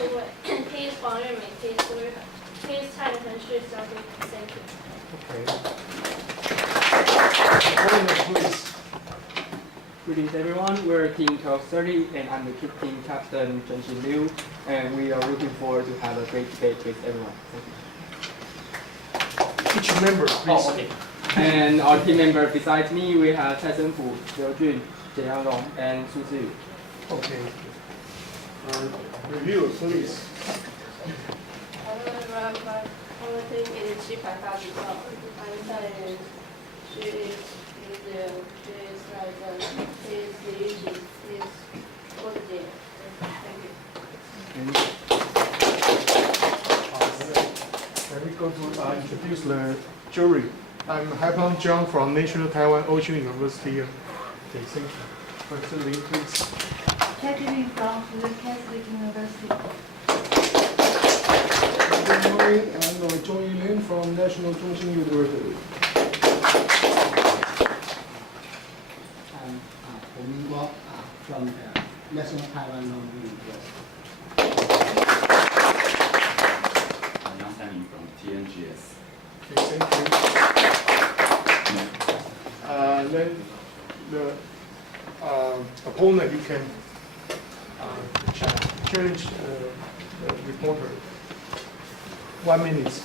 苏伟 ，P is 黄昱铭 ，P is 苏裕恒 ，P is 蔡程序 Selby Thank you. Okay. Please. Greetings everyone, we're team 1230 and I'm the team captain Zhenxin Liu and we are looking forward to have a great debate with everyone. Thank you. Each member, please. Oh, okay. And our team member besides me, we have Cai Senfu, Liu Jun, Jie Yangrong, and Su Zhiyu. Okay. Review, please. Hello everyone, our team is 鸡排卡比兽林子媛 ，She is Pendulum, she is she is 李玉玺 she is 郭子杰 Thank you. Let me go to introduce the jury. I'm Haipeng Zhang from National Taiwan Ocean University. Okay, thank you. First, Lin, please. Catherine from the Catholic University. Good morning, I'm Zhong Yilin from National Zhongxin University. I'm Hong Guo from the National Taiwan University. I'm Yang Sanming from TNGS. Okay, thank you. Then the opponent, you can challenge the reporter. 1 minute.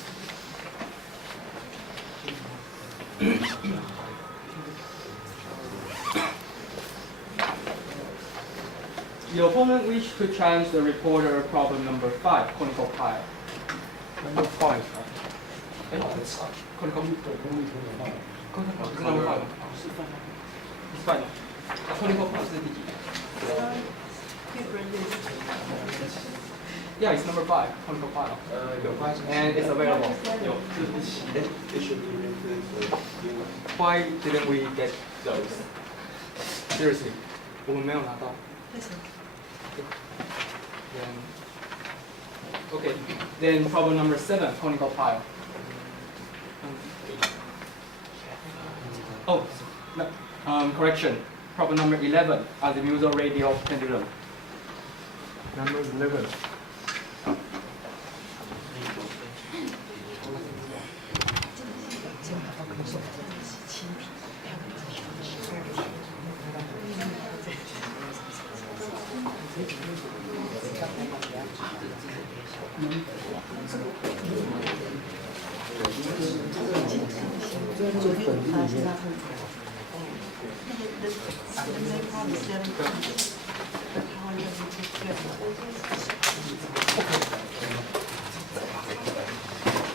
The opponent wished to challenge the reporter problem number 5, conical pile. Number 5. Conical number 5. It's fine. Conical pile 是第几？ Yeah, it's number 5, conical pile. And it's available. Why didn't we get those? Seriously, 我们没有拿到。Okay, then problem number 7, conical pile. Oh, no, correction. Problem number 11, azimuthal radial pendulum. Number 11.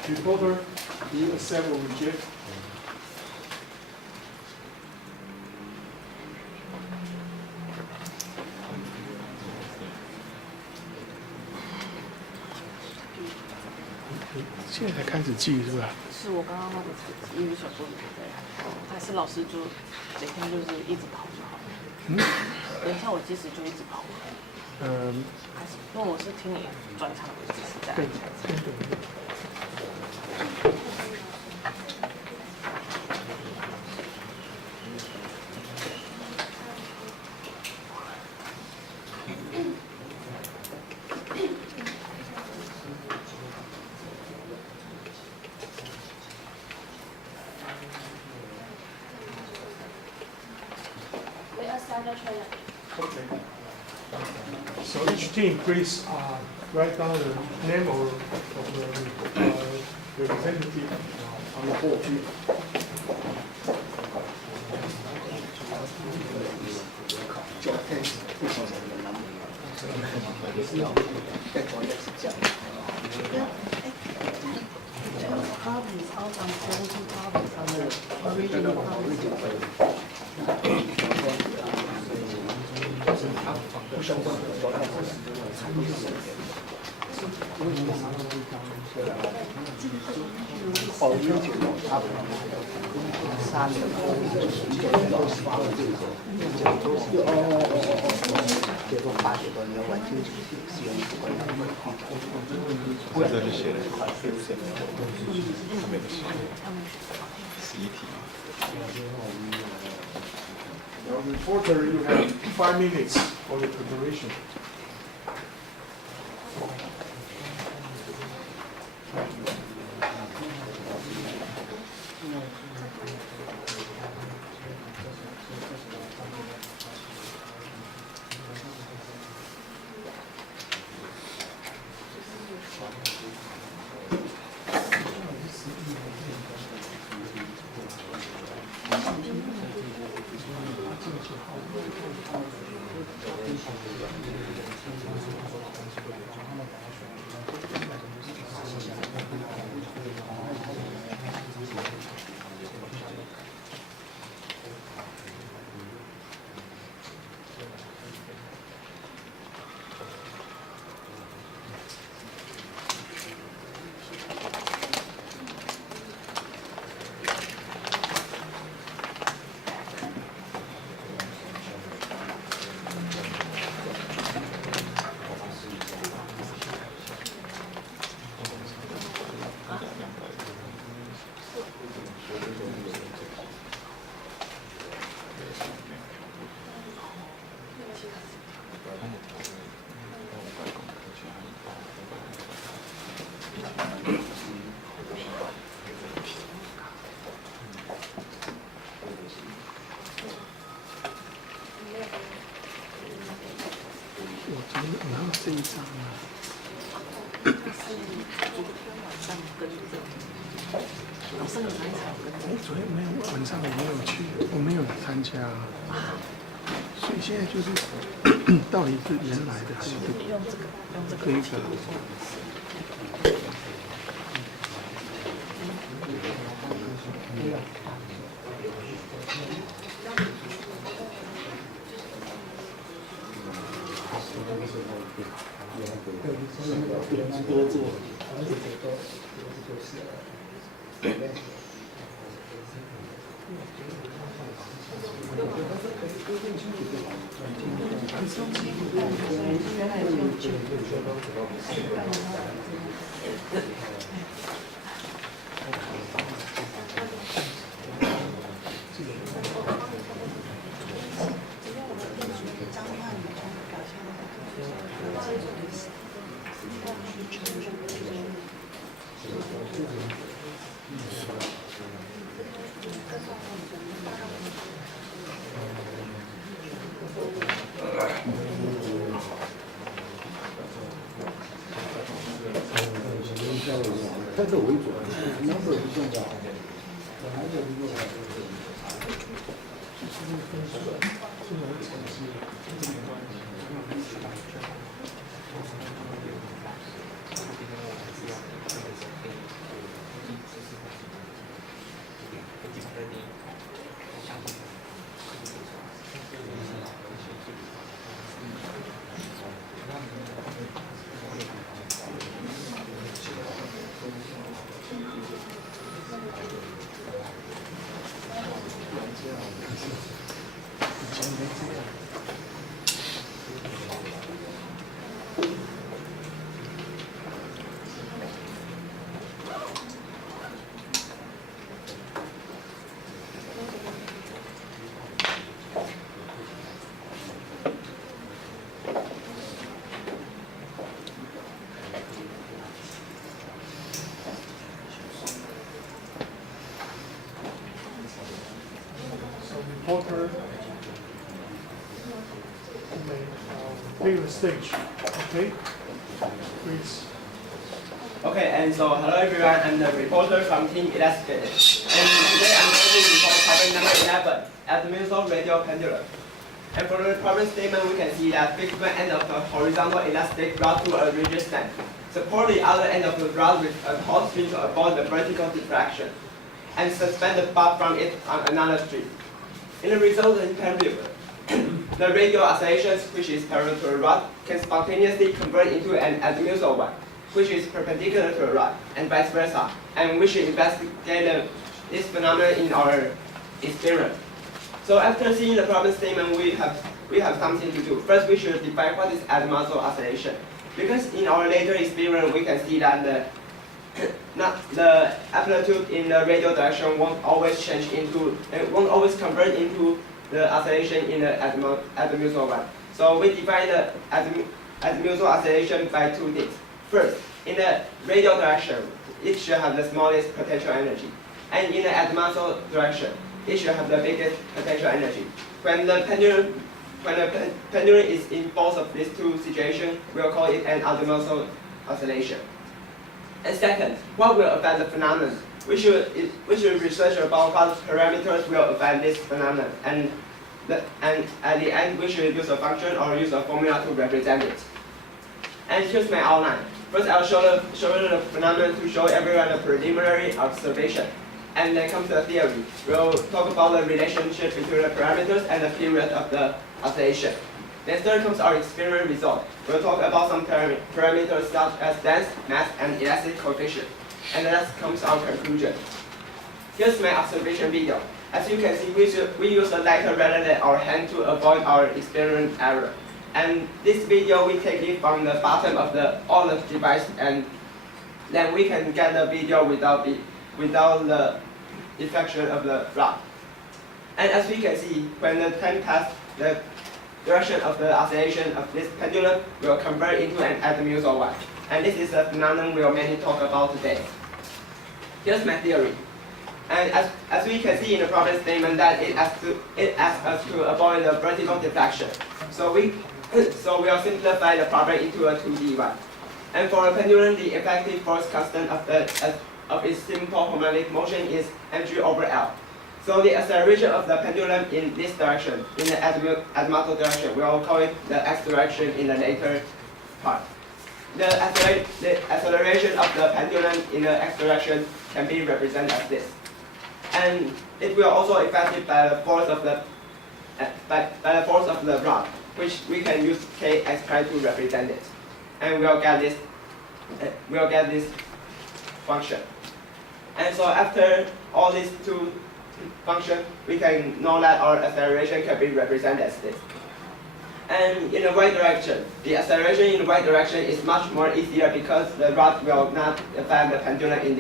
Reporter, do you accept or reject? Now 才开始记是吧？是我刚刚那个英语小说里面在，还是老师就每天就是一直跑就好了。等一下我即使就一直跑。还是因为我是听你专场的，只是在。对。Okay. So each team, please write down the name of the representative on the board. Copies, out on 17 copies on the original copies. 不相关的状态是Reporter, you have 5 minutes for your preparation. 我昨天拿到这一张啊。是昨天晚上跟着，老师你哪一场跟着？昨天没有，晚上我没有去，我没有参加，所以现在就是到底是原来的还是用这个可以的。多做，原来就去。开头为主 ，number 不重要。Reporter may take the stage. Okay, please. Okay, and so hello everyone, I'm the reporter from Team Elastic. And today I'm going to report problem number 11 at the Minnesota radio pendulum. And for the problem statement, we can see that fix one end of the horizontal elastic rod to a rigid stand. Support the other end of the rod with a taut string to avoid the vertical deflection. And suspend the bar from it on another string. In the resultant pendulum, the radial oscillations, which is parallel to the rod, can spontaneously convert into an azimuthal one, which is perpendicular to the rod, and vice versa, and we should investigate this phenomenon in our experiment. So after seeing the problem statement, we have something to do. First, we should define what is azimuthal oscillation. Because in our later experiment, we can see that the amplitude in the radial direction won't always convert into the oscillation in the azimuthal one. So we define the azimuthal oscillation by two things. First, in the radial direction, it should have the smallest potential energy. And in the azimuthal direction, it should have the biggest potential energy. When the pendulum is in both of these two situations, we'll call it an azimuthal oscillation. And second, what will affect the phenomenon? We should research about what parameters will affect this phenomenon. And and at the end we should use a function or use a formula to represent it. And here's my outline. First, I'll show you the phenomenon to show everyone a preliminary observation. And then comes the theory. We'll talk about the relationship between the parameters and the period of the oscillation. Then third comes our experiment result. We'll talk about some parameters such as length, mass, and elastic coefficient. And then last comes our conclusion. Here's my observation video. As you can see, we use a lighter rather than our hand to avoid our experiment error. And this video we take it from the bottom of all the device, and then we can get the video without the deflection of the rod. And as we can see, when the time passes, the direction of the oscillation of this pendulum will convert into an azimuth or one. And this is a phenomenon we'll mainly talk about today. Here's my theory. And as we can see in the problem statement that it asks us to avoid the vertical deflection. So we'll simplify the problem into a 2D one. And for a pendulum, the effective force constant of its simple harmonic motion is mg over L. So the acceleration of the pendulum in this direction, in the azimuthal direction, we'll call it the x direction in the later part. The acceleration of the pendulum in the x direction can be represented as this. And it will also affected by the force of the rod, which we can use kx prime to represent it, and we'll get this function. And so after all these two functions, we can know that our acceleration can be represented as this. And in the y direction, the acceleration in the y direction is much more easier because the rod will not affect the pendulum in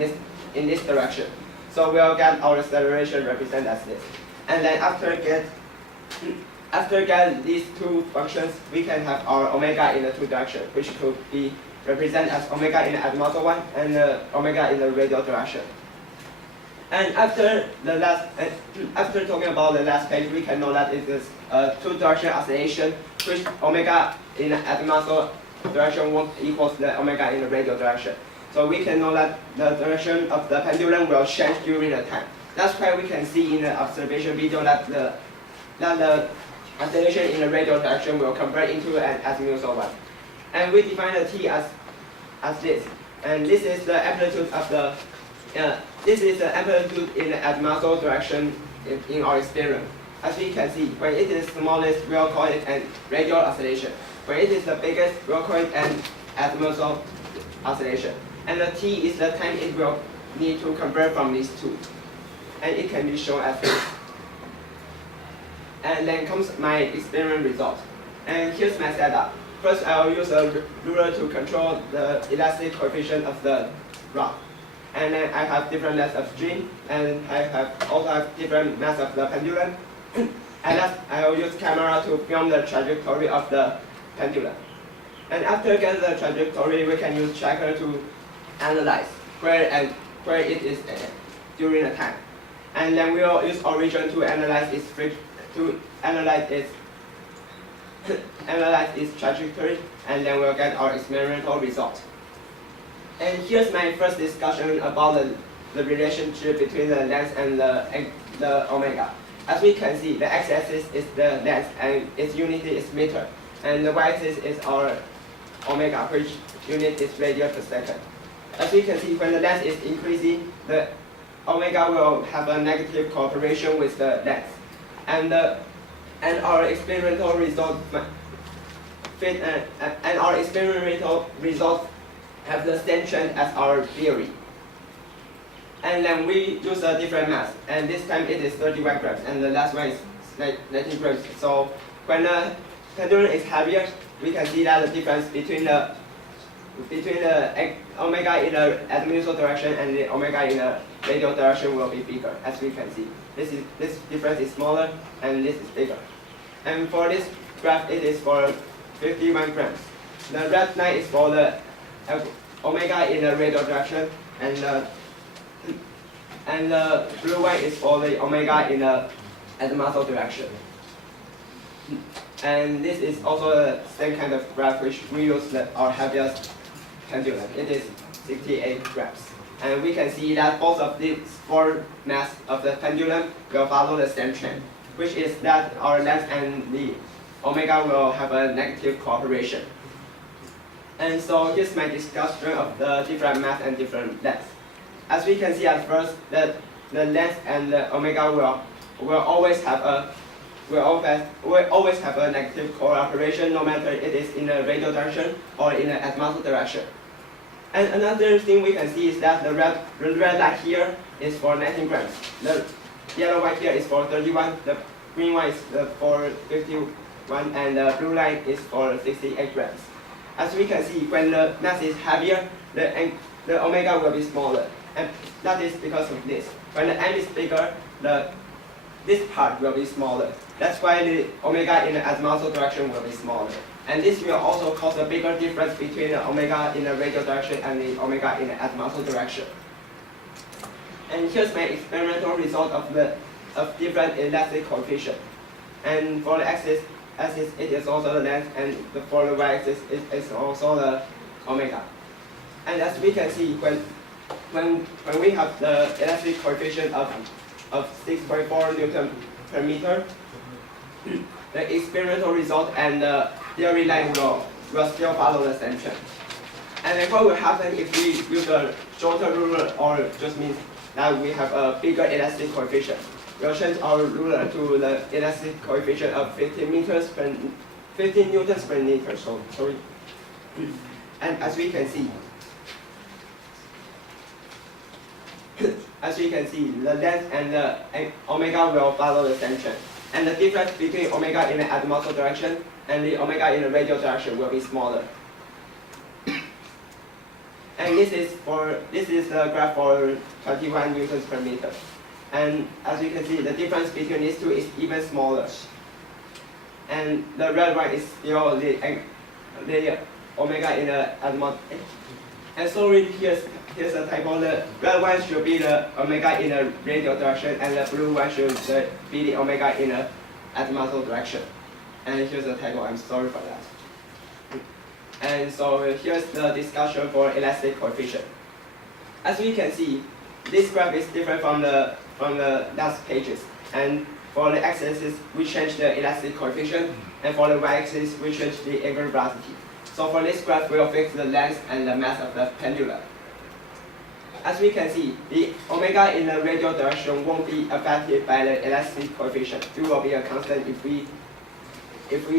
this direction. So we'll get our acceleration represented as this. And then after get these two functions, we can have our omega in the two directions, which could be represented as omega in the azimuthal one and omega in the radial direction. And after talking about the last page, we can know that it is a two-direction oscillation, which omega in the azimuthal direction won't equals the omega in the radial direction. So we can know that the direction of the pendulum will change during the time. That's why we can see in the observation video that the oscillation in the radial direction will convert into an azimuthal one. And we define the t as this. And this is the amplitude of the amplitude in the azimuthal direction in our experiment. As we can see, when it is smallest, we'll call it an radial oscillation. When it is the biggest, we'll call it an azimuthal oscillation. And the t is the time it will need to convert from these two. And it can be shown as this. And then comes my experiment result. And here's my setup. First, I'll use a ruler to control the elastic coefficient of the rod. And then I have different lengths of string, and I also have different mass of the pendulum. And last, I'll use camera to film the trajectory of the pendulum. And after getting the trajectory, we can use tracker to analyze where it is during the time. And then we'll use origin to analyze its trajectory, and then we'll get our experimental result. And here's my first discussion about the relationship between the length and the omega. As we can see, the x-axis is the length and its unit is meter, and the y-axis is our omega, which unit is radian per second. As we can see, when the length is increasing, the omega will have a negative cooperation with the length, and our experimental result have the same trend as our theory. And then we use a different mass, and this time it is 31 grams, and the last one is 19 grams. So when the pendulum is heavier, we can see that the difference between the omega in the azimuthal direction and the omega in the radial direction will be bigger, as we can see. This difference is smaller, and this is bigger. And for this graph, it is for 51 grams. The red line is for the omega in the radial direction, and the blue one is for the omega in the azimuthal direction. And this is also the same kind of graph which we use our heaviest pendulum. It is 68 grams. And we can see that both of these four mass of the pendulum will follow the same trend. which is that our length and the omega will have a negative cooperation. And so here's my discussion of the different mass and different lengths. As we can see at first, that the length and the omega will always have a negative cooperation, no matter it is in a radial direction or in an azimuthal direction. And another thing we can see is that the red light here is for 19 grams. The yellow light here is for 31. The green one is for 51, and the blue line is for 68 grams. As we can see, when the mass is heavier, the omega will be smaller, and that is because of this. When the m is bigger, this part will be smaller. That's why the omega in the azimuthal direction will be smaller. And this will also cause a bigger difference between the omega in the radial direction and the omega in the azimuthal direction. And here's my experimental result of different elastic coefficient. And for the axis it is also the length, and for the y-axis it is also the omega. And as we can see, when we have the elastic coefficient of 6.4 Newton per meter, the experimental result and the theory line will still follow the same trend. And then what will happen if we use a shorter ruler, or just means that we have a bigger elastic coefficient? We'll change our ruler to the elastic coefficient of 15 newtons per meter. So sorry. And as we can see, the length and the omega will follow the same trend. And the difference between omega in the azimuthal direction and the omega in the radial direction will be smaller. And this is the graph for 21 newtons per meter. And as you can see, the difference between these two is even smaller. And the red one is still the omega in the azimuthal. And so here's a typo. The red one should be the omega in the radial direction, and the blue one should be the omega in the azimuthal direction. And here's a typo. I'm sorry for that. And so here's the discussion for elastic coefficient. As we can see, this graph is different from the last pages. And for the x-axis, we change the elastic coefficient, and for the y-axis, we change the angular velocity. So for this graph, we'll fix the length and the mass of the pendulum. As we can see, the omega in the radial direction won't be affected by the elastic coefficient. It will be a constant if we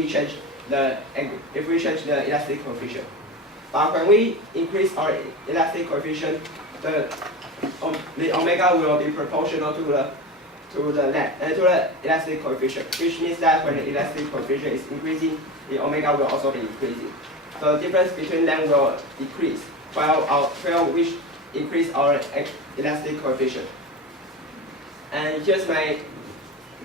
change the elastic coefficient. But when we increase our elastic coefficient, the omega will be proportional to the elastic coefficient, which means that when the elastic coefficient is increasing, the omega will also be increasing. So the difference between them will decrease while we increase our elastic coefficient. And here's my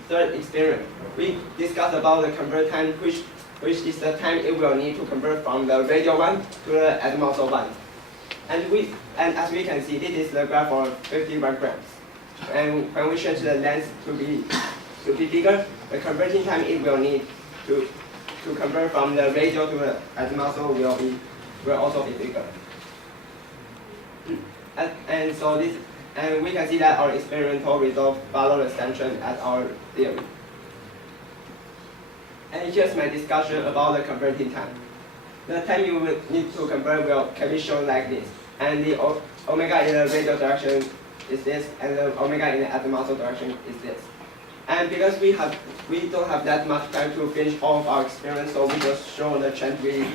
third experiment. We discussed about the convert time, which is the time it will need to convert from the radial one to the azimuthal one. And as we can see, this is the graph for 51 grams. And when we change the length to be bigger, the converting time it will need to convert from the radial to the azimuthal will also be bigger. And we can see that our experimental results follow the same trend as our theory. And here's my discussion about the converting time. The time you will need to convert can be shown like this. And the omega in the radial direction is this, and the omega in the azimuthal direction is this. And because we don't have that much time to finish all of our experiments, so we just show the trend we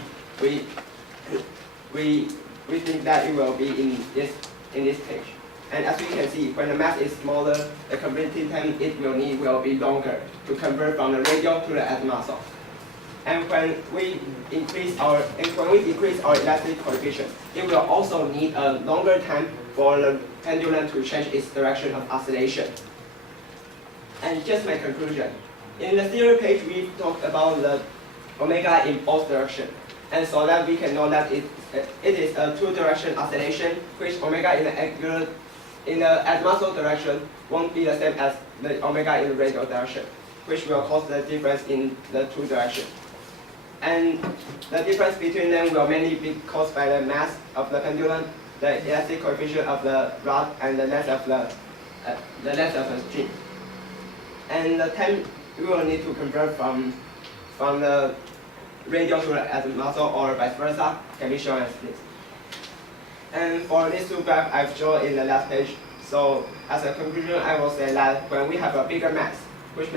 think that it will be in this page. And as we can see, when the mass is smaller, the converting time it will need will be longer to convert from the radial to the azimuthal. And when we increase our elastic coefficient, it will also need a longer time for the pendulum to change its direction of oscillation. And here's my conclusion. In the theory page, we talked about the omega in both directions. And so that we can know that it is a two-direction oscillation, which omega in the azimuthal direction won't be the same as the omega in the radial direction, which will cause the difference in the two directions. And the difference between them will mainly be caused by the mass of the pendulum, the elastic coefficient of the rod, and the length of the string. And we will need to convert from the radial to the muscle or vice versa, can be shown as this. And for these two graphs I've shown in the last page, so as a conclusion, I will say that when we have a bigger mass, which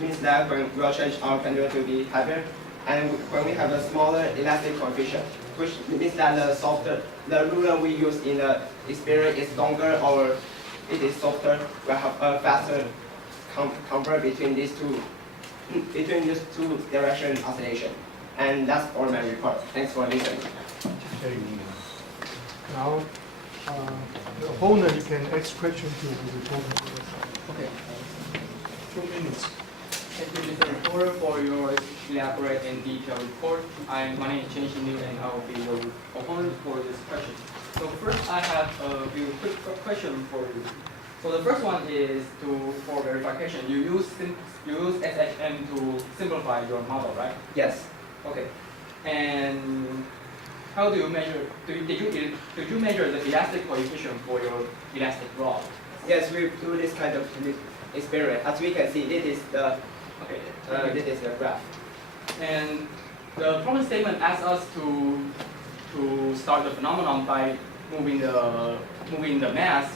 means that when we will change our pendulum to be heavier, and when we have a smaller elastic coefficient, which means that the ruler we use in the experiment is longer or it is softer, we'll have a faster convert between these two direction oscillation. And that's all my report. Thanks for listening. Okay. Now, the opponent, you can ask question to the reporter. Okay. 2 minutes. Thank you, Mr. Reporter, for your elaborate and detailed report. My name is Chen Xinliu, and I will be your opponent for this question. So first, I have a few quick questions for you. So the first one is for verification. You use SHM to simplify your model, right? Yes. Okay. And how do you measure? Did you measure the elastic coefficient for your elastic rod? Yes, we do this kind of experiment. As we can see, this is the graph. And the problem statement asks us to start the phenomenon by moving the mass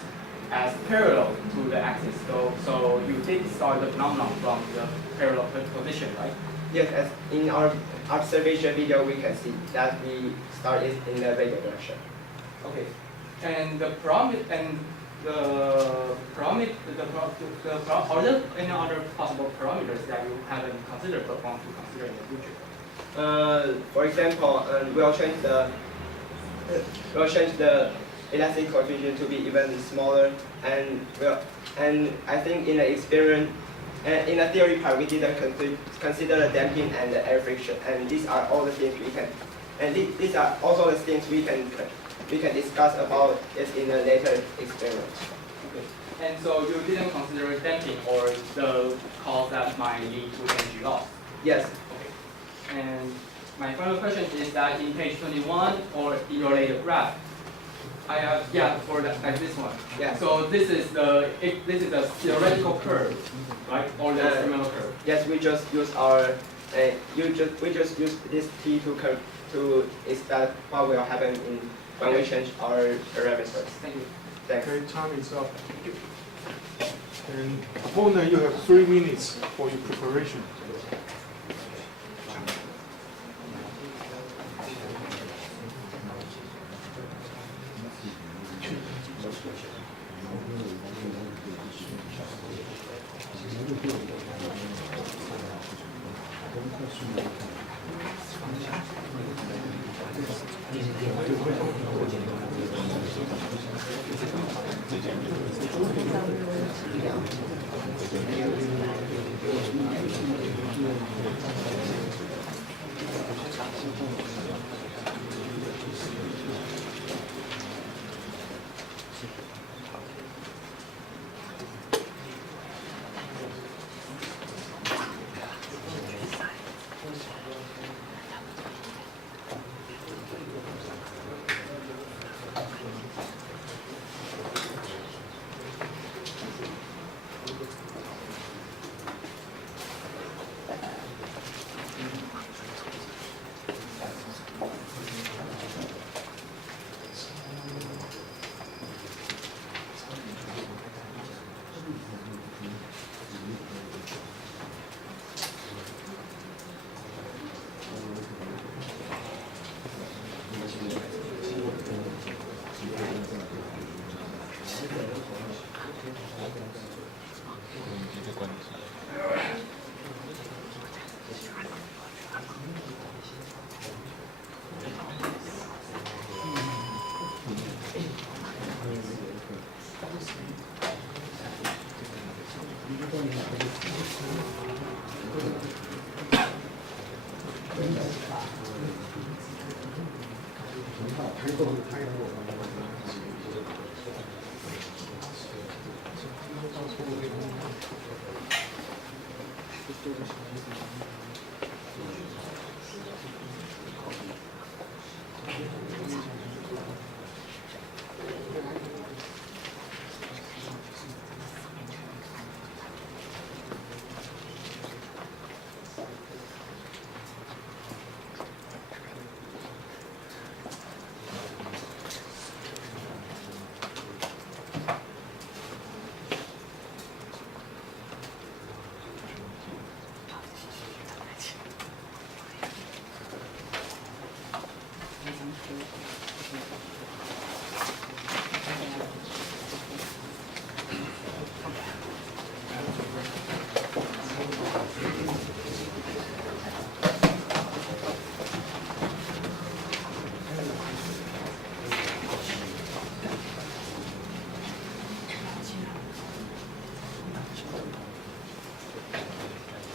as parallel to the axis. So you did start the phenomenon from the parallel position, right? Yes, as in our observation video, we can see that we started in the radial direction. Okay. And are there any other possible parameters that you haven't considered but want to consider in the future? For example, we'll change the elastic coefficient to be even smaller, and I think in the experiment, in the theory part, we didn't consider the damping and the air friction, and these are all the things we can, and these are also the things we can discuss about it in a later experiment. Okay. And so you didn't consider damping or the cause that might lead to energy loss? Yes. Okay. And my final question is that in page 21 or in your later graph, I have for that like this one. Yeah. So this is the theoretical curve, right? Or the experimental curve. Yes, we just use we just use this T to expect what will happen when we change our parameters. Thank you. Thanks. Okay, time is up. And opponent, you have 3 minutes for your preparation.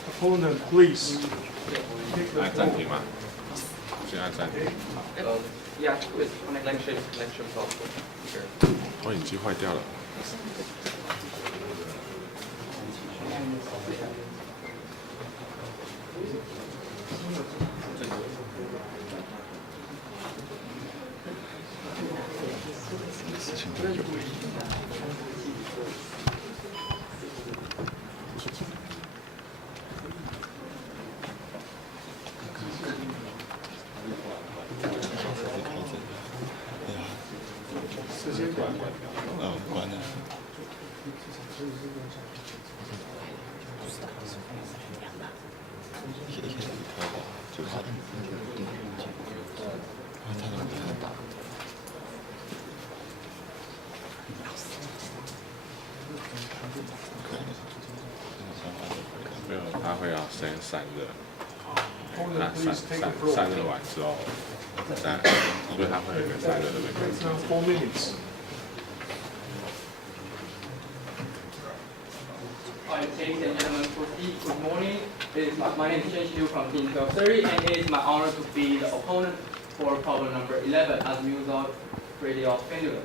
Opponent, please. Take the 来暂停吗？现在暂停。 Yeah, with connection problem. Sure. 投影机坏掉了。事情多久？时间短。关了。没有，它会要先散热，那 Opponent, please take the floor. 散热完之后，所以它会有一个散热的那个。 It's now 4 minutes. Alright, ladies and gentlemen, good morning. My name is Q from Team Q-30, and it is my honor to be the opponent for problem number 11 as mutual radial pendulum.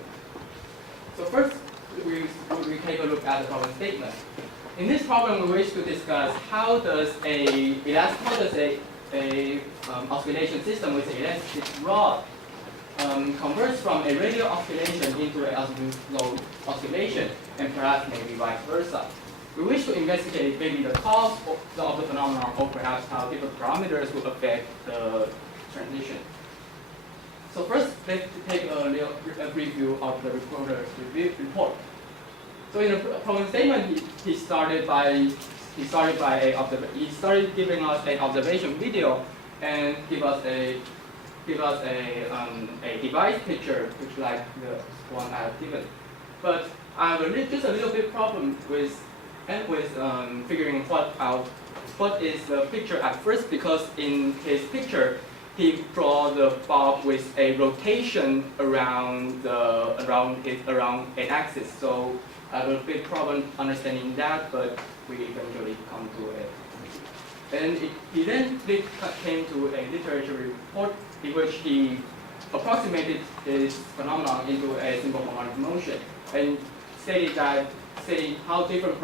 So first, we take a look at the problem statement. In this problem, we wish to discuss how does a oscillation system with an elastic rod converts from a radial oscillation into an azimuthal oscillation, and perhaps maybe vice versa. We wish to investigate maybe the cause of the phenomenon, or perhaps how different parameters will affect the transition. So first, let's take a brief view of the reporter's report. So in the problem statement, he started giving us an observation video and give us a device picture, which like the one I have given. But I have just a little bit problem with figuring what is the picture at first, because in his picture he draw the bulb with a rotation around an axis. So I have a big problem understanding that, but we eventually come to it. And he then came to a literature report in which he approximated this phenomenon into a simple harmonic motion and stated how different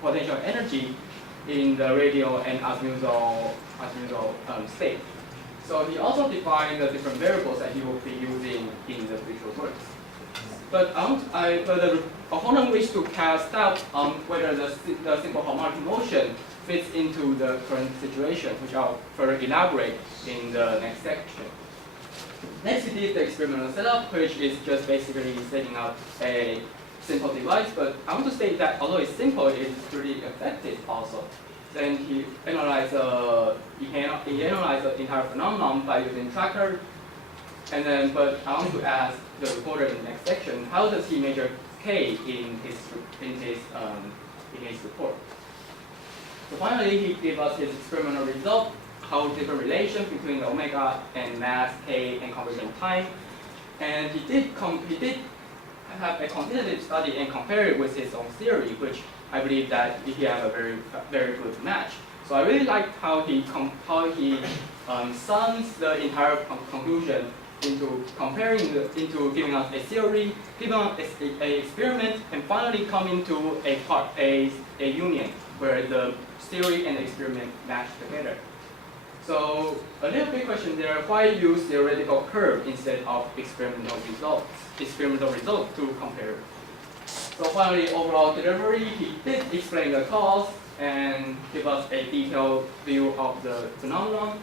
potential energy in the radial and azimuthal state. So he also defined the different variables that he will be using in the future works. But the opponent wished to cast doubt on whether the simple harmonic motion fits into the current situation, which I'll further elaborate in the next section. Next, we did the experimental setup, which is just basically setting up a simple device. But I want to state that although it's simple, it is pretty effective also. Then he analyzed the entire phenomenon by using tracker. And then, but I want to ask the reporter in the next section, how does he measure K in his report? So finally, he gave us his experimental result, how different relation between the omega and mass K and conversion time. And he did have a quantitative study and compare it with his own theory, which I believe that he had a very good match. So I really liked how he sums the entire conclusion into giving us a theory, giving us an experiment, and finally coming to a union where the theory and the experiment match together. So a little bit question there: why use theoretical curve instead of experimental results to compare? So finally, overall delivery, he did explain the cause and give us a detailed view of the phenomenon.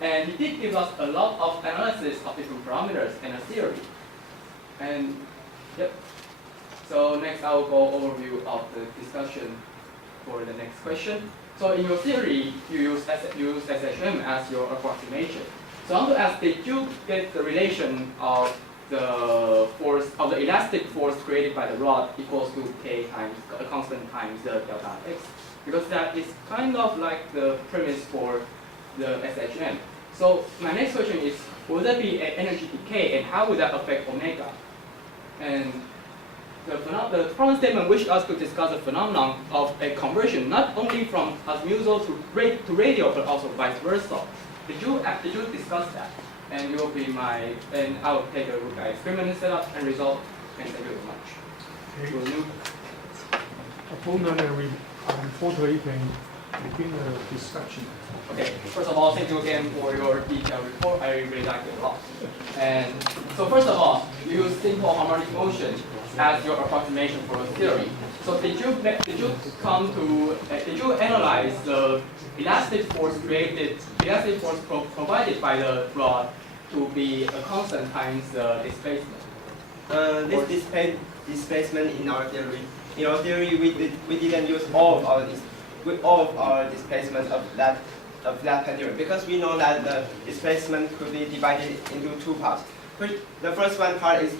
And he did give us a lot of analysis of different parameters and a theory. And yep. So next I will go overview of the discussion for the next question. So in your theory, you use SHM as your approximation. So I want to ask, did you get the relation of the force of the elastic force created by the rod equals to k times a constant times the delta x? Because that is kind of like the premise for the SHM. So my next question is, will there be an energy decay, and how would that affect omega? And the problem statement wished us to discuss the phenomenon of a conversion not only from azimuthal to radial, but also vice versa. Did you discuss that? And you will be and I will take a look at experiment setup and result. And thank you very much. Okay. Opponent and reporter, you can begin the discussion. Okay, first of all, thank you again for your detailed report. I really like it a lot. And so first of all, you use simple harmonic motion as your approximation for a theory. So did you analyze the elastic force provided by the rod to be a constant times the displacement? This displacement in our theory. In our theory, we didn't use all of our displacement of that pendulum, because we know that the displacement could be divided into two parts. The first one part is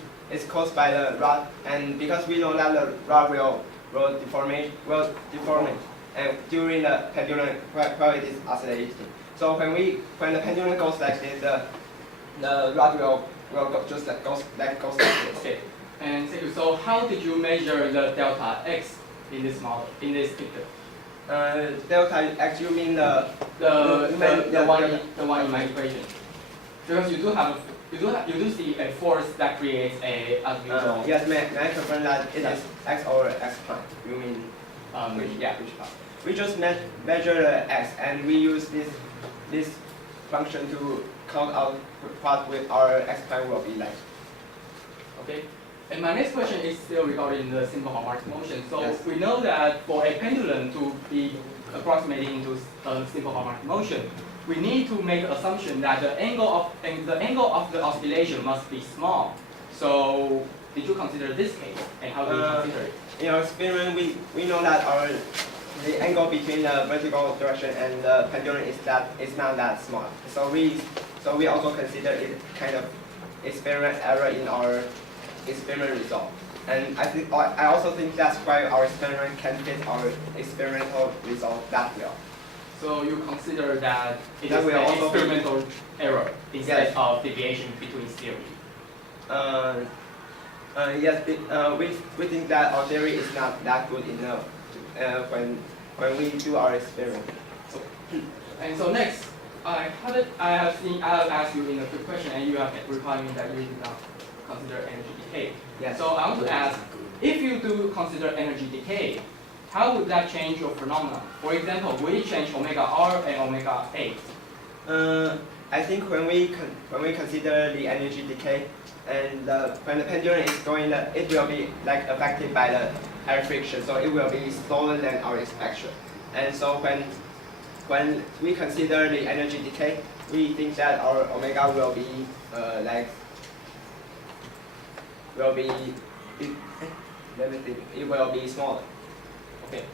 caused by the rod, and because we know that the rod will deform and during the pendulum while it is oscillating. So when the pendulum goes like this, the rod will go just like goes like this. Okay. And thank you. So how did you measure the delta x in this model, in this picture? Delta x, you mean the one in my equation? Because you do see a force that creates a azimuthal. Yes, may I confirm that it is x over x prime? You mean which part? we just measure the x, and we use this function to count out what with our x prime will be like. Okay. And my next question is still regarding the simple harmonic motion. So yes. We know that for a pendulum to be approximating into a simple harmonic motion, we need to make the assumption that the angle of the oscillation must be small. So did you consider this case, and how do you consider it? In our experiment, we know that the angle between the vertical direction and the pendulum is not that small. So we also consider it kind of experiment error in our experiment result. And I also think that's why our experiment can fit our experimental result that well. So you consider that it is will an also be experimental error instead yes. of deviation between theory. Yes, we think that our theory is not that good enough when we do our experiment. And so next, I have asked you in a quick question, and you have replied me that you did not consider energy decay. Yes. So I want to ask, if you do consider energy decay, how would that change your phenomenon? For example, will it change omega r and omega a? I think when we consider the energy decay, and when the pendulum is going, it will be like affected by the air friction, so it will be slower than our expectation. And so when we consider the energy decay, we think that our omega will be it will be smaller. Okay.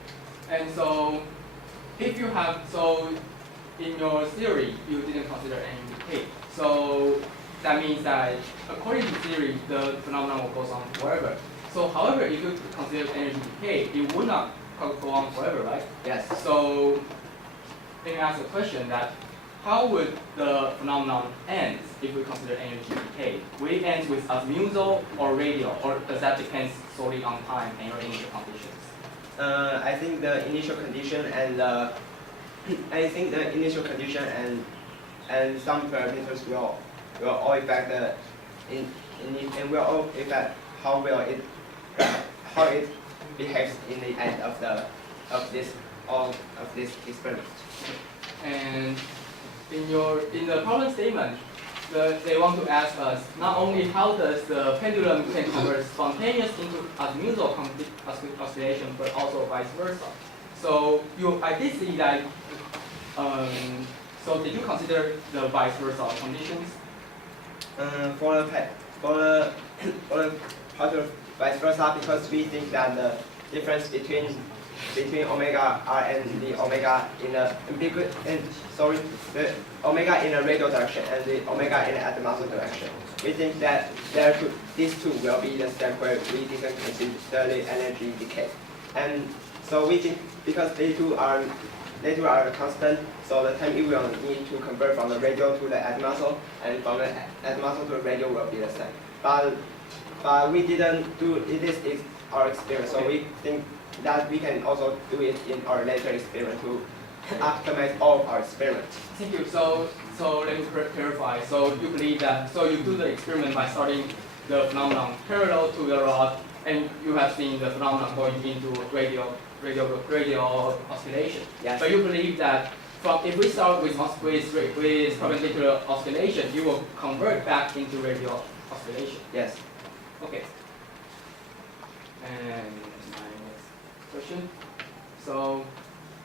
And so if you have, so in your theory, you didn't consider energy decay. So that means that according to theory, the phenomenon will go on forever. So however, if you consider energy decay, it would not go on forever, right? Yes. So let me ask a question that how would the phenomenon end if we consider energy decay? Will it end with azimuthal or radial, or does that depend solely on time and your initial conditions? I think the initial condition and some parameters will all affect and will all affect how it behaves in the end of this experiment. And in the problem statement, they want to ask us not only how does the pendulum can convert spontaneous into azimuthal oscillation, but also vice versa. So I did see that. So did you consider the vice versa conditions? For the vice versa, because we think that the difference between between omega r and the omega in the the omega in the radial direction and the omega in the azimuthal direction. We think that these two will be the step where we didn't consider the energy decay. And so we think because they two are constant, so the time it will need to convert from the radial to the azimuthal, and from the azimuthal to the radial will be the same. But we didn't do it. This is our experiment, so we think that we can also do it in our later experiment to optimize all of our experiments. Thank you. So let me clarify. So you believe that, so you do the experiment by starting the phenomenon parallel to the rod, and you have seen the phenomenon going into radial oscillation. Yes. But you believe that if we start with perpendicular oscillation, you will convert back into radial oscillation. Yes. Okay. And my next question. So,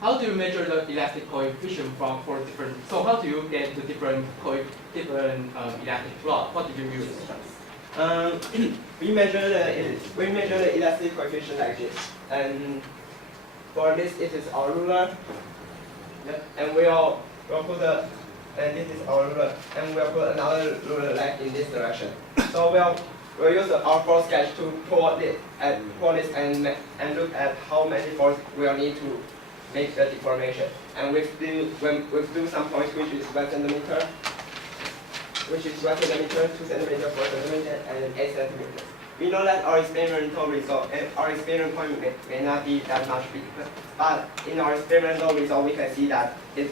how do you measure the elastic coefficient for different? So, how do you get the different elastic rod? What did you use? We measure the elastic coefficient like this, and for this it is our ruler. Yep. And we'll put and this is our ruler, and we'll put another ruler like in this direction. So we'll use our force sketch to pull this and look at how many force we'll need to make the deformation. And we do some points which is 1 centimeter, 2 centimeter, 4 centimeter, and 8 centimeters. We know that our experimental result and our experimental point may not be that much bigger, but in our experimental result we can see that it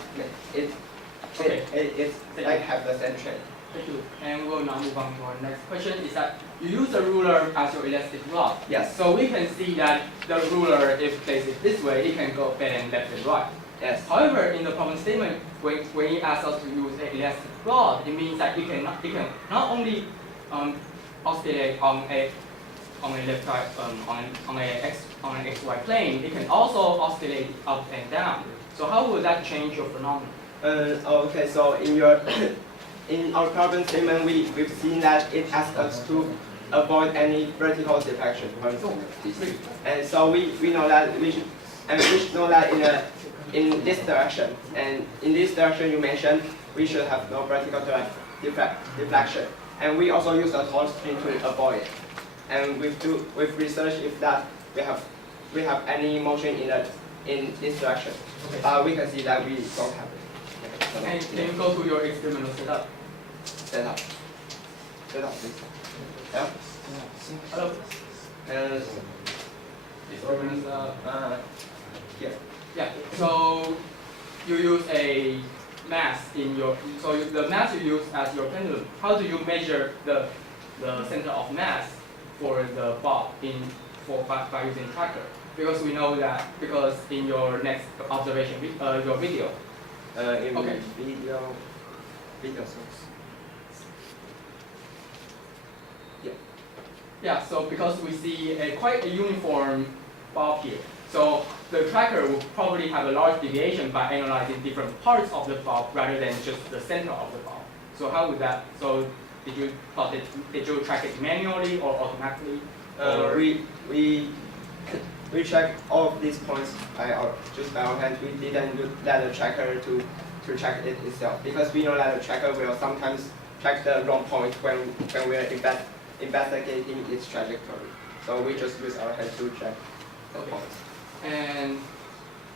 like have the same trend. Thank you. And we'll now move on to our next question. Is that you use a ruler as your elastic rod? Yes. So we can see that the ruler, if placed this way, it can go bend left and right. Yes. However, in the problem statement, when it asks us to use an elastic rod, it means that it can not only oscillate on a left side on an XY plane, it can also oscillate up and down. So how will that change your phenomenon? Okay, so in our problem statement, we've seen that it asks us to avoid any vertical deflection. And so we know that we should know that in this direction, and in this direction you mentioned we should have no vertical deflection. And we also use a torque string to avoid it. And we've researched if that we have any motion in this direction. Okay. We can see that we don't have it. And can you go to your experimental setup? Setup, please. Yeah. Hello. Here. Yeah. So you use a mass in your. So the mass you use as your pendulum. How do you measure the center of mass for the bob by using tracker? Because we know that in your next observation, your video. Okay. Video source. Yeah, so because we see quite a uniform bob here, so the tracker will probably have a large deviation by analyzing different parts of the bob rather than just the center of the bob. So how would that? So did you track it manually or automatically? We track all of these points by our hand. We didn't let the tracker to track it itself because we know that the tracker will sometimes track the wrong point when we are investigating its trajectory. So we just use our hand to track the points. And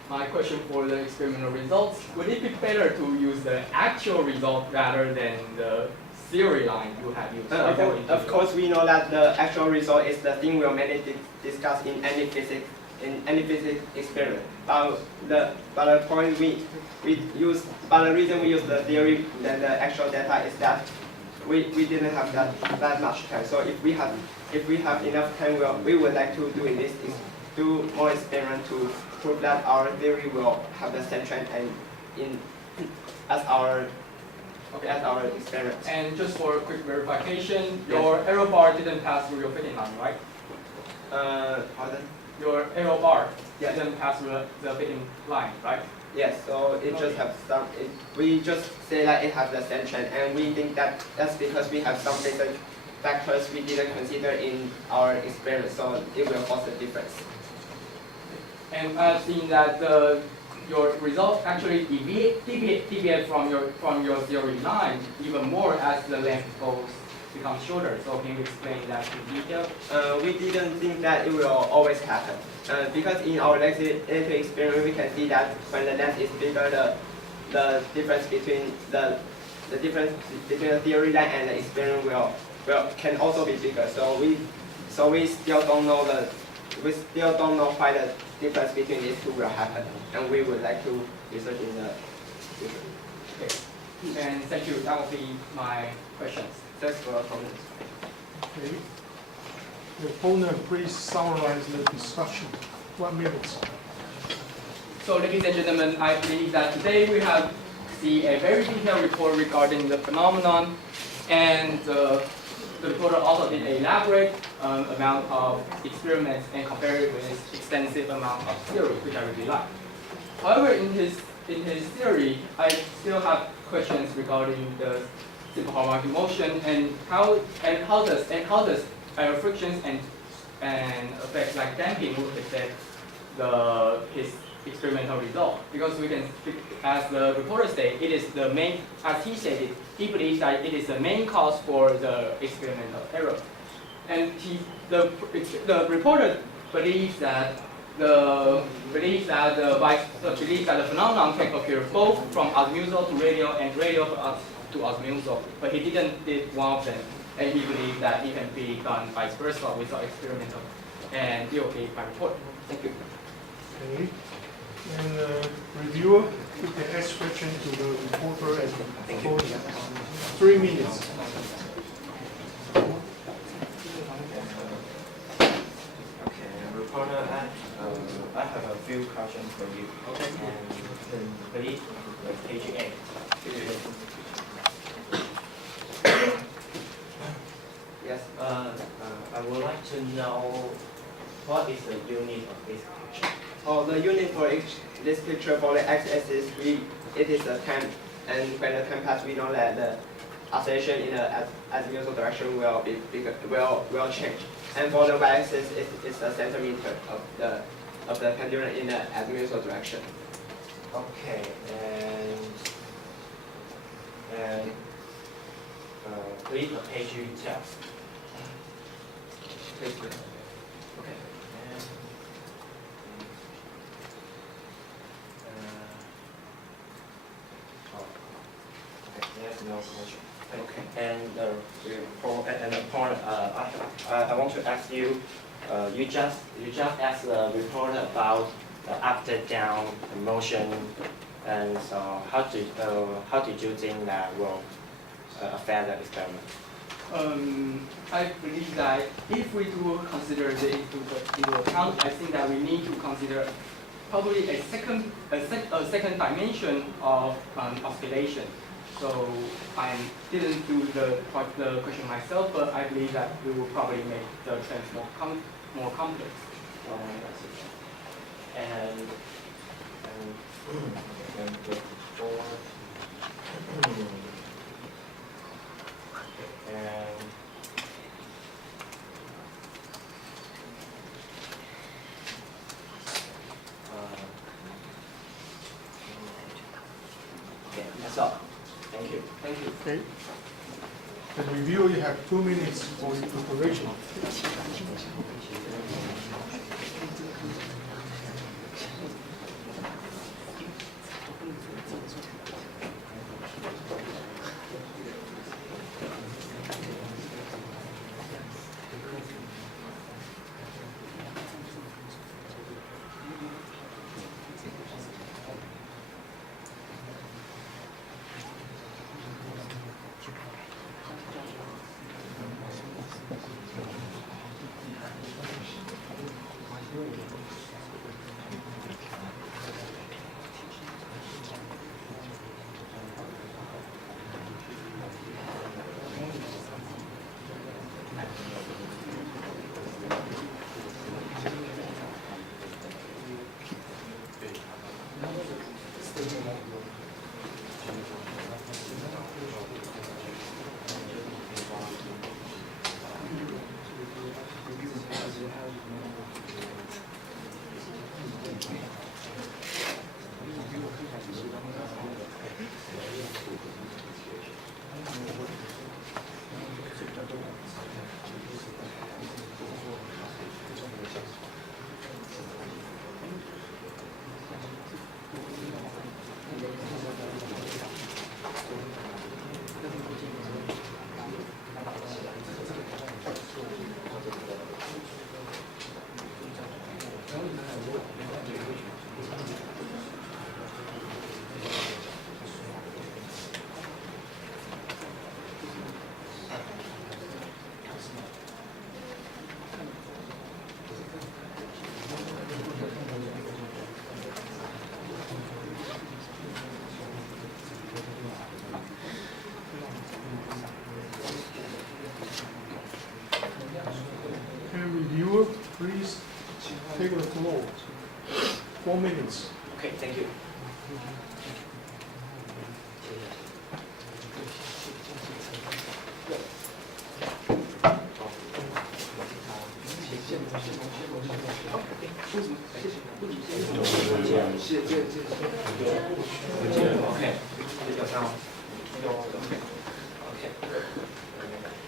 my question for the experimental results, would it be better to use the actual result rather than the theory line you have used? Of course, we know that the actual result is the thing we'll mainly discuss in any physics experiment. But the reason we use the theory than the actual data is that we didn't have that much time. So if we have enough time, we would like to do more experiment to prove that our theory will have the same trend and as our experiment. And just for a quick verification, your arrow bar didn't pass through your fitting line, right? Pardon? Your arrow bar didn't pass through the fitting line, right? Yes, so it just have some. We just say that it has the same trend, and we think that that's because we have some basic factors we didn't consider in our experiment, so it will cause a difference. And I've seen that your results actually deviate from your theory line even more as the length becomes shorter. So can you explain that in detail? We didn't think that it will always happen. Because in our electric experiment, we can see that when the length is bigger, the difference between the theory line and the experiment can also be bigger. So we still don't know why the difference between these two will happen, and we would like to research in the future. Okay. And thank you. That will be my questions. Thanks for your comments. Okay. The opponent, please summarize the discussion. 1 minute. So, ladies and gentlemen, I believe that today we have seen a very detailed report regarding the phenomenon, and the reporter also did an elaborate amount of experiments and compared it with extensive amount of theory, which I really like. However, in his theory, I still have questions regarding the simple harmonic motion and how does frictions and effects like damping would affect his experimental result, because we can, as the reporter stated, it is the main, as he stated, he believes that it is the main cause for the experimental error. And the reporter believes that the phenomenon can occur both from azimuthal to radial and radial to azimuthal, but he didn't did one of them, and he believes that it can be done vice versa without experimental, and he okay by report. Thank you. Okay. And reviewer, you can ask question to the reporter and opponent. 3 minutes. Okay, reporter, I have a few questions for you. Okay. And please, page 8. Yes. I would like to know what is the unit of this picture. Oh, the unit for this picture for the x-axis, it is a time, and when the time passes, we know that the oscillation in the azimuthal direction will be bigger, will change. And for the y-axis, it's a centimeter of the pendulum in the azimuthal direction. Okay, and please, page 12. Okay. There's no question. Okay. And the point, I want to ask you. You just asked the reporter about the up-down motion, and so how did you think that will affect the experiment? I believe that if we do consider this into account, I think that we need to consider probably a second dimension of oscillation. So I didn't do the question myself, but I believe that we will probably make the trends more complex. And okay, that's all. Thank you. Thank you. Okay. The review, you have 2 minutes for your preparation. please take the floor. 4 minutes. Okay, thank you.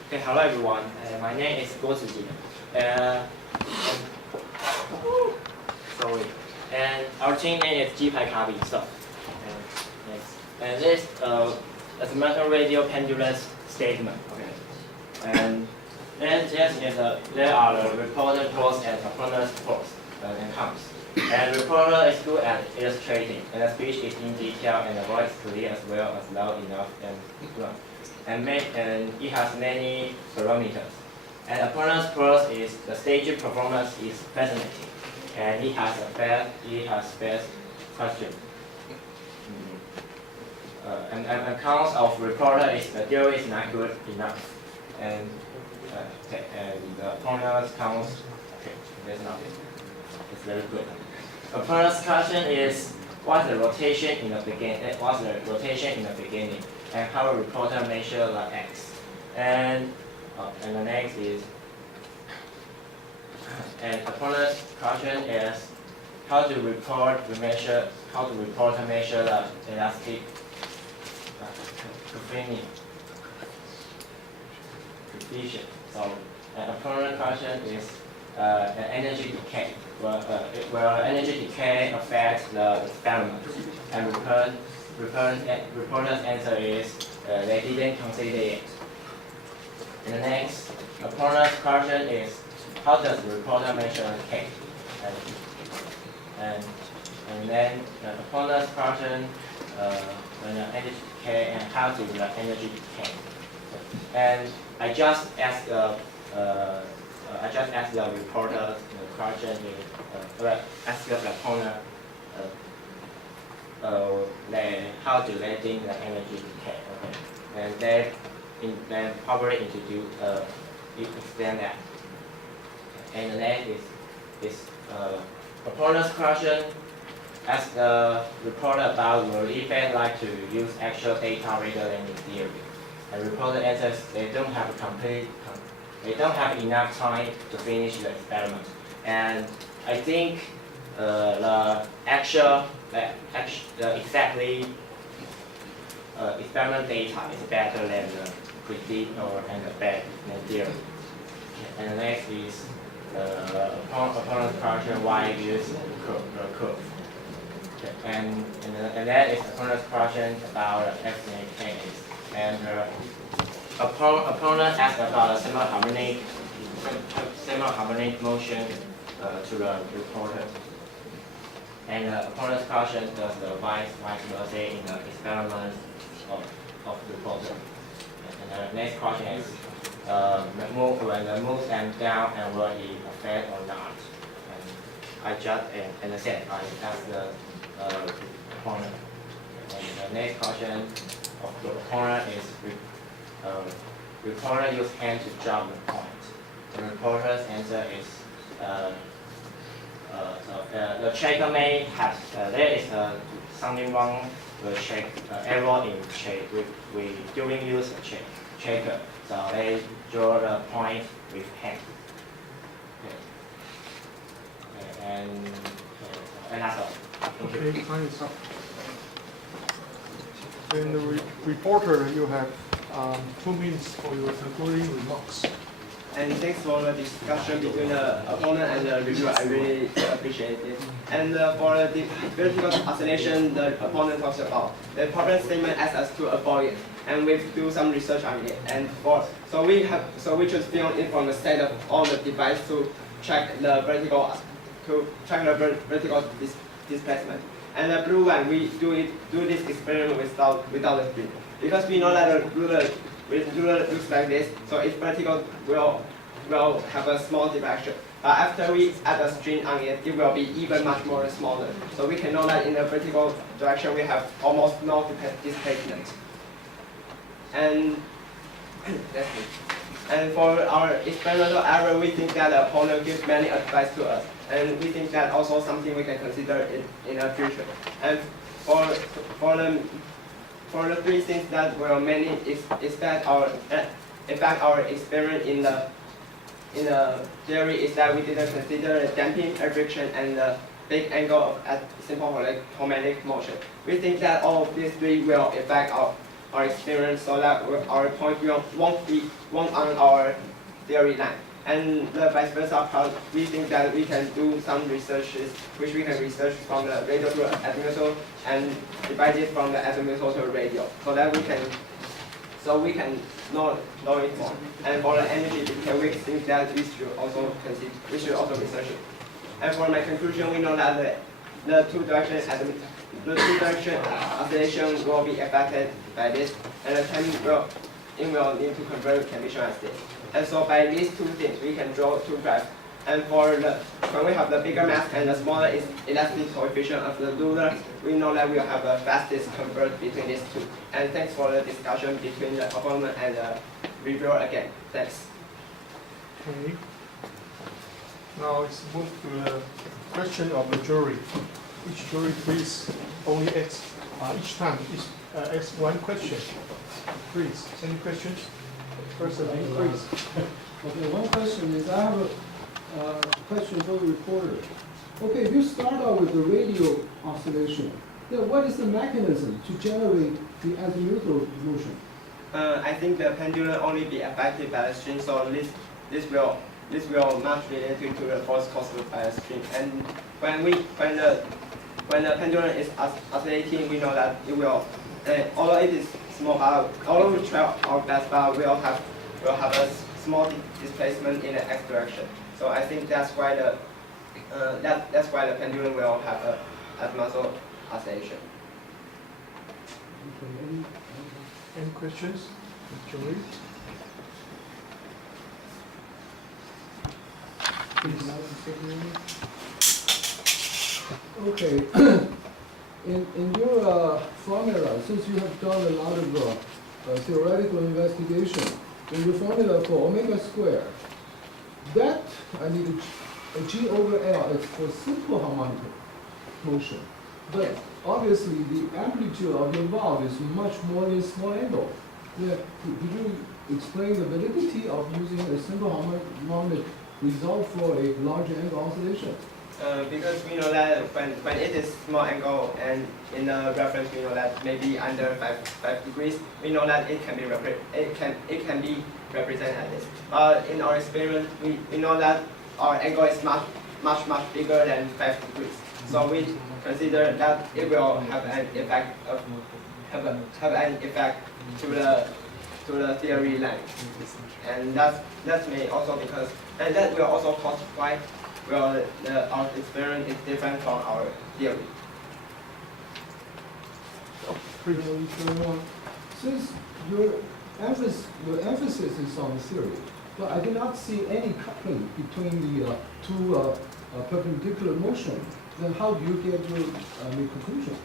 Okay, hello everyone. My name is郭子杰. Sorry. And our team name is F-鸡排卡比兽. And this is a metal radio pendulum statement. Okay. And then there are the reporter pros and opponent pros and cons. And reporter is good at illustrating, and the speech is in detail and the voice clear as well as loud enough and blunt. And it has many parameters. And opponent's pros is the stage performance is fascinating, and it has fair question. And cons of reporter is the theory is not good enough, and the opponent's cons, okay, there's nothing. It's very good. Opponent's question is what's the rotation in the beginning, and how a reporter measure the X. And the next is, and opponent's question is how to reporter measure the elastic coefficient. So an opponent question is energy decay. Well, energy decay affects the experiment, and reporter's answer is they didn't consider it. And the next opponent's question is how does the reporter measure K? And then the opponent's question when the energy decay and how to the energy decay. And I just asked the reporter the question ask the opponent how to letting the energy decay. Okay. And then probably explain that. And the next is opponent's question ask the reporter about will effect like to use actual data rather than in theory. And reporter answers they don't have enough time to finish the experiment. And I think the exactly experiment data is better than the predict and the bad than theory. And the next is opponent's question why use the curve. Okay. And that is opponent's question about F-gi case. And opponent asked about a semi-harmonic motion to the reporter. And the opponent's question does the vice versa in the experiment of the reporter. And the next question is when the moves them down and will it affect or not. And I just understand I asked the opponent. And the next question of the opponent is reporter use hand to drop the point. The reporter's answer is the checker may have there is something wrong with check error in check we during use checker, so they draw the point with hand. Okay. And that's all. Okay, time is up. In the reporter, you have 2 minutes for your concluding remarks. And thanks for the discussion between the opponent and the reviewer. I really appreciate it. And for the vertical oscillation the opponent talks about, the problem statement asks us to avoid it, and we do some research on it. And so we just film it from the state of all the device to check the vertical displacement. And the blue one, we do this experiment without the string, because we know that the ruler looks like this, so its vertical will have a small direction. After we add a string on it, it will be even much more smaller. So we can know that in the vertical direction we have almost no displacement. And that's it. And for our experimental error, we think that the opponent gives many advice to us, and we think that also something we can consider in the future. And for the three things that will mainly affect our experiment in the theory is that we didn't consider the damping, friction, and the big angle of simple harmonic motion. We think that all of these three will affect our experience, so that our point won't on our theory line. And the vice versa part, we think that we can do some researches, which we can research from the radio to azimuthal and divide it from the azimuthal to radio, so that we can know it more. And for the energy decay, we think that we should also research it. And for my conclusion, we know that the two-direction oscillation will be affected by this, and the time will need to convert to conditional as this. And so by these two things, we can draw two graphs. And when we have the bigger mass and the smaller elastic coefficient of the ruler, we know that we'll have the fastest convert between these two. And thanks for the discussion between the opponent and the reviewer again. Thanks. Okay. Now let's move to the question of the jury. Each jury please only ask each time ask one question. Please, any questions? First of all, please. Okay, one question is, I have a question for the reporter. Okay, if you start out with the radio oscillation, then what is the mechanism to generate the azimuthal motion? I think the pendulum only be affected by the string, so this will much related to the force caused by the string. And when the pendulum is oscillating, we know that it will, although it is small bar, although we try our best, but we'll have a small displacement in the x direction. So I think that's why the pendulum will have a azimuthal oscillation. Okay, any questions? Julie? Okay, in your formula, since you have done a lot of theoretical investigation, in your formula for omega squared, that I need a G over L is for simple harmonic motion. But obviously the amplitude of your valve is much more in small angle. Yeah, could you explain the validity of using a simple harmonic result for a large angle oscillation? Because we know that when it is small angle and in the reference we know that maybe under 5 degrees, we know that it can be represented as this. But in our experiment, we know that our angle is much bigger than 5 degrees. So we consider that it will have an effect to the theory line, and that may also because and that will also cause why our experiment is different from our theory. Since your emphasis is on the theory, but I do not see any coupling between the two perpendicular motion, then how do you get your conclusion?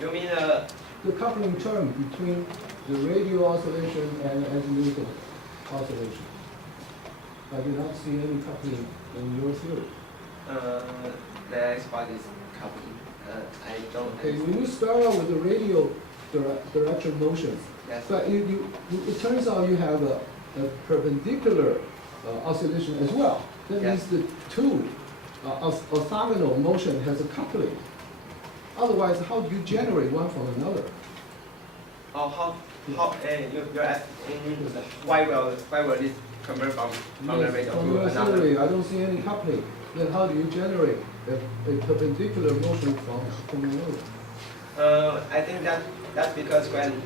You mean the coupling term between the radial oscillation and the azimuthal oscillation? I do not see any coupling in your theory. That's what is coupling. I don't. Okay, when you start out with the radial direction motion, yes. But it turns out you have a perpendicular oscillation as well. That yes. means the two orthogonal motion has a coupling. Otherwise, how do you generate one from another? Oh, you're asking why will this convert from the radial to another? Theory, I don't see any coupling. Then how do you generate a perpendicular motion from another? I think that's because when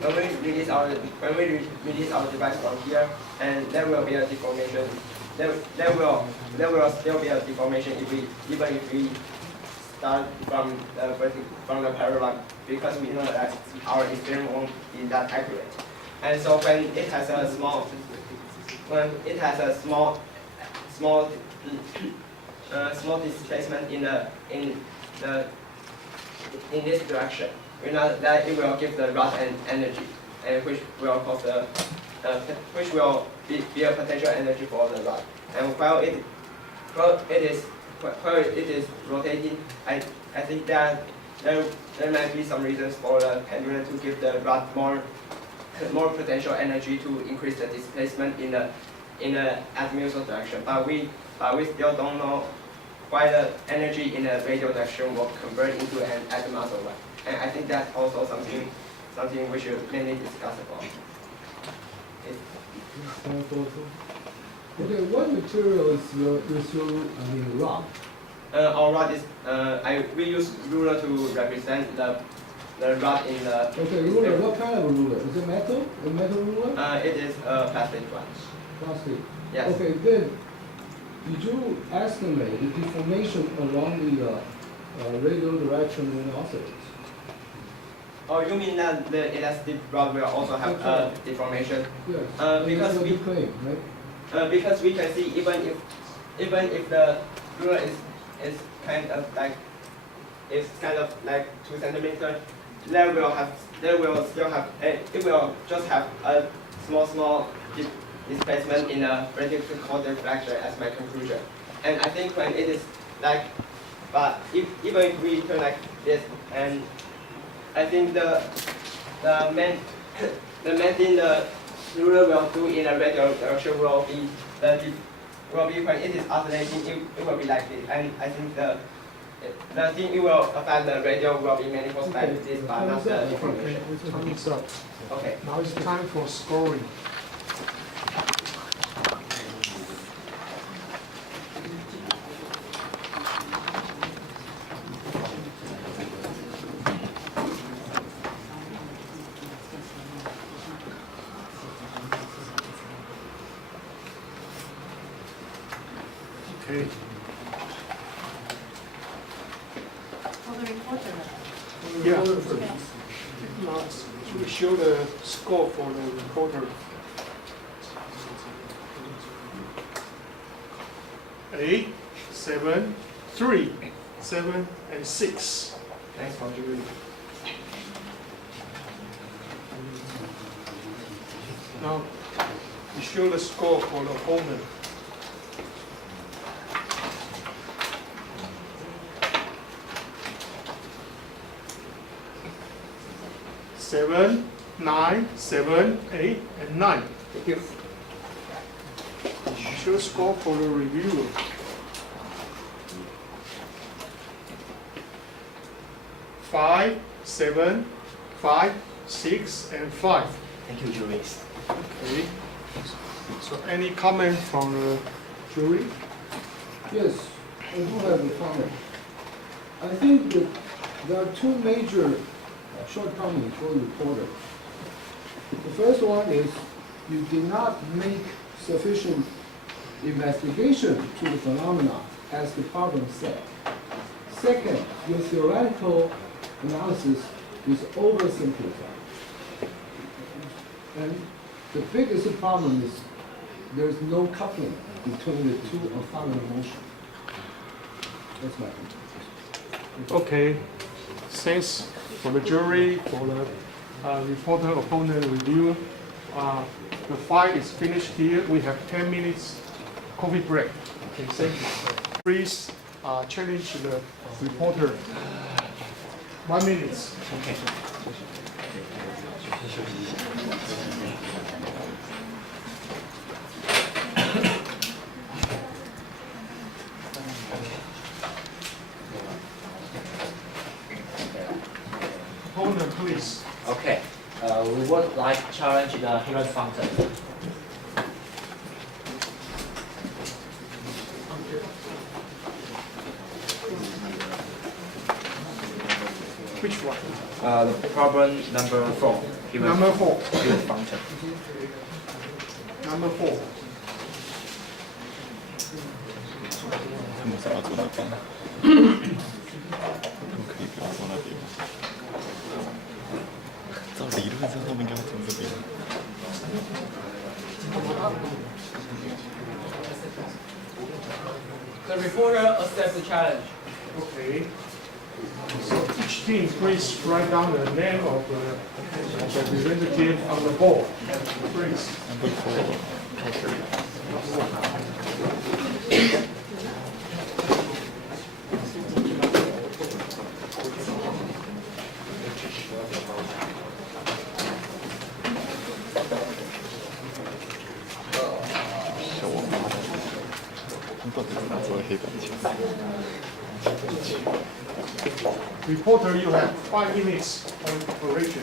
we release our device from here, and there will be a deformation. There will still be a deformation even if we start from the parallel, because we know that our experiment won't be that accurate. And so when it has a small displacement in this direction, we know that it will give the rod an energy, and which will cause the be a potential energy for the rod. And while it is rotating, I think that there might be some reasons for the pendulum to give the rod more potential energy to increase the displacement in the azimuthal direction. But we still don't know why the energy in the radial direction will convert into an azimuthal one. And I think that's also something we should mainly discuss about. Okay, what material is your rod? Our rod is we use ruler to represent the rod in the. Okay, ruler. What kind of a ruler? Is it metal? A metal ruler? It is a plastic one. Plastic. Yes. Okay, then did you estimate the deformation along the radial direction in oscillates? Oh, you mean that the elastic rod will also have deformation? Yes. Because we claim, right? Because we can see even if the ruler is kind of like 2 centimeters, it will just have a small displacement in a radial deflection as my conclusion. And I think when it is but even if we turn like this, and I think the main thing the ruler will do in a radial direction will be when it is oscillating, it will be like this. And I think the thing it will affect the radial will be manifest by this, but not the deformation. Time is up. Okay. Now it's time for scoring. Okay. For the reporter. Yeah. Now, should we show the score for the reporter? 8, 7, 3, 7, and 6. Thanks for doing. Now, we show the score for the opponent. Seven, 9, 7, 8, and 9. Thank you. Show score for the reviewer. 5, 7, 5, 6, and 5. Thank you, juries. Okay. So any comment from the jury? Yes, I do have a comment. I think that there are two major shortcomings for the reporter. The first one is you did not make sufficient investigation to the phenomena as the problem said. Second, your theoretical analysis is oversimplified. And the biggest problem is there's no coupling between the two orthogonal motion. That's my opinion. Okay. Thanks for the jury, for the reporter opponent review. The fight is finished here. We have 10 minutes coffee break. Okay, thank you. Please challenge the reporter. 1 minute. Okay. Opponent, please. Okay. We would like to challenge the Hilbert function. Which one? The problem number 4. Number 4. Hilbert function. Number 4. 他们是要做那边，可以不要做那边吗？照理论上他们应该要从这边。The reporter accepts the challenge. Okay. So each team please write down the name of the representative on the board. Please. Reporter, you have 5 minutes on preparation.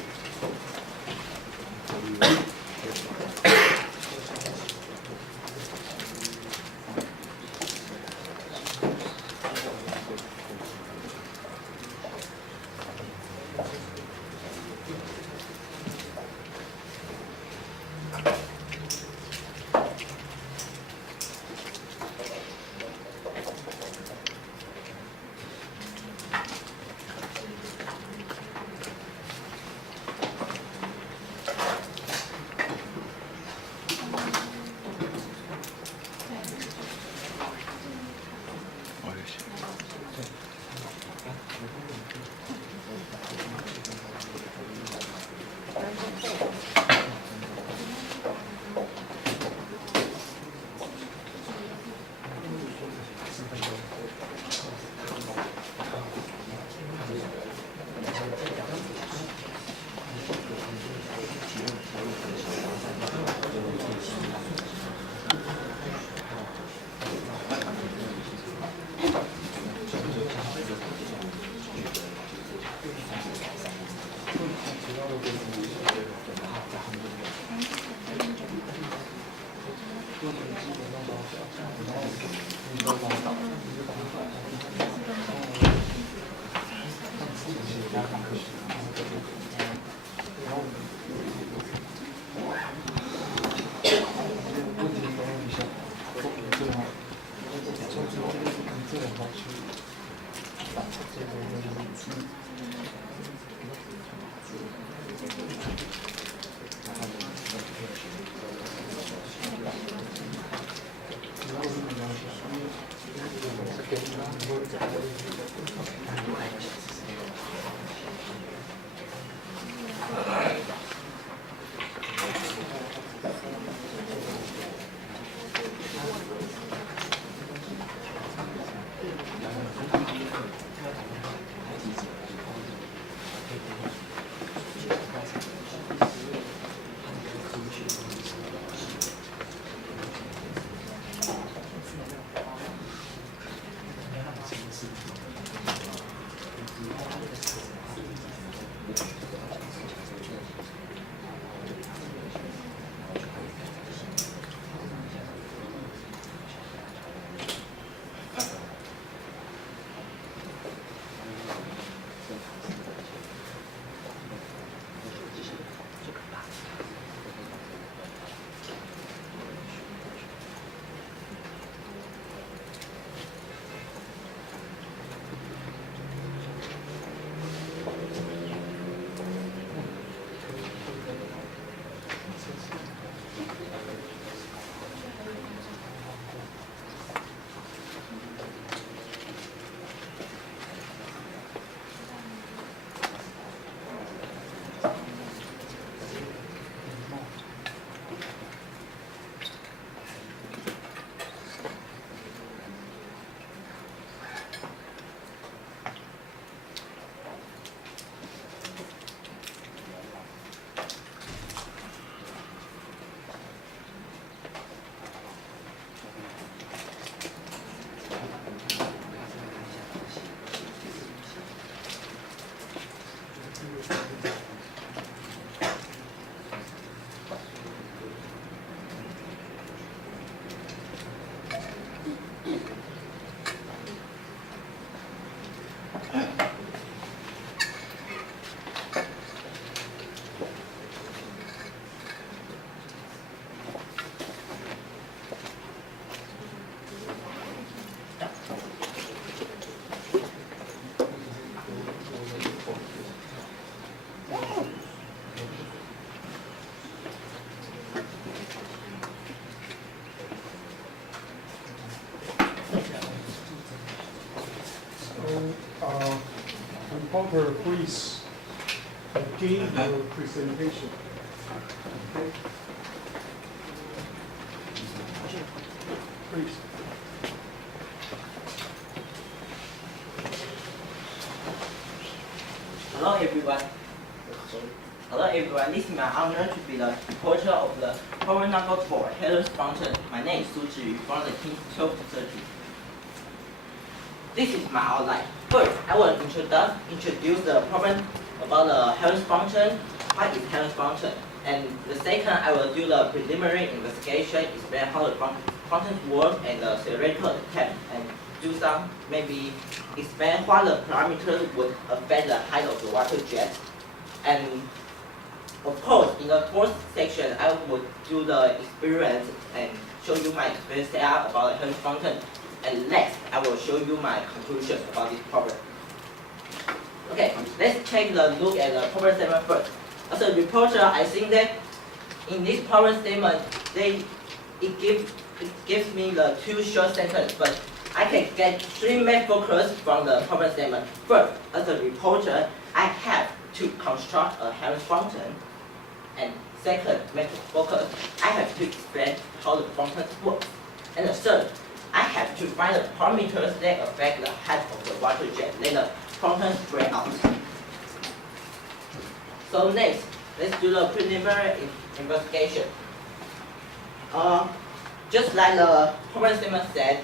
begin your presentation. Okay. Please. Hello everyone. Hello everyone. This is my honor to be the reporter of the problem number 4, Heller's function. My name is Su Zhi from the team 12 to 13. This is my outline. First, I will introduce the problem about the Heller's function. What is Heller's function? And the second, I will do the preliminary investigation, explain how the functions work and the theoretical attempt, and do some maybe explain what the parameters would affect the height of the water jet. And of course, in the fourth section, I would do the experiment and show you my experience setup about the Heller's function. And next, I will show you my conclusion about this problem. Okay, let's take a look at the problem statement first. As a reporter, I think that in this problem statement, it gives me the 2 short sentences, but I can get 3 main focus from the problem statement. First, as a reporter, I have to construct a Heller's function. And second, main focus, I have to explain how the function works. And the third, I have to find the parameters that affect the height of the water jet, then the function spread out. So next, let's do the preliminary investigation. Just like the problem statement said,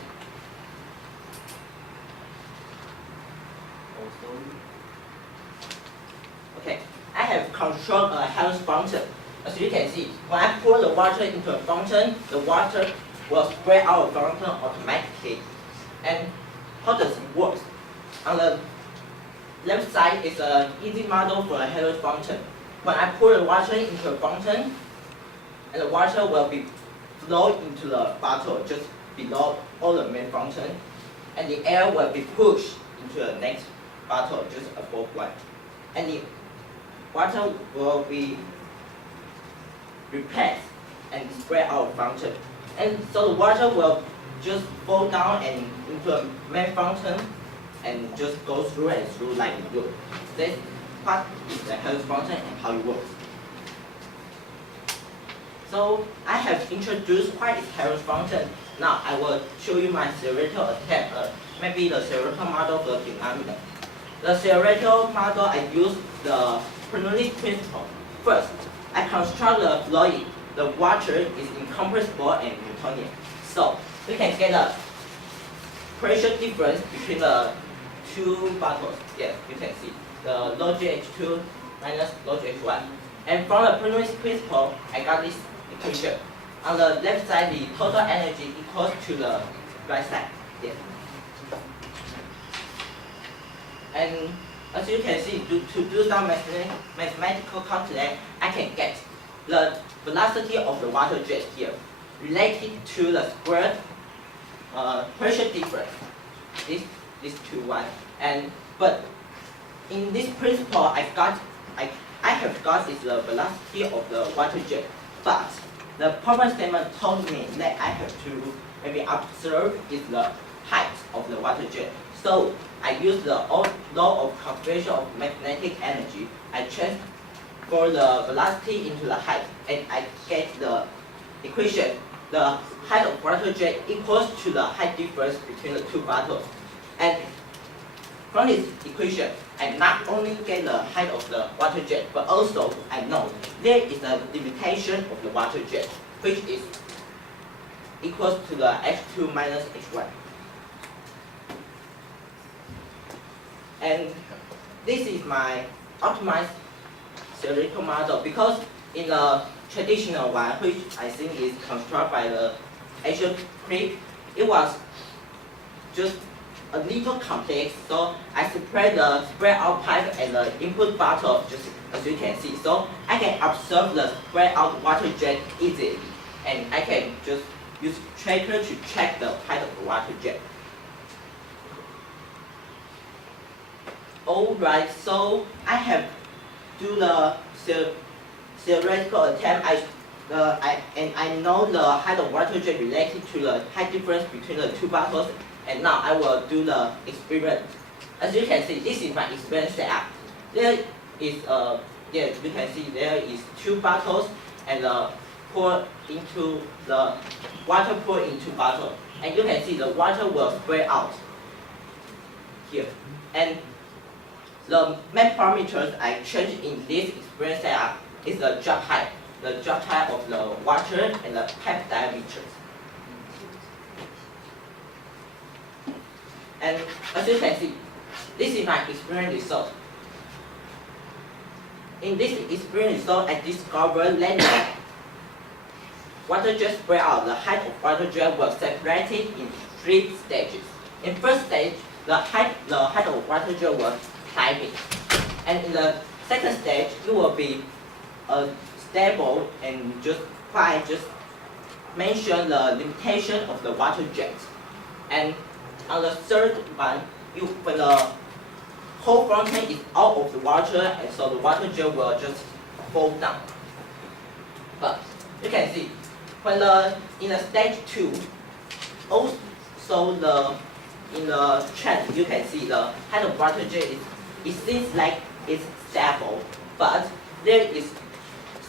okay, I have constructed a Heller's function. As you can see, when I pour the water into a function, the water will spread out of function automatically. And how does it work? On the left side is an easy model for a Heller's function. When I pour the water into a function, and the water will be flow into the bottle just below all the main function, and the air will be pushed into the next bottle just above one. And the water will be replaced and spread out of function. And so the water will just fall down and into a main function and just go through and through like it would. This part is the Heller's function and how it works. So I have introduced what is Heller's function. Now I will show you my theoretical attempt, maybe the theoretical model for the dynamic. The theoretical model, I use the Pendulum principle. First, I construct the fluid. The water is incompressible and Newtonian. So we can get a pressure difference between the 2 bottles. Yes, you can see the low GH2 minus low GH1. And from the Pendulum principle, I got this equation. On the left side, the total energy equals to the right side. Yes. And as you can see, to do some mathematical calculation, I can get the velocity of the water jet here related to the squared pressure difference. This 2-1. But in this principle, I have got is the velocity of the water jet. But the problem statement told me that I have to maybe observe is the height of the water jet. So I use the law of conservation of magnetic energy. I transfer the velocity into the height, and I get the equation. The height of water jet equals to the height difference between the 2 bottles. And from this equation, I not only get the height of the water jet, but also I know there is a limitation of the water jet, which is equals to the H2 minus H1. And this is my optimized theoretical model, because in the traditional one, which I think is constructed by the Asian Creek, it was just a little complex. So I spread the spread out pipe and the input bottle, just as you can see. So I can observe the spread out water jet easily, and I can just use tracker to check the height of the water jet. Alright, so I have do the theoretical attempt. I know the height of water jet related to the height difference between the 2 bottles, and now I will do the experiment. As you can see, this is my experiment setup. There is a yes, you can see there is 2 bottles and pour into the water pour into bottle, and you can see the water will spread out here. And the main parameters I changed in this experience setup is the drop height of the water and the pipe diameter. And as you can see, this is my experience result. In this experience result, I discovered that the water jet spread out. The height of water jet was separated in 3 stages. In first stage, the height of water jet was climbing, and in the second stage, it will be stable and just mention the limitation of the water jet. And on the third one, when the whole fountain is out of the water, and so the water jet will just fall down. But you can see, in the stage 2, also in the trend, you can see the height of water jet it seems like it's stable, but there is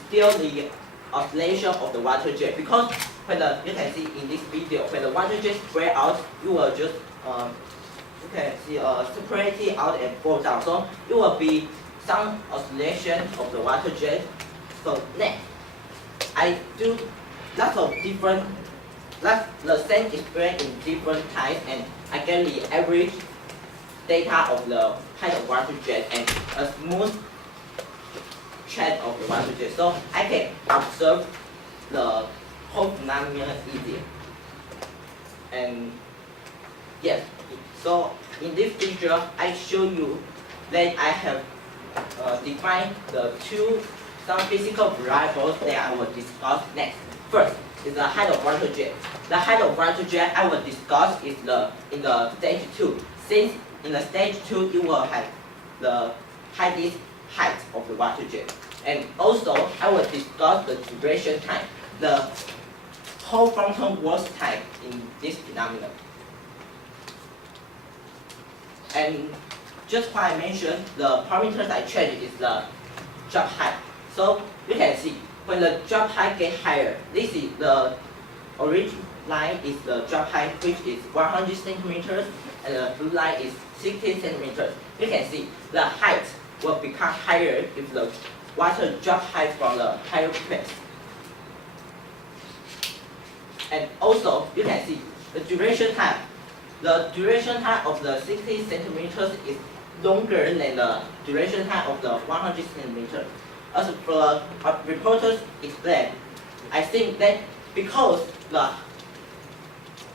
still the oscillation of the water jet, because you can see in this video, when the water jet spread out, you will just you can see separate it out and fall down. So it will be some oscillation of the water jet. So next, I do lots of different, the same experience in different types, and I get the average data of the height of water jet and a smooth trend of the water jet. So I can observe the whole phenomenon easier. And yes, so in this picture, I show you that I have defined the some physical variables that I will discuss next. First is the height of water jet. The height of water jet I will discuss is in the stage 2. Since in the stage 2, you will have the highest height of the water jet. And also, I will discuss the duration time, the whole fountain works time in this phenomenon. And just what I mentioned, the parameters I changed is the drop height. So you can see, when the drop height gets higher, this is the orange line is the drop height, which is 100 centimeters, and the blue line is 60 centimeters. You can see the height will become higher if the water drop height from the higher place. And also, you can see the duration time. The duration time of the 60 centimeters is longer than the duration time of the 100 centimeters. As the reporters explained, I think that because the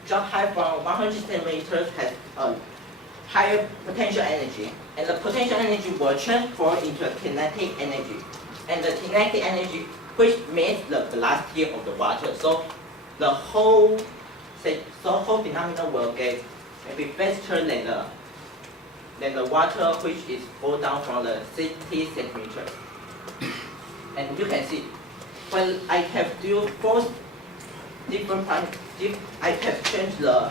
drop height from 100 centimeters has a higher potential energy, and the potential energy will transform into kinetic energy, and the kinetic energy which means the velocity of the water. So the whole phenomenon will get maybe faster than the water which is fall down from the 60 centimeters. And you can see, when I have do 4 different I have changed the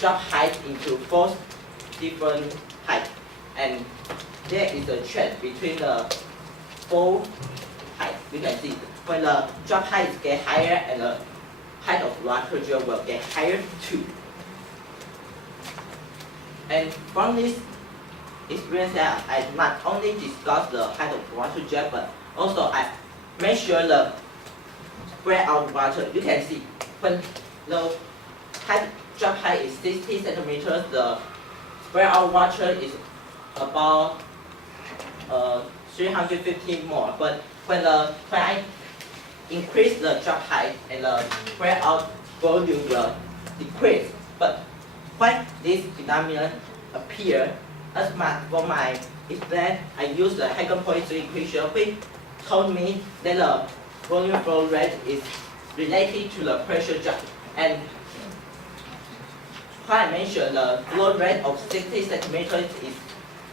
drop height into 4 different heights, and there is a trend between the 4 heights. You can see when the drop height get higher and the height of water jet will get higher too. And from this experience, I not only discuss the height of water jet, but also I measure the spread out water. You can see when the drop height is 60 centimeters, the spread out water is about 350 more. But when I increase the drop height and the spread out volume will decrease. But when this phenomenon appear, for my explain, I use the Hagen-Poisson equation, which told me that the volume flow rate is related to the pressure drop. And when I mentioned the flow rate of 60 centimeters is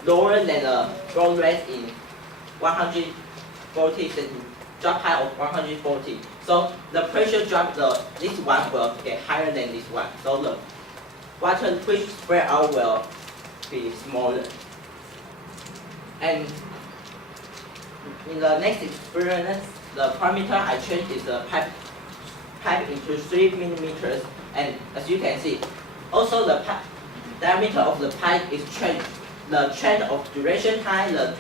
lower than the flow rate in 140 centimeters, drop height of 140. So the pressure drop, this one will get higher than this one. So the water which spread out will be smaller. And in the next experiment, the parameter I changed is the pipe into 3 millimeters, and as you can see, also the diameter of the pipe is changed. The trend of duration time, the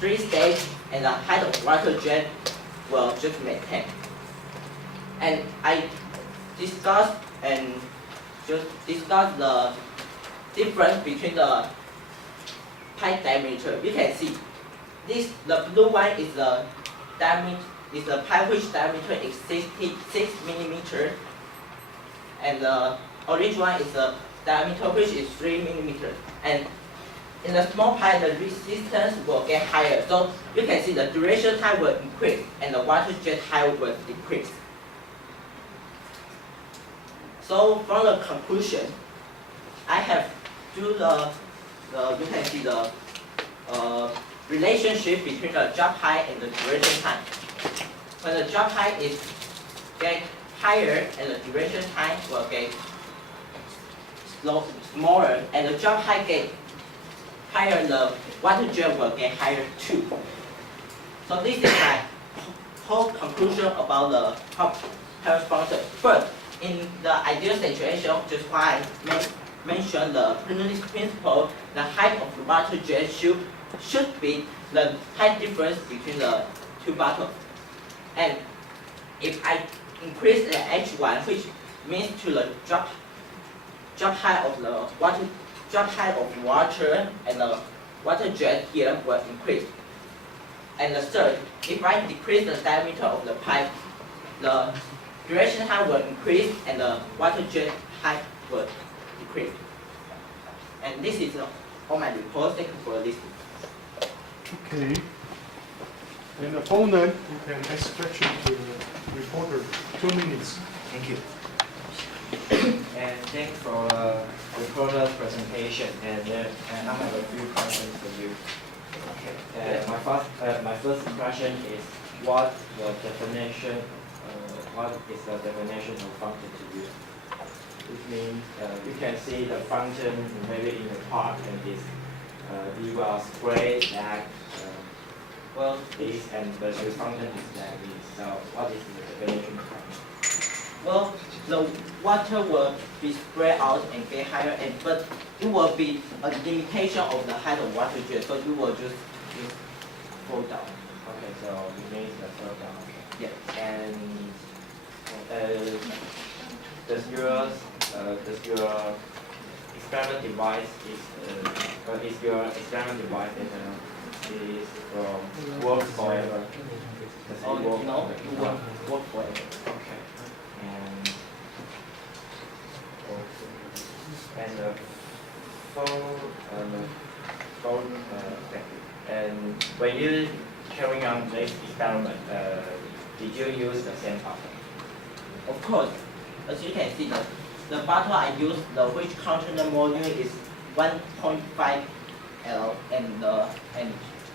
3 stage, and the height of water jet will just maintain. And I discussed the difference between the pipe diameter. You can see this, the blue one is the diameter, is the pipe which diameter is 66 millimeters, and the orange one is the diameter which is 3 millimeters. And in the small pipe, the resistance will get higher. So you can see the duration time will increase and the water jet height will decrease. So from the conclusion, I have do you can see the relationship between the drop height and the duration time. When the drop height is get higher and the duration time will get smaller, and the drop height get higher, the water jet will get higher too. So this is my whole conclusion about the Harris function. First, in the ideal situation, just why I mentioned the Pendulum principle, the height of the water jet should be the height difference between the 2 bottles. And if I increase the H1, which means to the drop height of the water, and the water jet here will increase. And the third, if I decrease the diameter of the pipe, the duration time will increase and the water jet height will decrease. And this is all my report. Thank you for listening. Okay. And opponent, you can ask question to the reporter. 2 minutes. Thank you. And thanks for reporter's presentation. And I have a few questions for you. Okay. My first question is what is the definition of function to you? Which means you can see the function maybe in the part and this you are square that this and the function is like this. So what is the definition of function? Well, the water will be spread out and get higher, but it will be a limitation of the height of water jet, so you will just fall down. Okay, so it means the fall down. Okay. Yes. And does your experiment device is your experiment device is work forever? Oh, no, it won't work forever. Okay. And the phone and when you carrying on this experiment, did you use the same bottle? Of course, as you can see, the bottle I used, the which container module is 1.5 L, and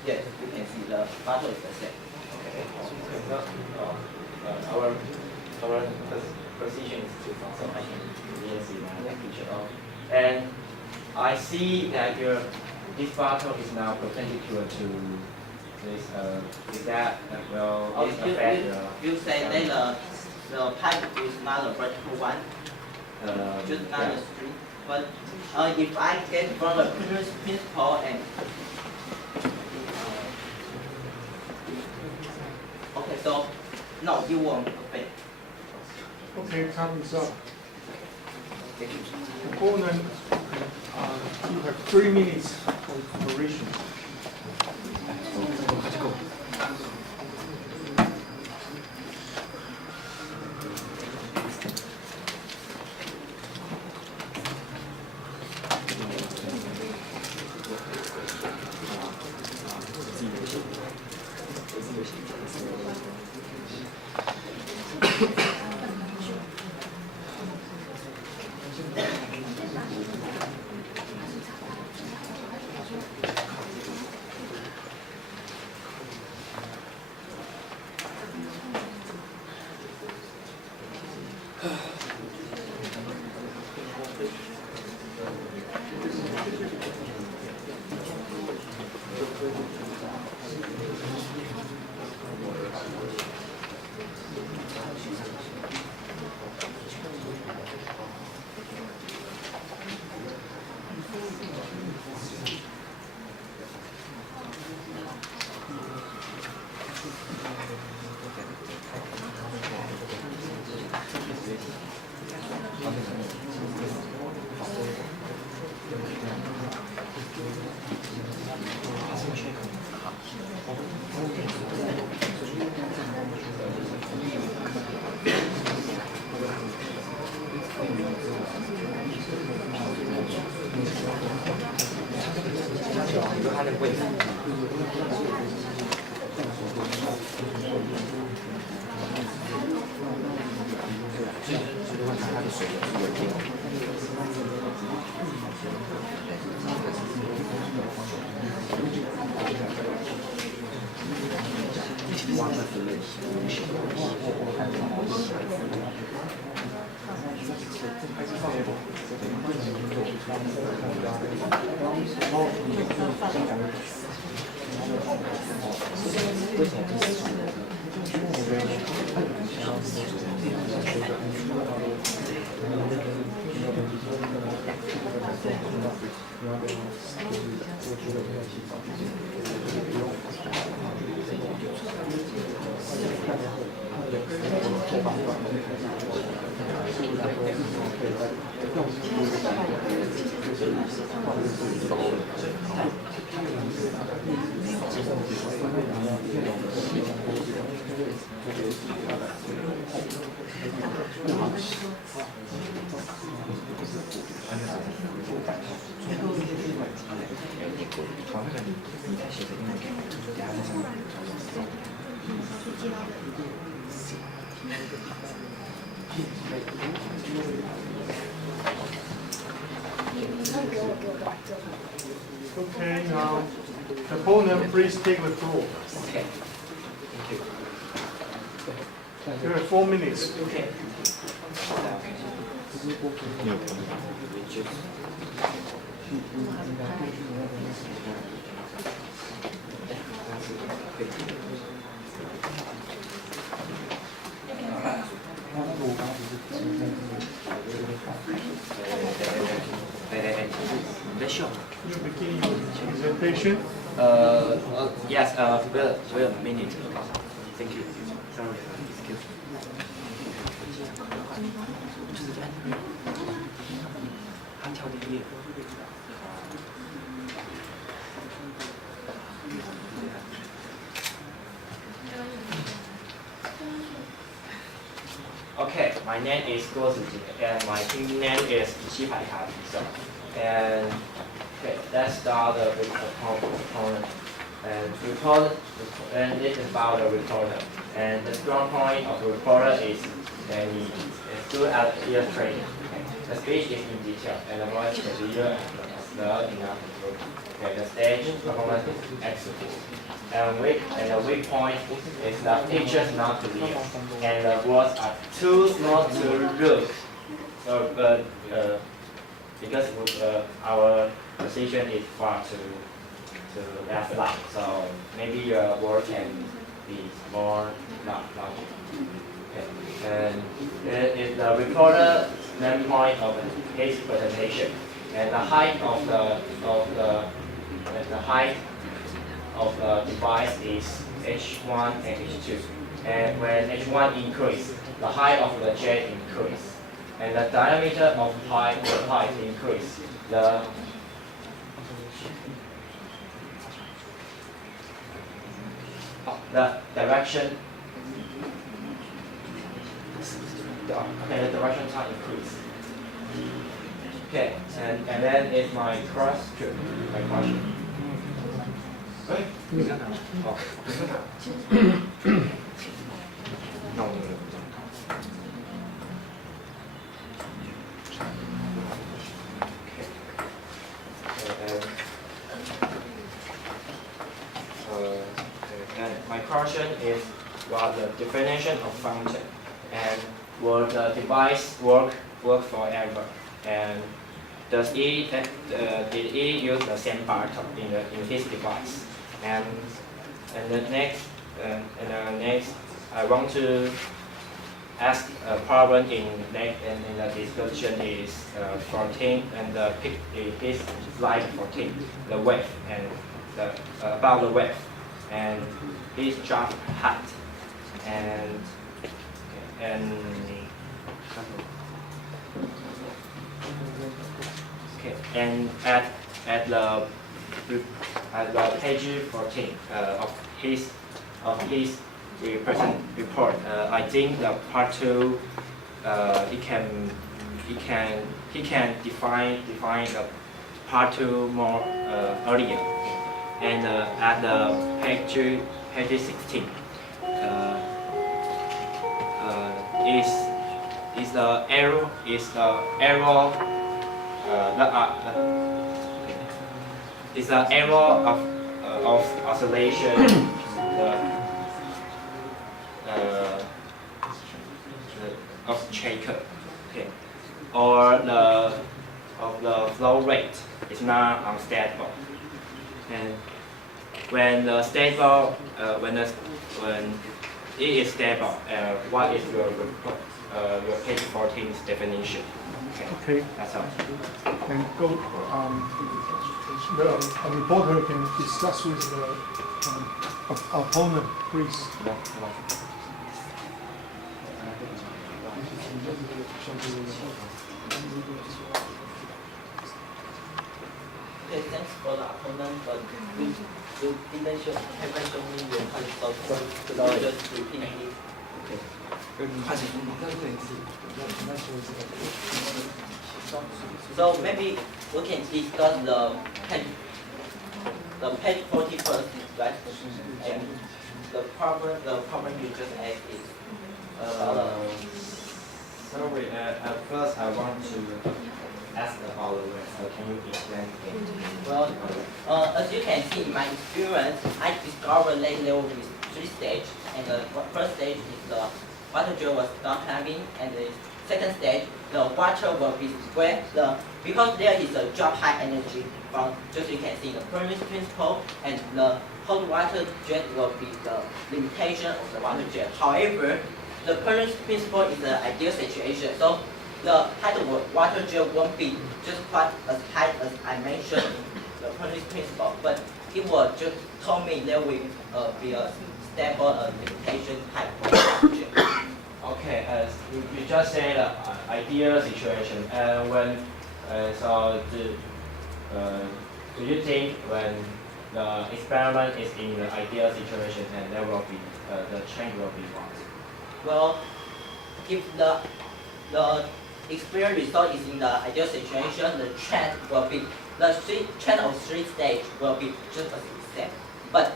yes, you can see the bottle is the same. Okay. Our position is too far, so I can really see that picture. And I see that this bottle is now perpendicular to this. Is that this affect you say that the pipe is not a vertical one, just not a straight. But if I get from the previous principle and okay, so no, you won't affect. Okay, time is up. Opponent, you have 3 minutes for exploration. 它的位置。就是问它的水有没有进。忘了之类。Okay, now, opponent, please take the floor. Okay. Thank you. You have 4 minutes. Okay. You begin your presentation. Yes, wait a minute. Thank you. Sorry, excuse me. Okay, my name is 郭子杰 and my team name is 鸡排卡比兽 and okay, let's start with the opponent. And this is about the reporter. And the strong point of the reporter is that he is good at illustrating. Okay. The speech is in detail, and the voice is clear and loud enough to group. Okay. The stage performance is excellent. And the weak point is the pictures not clear, and the words are too small to look. So, because our position is far to left line, so maybe your word can be more larger. Okay. And it is the reporter main point of his presentation, and the height of the device is H1 and H2. And when H1 increase, the height of the jet increase, and the diameter of the pipe increase. The direction. Okay, the direction time increase. Okay, and then it's my question. Right? Oh. No. And my question is what the definition of function, and will the device work forever, and did it use the same part in his device, and the next I want to ask a problem in the discussion is 14 and is slide 14, the wave and about the wave and his job hat and okay, and at the page 14 of his report, I think the part 2 he can define the part 2 more earlier, And at the page 16, is the arrow is the arrow of oscillation of shaker, okay, or the flow rate is not unstable. And when the stable, when it is stable, what is your page 14's definition? Okay. That's all. And go. The reporter can discuss with the opponent, please. Okay, thanks for the opponent, but you haven't shown me your result, so just repeat it. Okay. So maybe we can discuss the page 40 first, right? And the problem you just asked is Sorry, at first I want to ask the follower. So can you explain again? Well, as you can see in my experience, I discovered lake level with 3 stages. And the first stage is the water jet was down climbing, and the second stage, the water will be square. Because there is a drop high energy from, just you can see the Pendulum principle, and the hot water jet will be the limitation of the water jet. However, the Pendulum principle is an ideal situation. So the height of water jet won't be just quite as high as I mentioned in the Pendulum principle, but it will just tell me there will be a stable limitation type of water jet. Okay, you just said ideal situation. Do you think when the experiment is in the ideal situation, and there will be the change will be what? Well, if the experiment result is in the ideal situation, the trend will be trend of 3 stages will be just as the same. But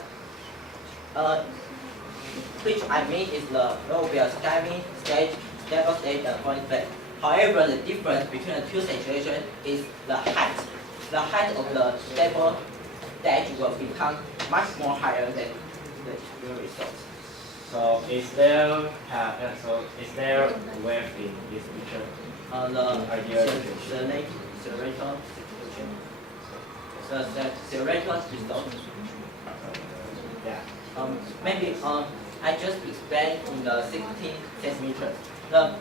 which I mean is there will be a climbing stage, stable stage, and falling stage. However, the difference between the 2 situations is the height. The height of the stable stage will become much more higher than the experiment result. So is there a wave in this picture? The theoretical result. Yeah. Maybe I just explained in the 16 centimeters. The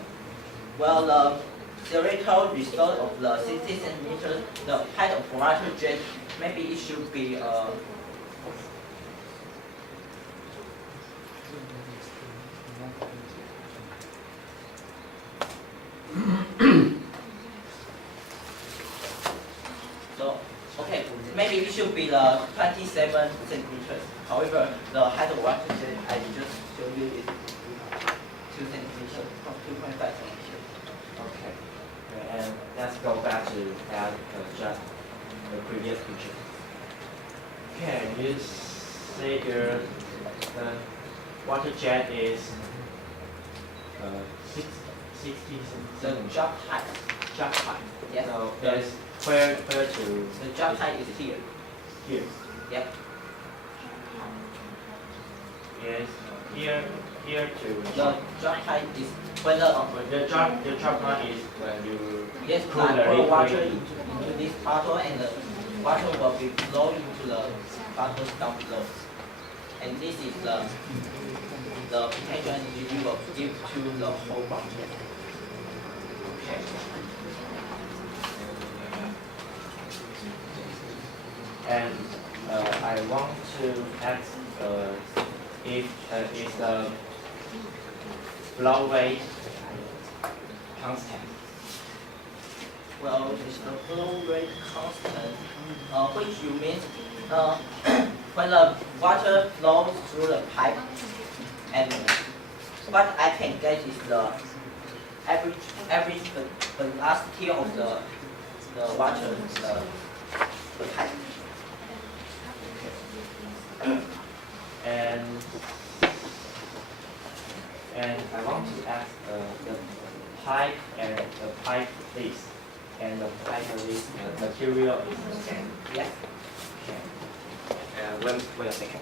theoretical result of the 60 centimeters, the height of water jet, maybe it should be so okay, maybe it should be the 27 centimeters. However, the height of water jet I just showed you is 2 centimeters, 2.5 centimeters. Okay. And let's go back to that just the previous picture. Okay, you say here the water jet is 60 The drop height. Drop height. Yes. So there's where to the drop height is here. Here. Yep. Yes. Here to The drop height is when the drop height is when you yes, cool I the pour liquid. water into this bottle, and the water will be flowing into the bottles down below. And this is the potential energy you will give to the whole bottle. Okay. And I want to ask if is the flow rate constant? Well, is the flow rate constant? Which you mean when the water flows through the pipe, and what I can get is the average velocity of the water the pipe. And I want to ask the pipe and the pipe list and the pipe list material is the same. Yes. Okay. Wait a second.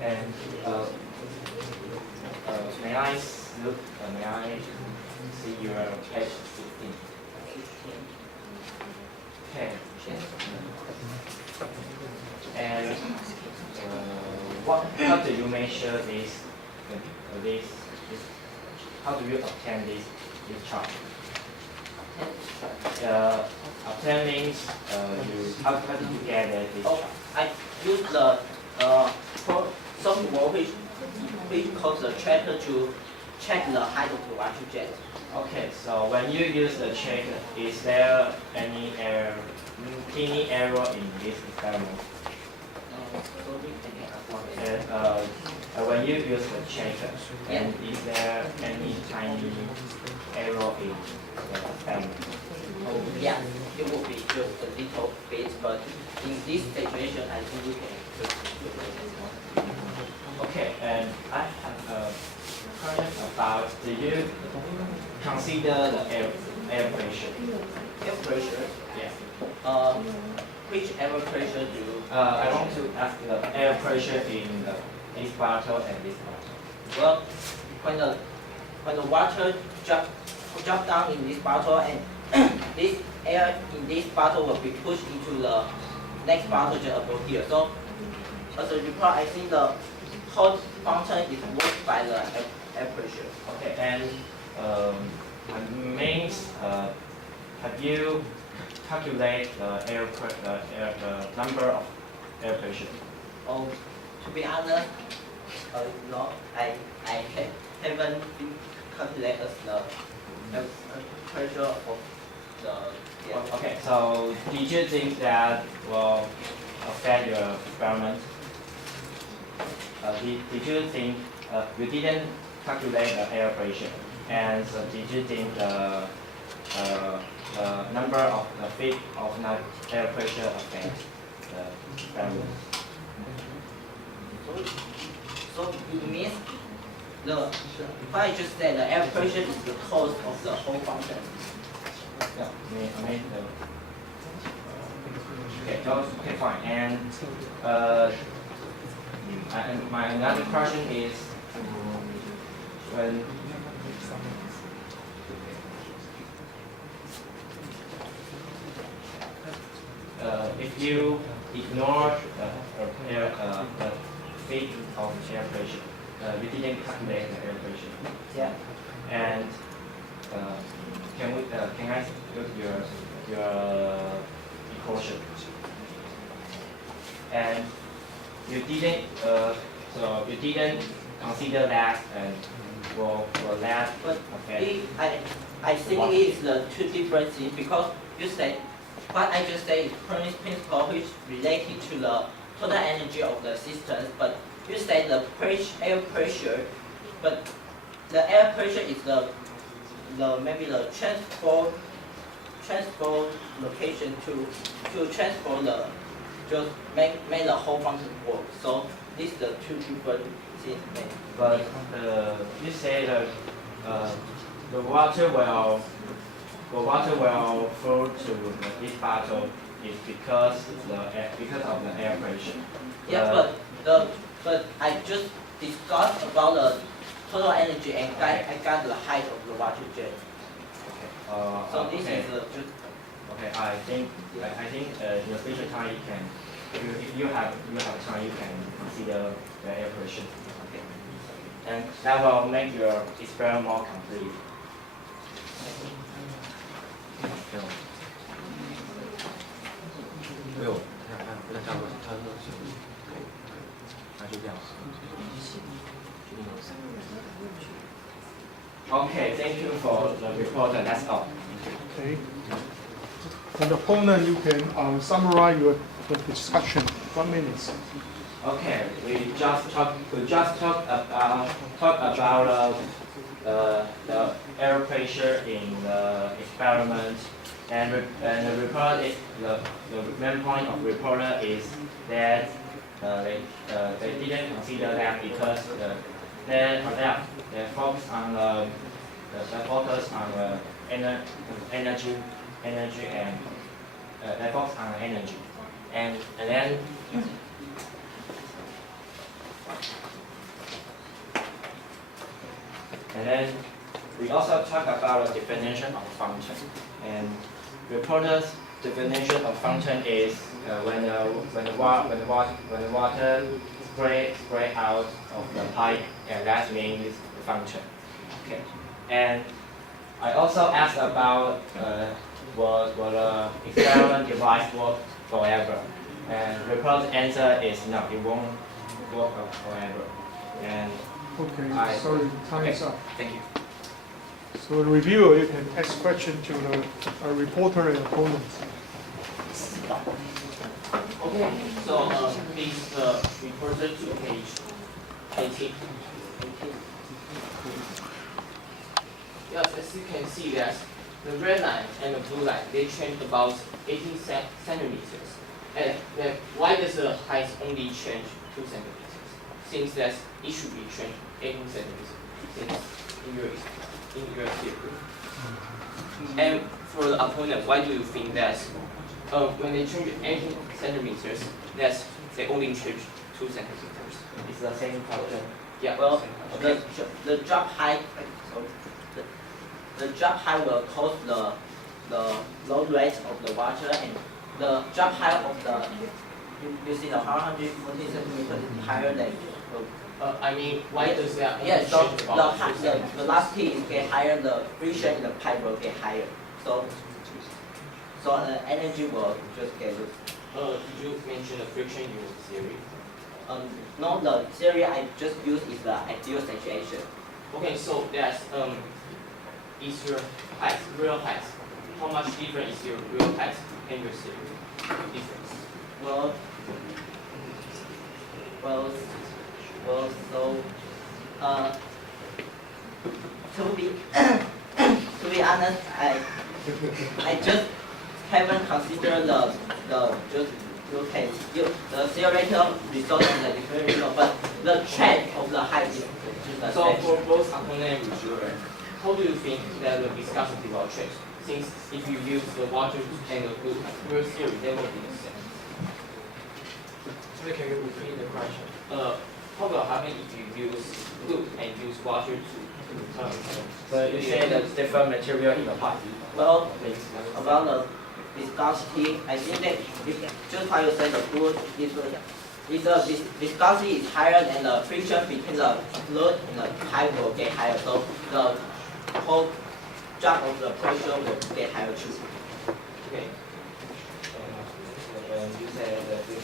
And may I see your page 16? Okay. And how do you measure this? How do you obtain this chart? Obtain means how did you get this chart? I use the software which calls the tracker to check the height of the water jet. Okay, so when you use the checker, is there any teeny error in this experiment? When you use the checker, and is there any tiny error in the experiment? Oh, yeah, it will be just a little bit, but in this situation, I think we can just Okay, and I have a question about, do you consider the air pressure? Air pressure? Yeah. Which air pressure do you? I want to ask the air pressure in this bottle and this bottle. Well, when the water drop down in this bottle and this air in this bottle will be pushed into the next bottle just above here. So as a report, I think the whole function is worked by the air pressure. Okay, and means have you calculate the number of air pressure? Oh, to be honest, no, I haven't calculated the air pressure of the. Yeah. Okay, so did you think that will affect your experiment? Did you think you didn't calculate the air pressure, and so did you think the number of the feet of air pressure affect the experiment? So it means what I just said, the air pressure is the cause of the whole function. Yeah, okay, fine. And my another question is when if you ignore the feet of air pressure, you didn't calculate the air pressure. Yeah. And can I look your equation? And you didn't consider that and will that affect? I think it is the two different things because you said what I just said is Coulomb principle which related to the total energy of the system, but you said the air pressure, but the air pressure is the maybe the transport location to transport the just make the whole function work. So these are the two different things. But you say that the water will flow to this bottle is because of the air pressure. Yeah, but I just discussed about the total energy and I got the height of the water jet. Okay. So this okay. is just. Okay, I think in the future time you can, if you have time, you can consider the air pressure. Okay. And that will make your experiment more complete. Okay, thank you for the report, and that's all. Okay. And opponent, you can summarize your discussion. 1 minute. Okay, we just talk about the air pressure in the experiment, and the report is the main point of reporter is that they didn't consider that because they focus on the energy and they focus on energy and then. And then we also talk about the definition of function. And reporter's definition of function is when the water spray out of the pipe, and that means the function. Okay. And I also asked about will the experiment device work forever? And reporter's answer is no, it won't work forever. And okay, sorry, time is up. Thank you. So the reviewer, you can ask question to the reporter and opponent. Okay, so please reporter to page 18. Yes, as you can see that the red line and the blue line, they change about 18 centimeters. And the why does the height only change 2 centimeters? Since that it should be changed 18 centimeters since in your theory. And for the opponent, why do you think that when they change 18 centimeters, that they only change 2 centimeters? It's the same problem. Yeah, well, the drop height, the drop height will cause the low rate of the water, and the drop height of the you see the 140 centimeters is higher than. I mean, why does that? Yeah, so the velocity is get higher, the friction in the pipe will get higher. So the energy will just get loose. Did you mention the friction in your theory? No, the theory I just used is the ideal situation. Okay, so that's is your height, real height. How much different is your real height and your theory difference? Well, so to be honest, I just haven't considered the theoretical result and the experimental, but the trend of the height is the so same. For both opponent and reviewer, how do you think that the viscosity will change? Since if you use the water and the glue, your theory, they will be the same. So can you repeat the question? What will happen if you use glue and use water to So you say there's different material in the pipe. well, about the viscosity, I think that just how you said, the glue is the viscosity is higher than the friction between the fluid and the pipe will get higher. So the whole drop of the pressure will get higher too. Okay. You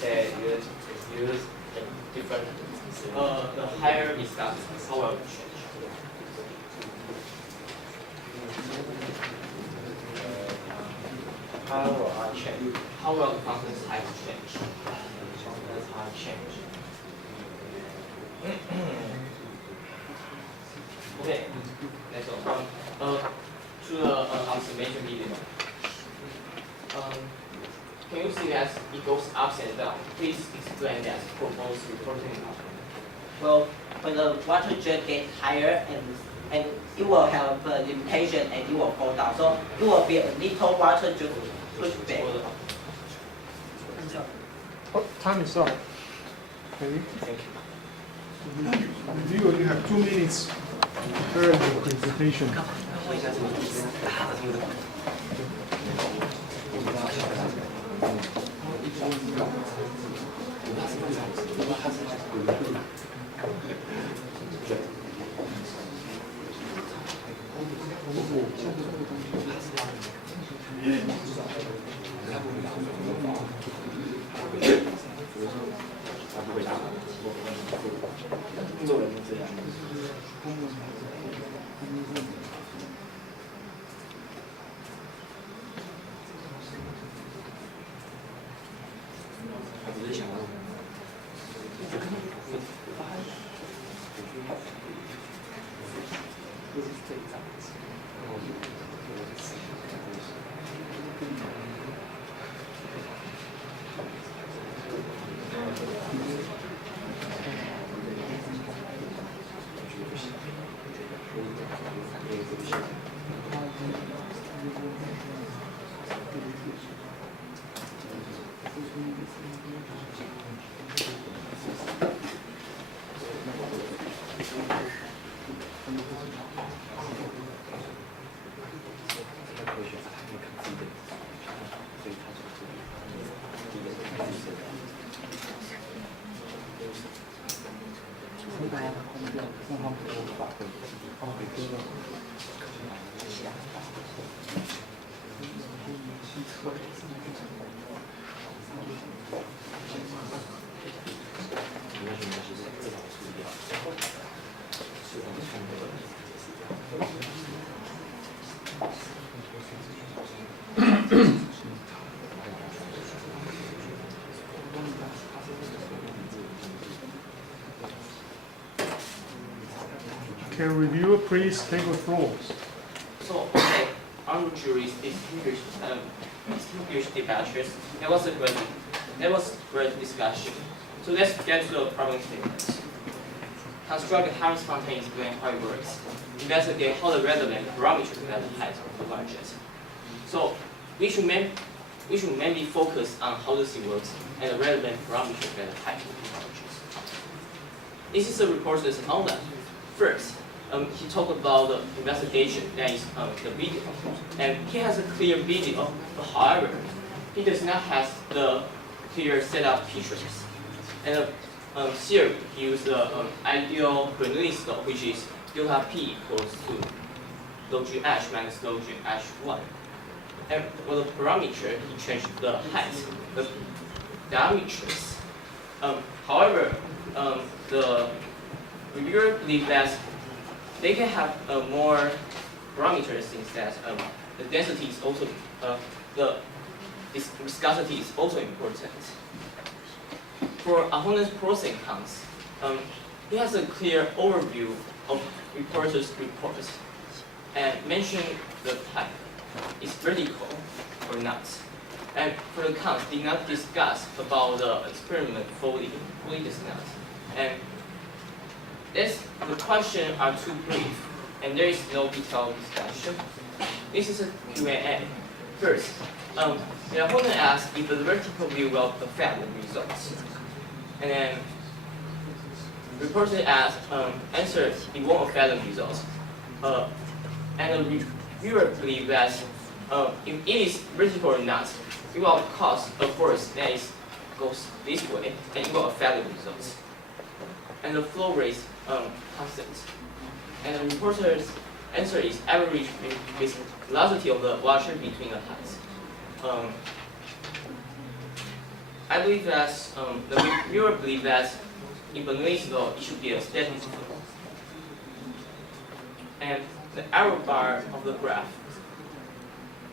say use different. The higher viscosity, how will it change? How will I change? How will the function's height change? Function's height change. Okay, next one. To the observation video. Can you see that it goes up and down? Please explain that for both reporting. Well, when the water jet gets higher and it will have a limitation and it will fall down. So it will be a little water just pushed back. Oh, time is up. Okay. Thank you. Reviewer, you have 2 minutes. Prepare your presentation. Can reviewer please take the floor? So, okay, on jury's distinguished debaters, there was a great discussion. So let's get to the problem statement. Construct the Harris function, explain how it works. Investigate how the relevant parameters at the height converges. So we should mainly focus on how this works and the relevant parameters at the height converges. This is the reporter's outline. First, he talked about the investigation, that is the video, and he has a clear video. But however, he does not have the clear setup pictures. And here he used the ideal Bernoulli's law, which is delta p equals to log g h minus log g h1. And for the parameter, he changed the height, the diameters. However, the reviewer believes that they can have more parameters since that the density is also the viscosity is also important. For opponent's pros and cons, he has a clear overview of reporter's report and mention the type is vertical or not. And for the cons, did not discuss about the experiment fully does not. And the questions are too brief, and there is no detailed discussion. This is a Q&A. First, the opponent asks if the vertical view will affect the results. And then the reporter asks, answers it won't affect the results. And the reviewer believes that if it is vertical or not, it will cause a force that goes this way, and it will affect the results. And the flow rate constant. And the reporter's answer is average velocity of the water between the heights. I believe that the reviewer believes that in Bernoulli's law it should be a static flow. And the error bar of the graph.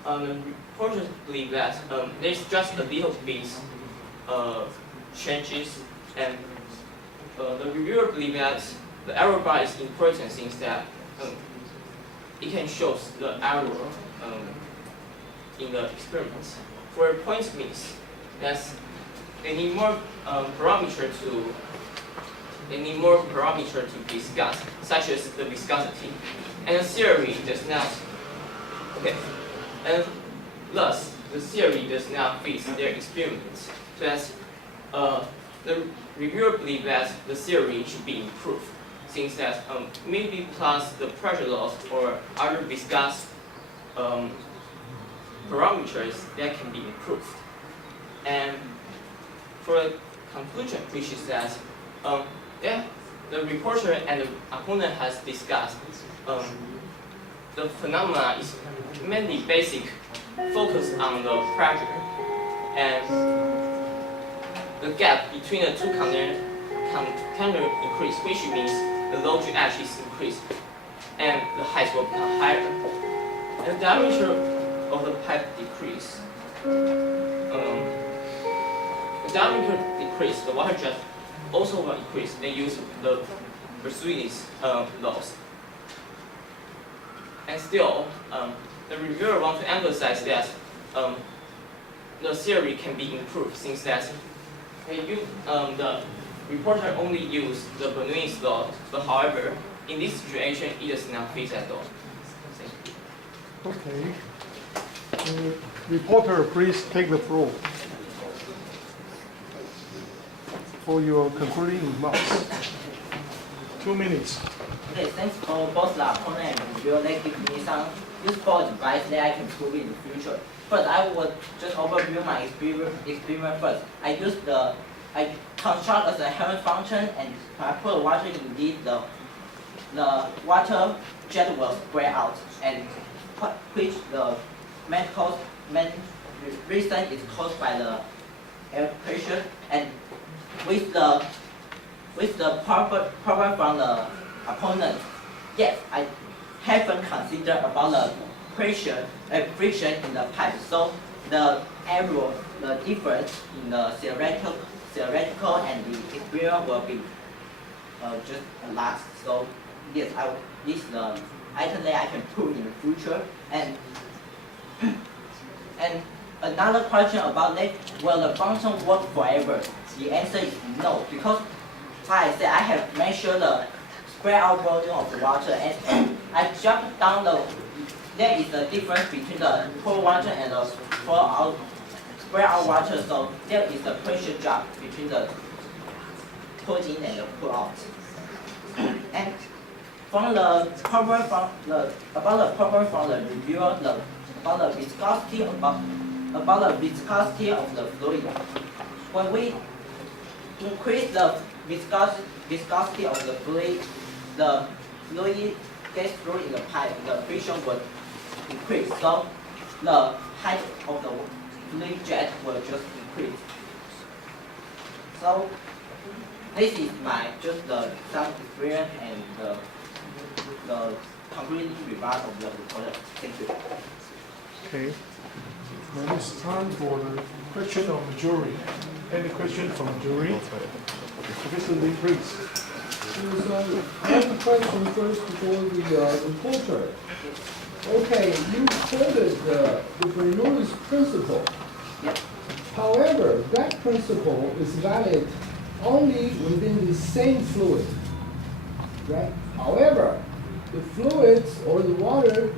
The reporters believe that there's just a little bit changes, and the reviewer believes that the error bar is important since that it can show the error in the experiments. For a point miss, they need more parameter to discuss, such as the viscosity, and the theory does not. Okay, and thus the theory does not fit their experiments. So the reviewer believes that the theory should be improved, since that maybe plus the pressure loss or other viscous parameters that can be improved. And for a conclusion, which is that the reporter and the opponent has discussed the phenomena is mainly basic, focus on the pressure and the gap between the two container increase, which means the load to edge is increased, and the height will become higher. And the diameter of the pipe decrease. The diameter decrease, the water jet also will increase. They use the Bernoulli's laws. And still, the reviewer wants to emphasize that the theory can be improved since that the reporter only used the Bernoulli's law, but however, in this situation, it does not fit at all. Thank you. Okay. Reporter, please take the floor for your concluding remarks. 2 minutes. Okay, thanks for both the opponent and reviewer. They give me some useful advice that I can prove in the future. First, I will just overview my experiment first. I construct as a Helmholtz function, and I put water in this, the water jet will spread out, and which the main reason is caused by the air pressure, and with the problem from the opponent, yes, I haven't considered about the pressure and friction in the pipe. So the error, the difference in the theoretical and the experience will be just a lot. So yes, this is the item that I can prove in the future. And another question about that, will the function work forever? The answer is no, because like I said, I have measured the spread out volume of the water, and I jumped down there is a difference between the pour water and the spread out water, so there is a pressure drop between the pour in and the pour out. And from the problem from the reviewer, about the viscosity of the fluid. When we increase the viscosity of the fluid gets through in the pipe, the friction will increase. So the height of the fluid jet will just increase. So this is some experience and the concluding remark of the reporter. Thank you. Okay. Now it's time for the question of the jury. Any question from the jury? Professor Lee, please. I have a question first for the reporter. Okay, you quoted the Bernoulli's principle. Yep. However, that principle is valid only within the same fluid, right? However, the fluids or the water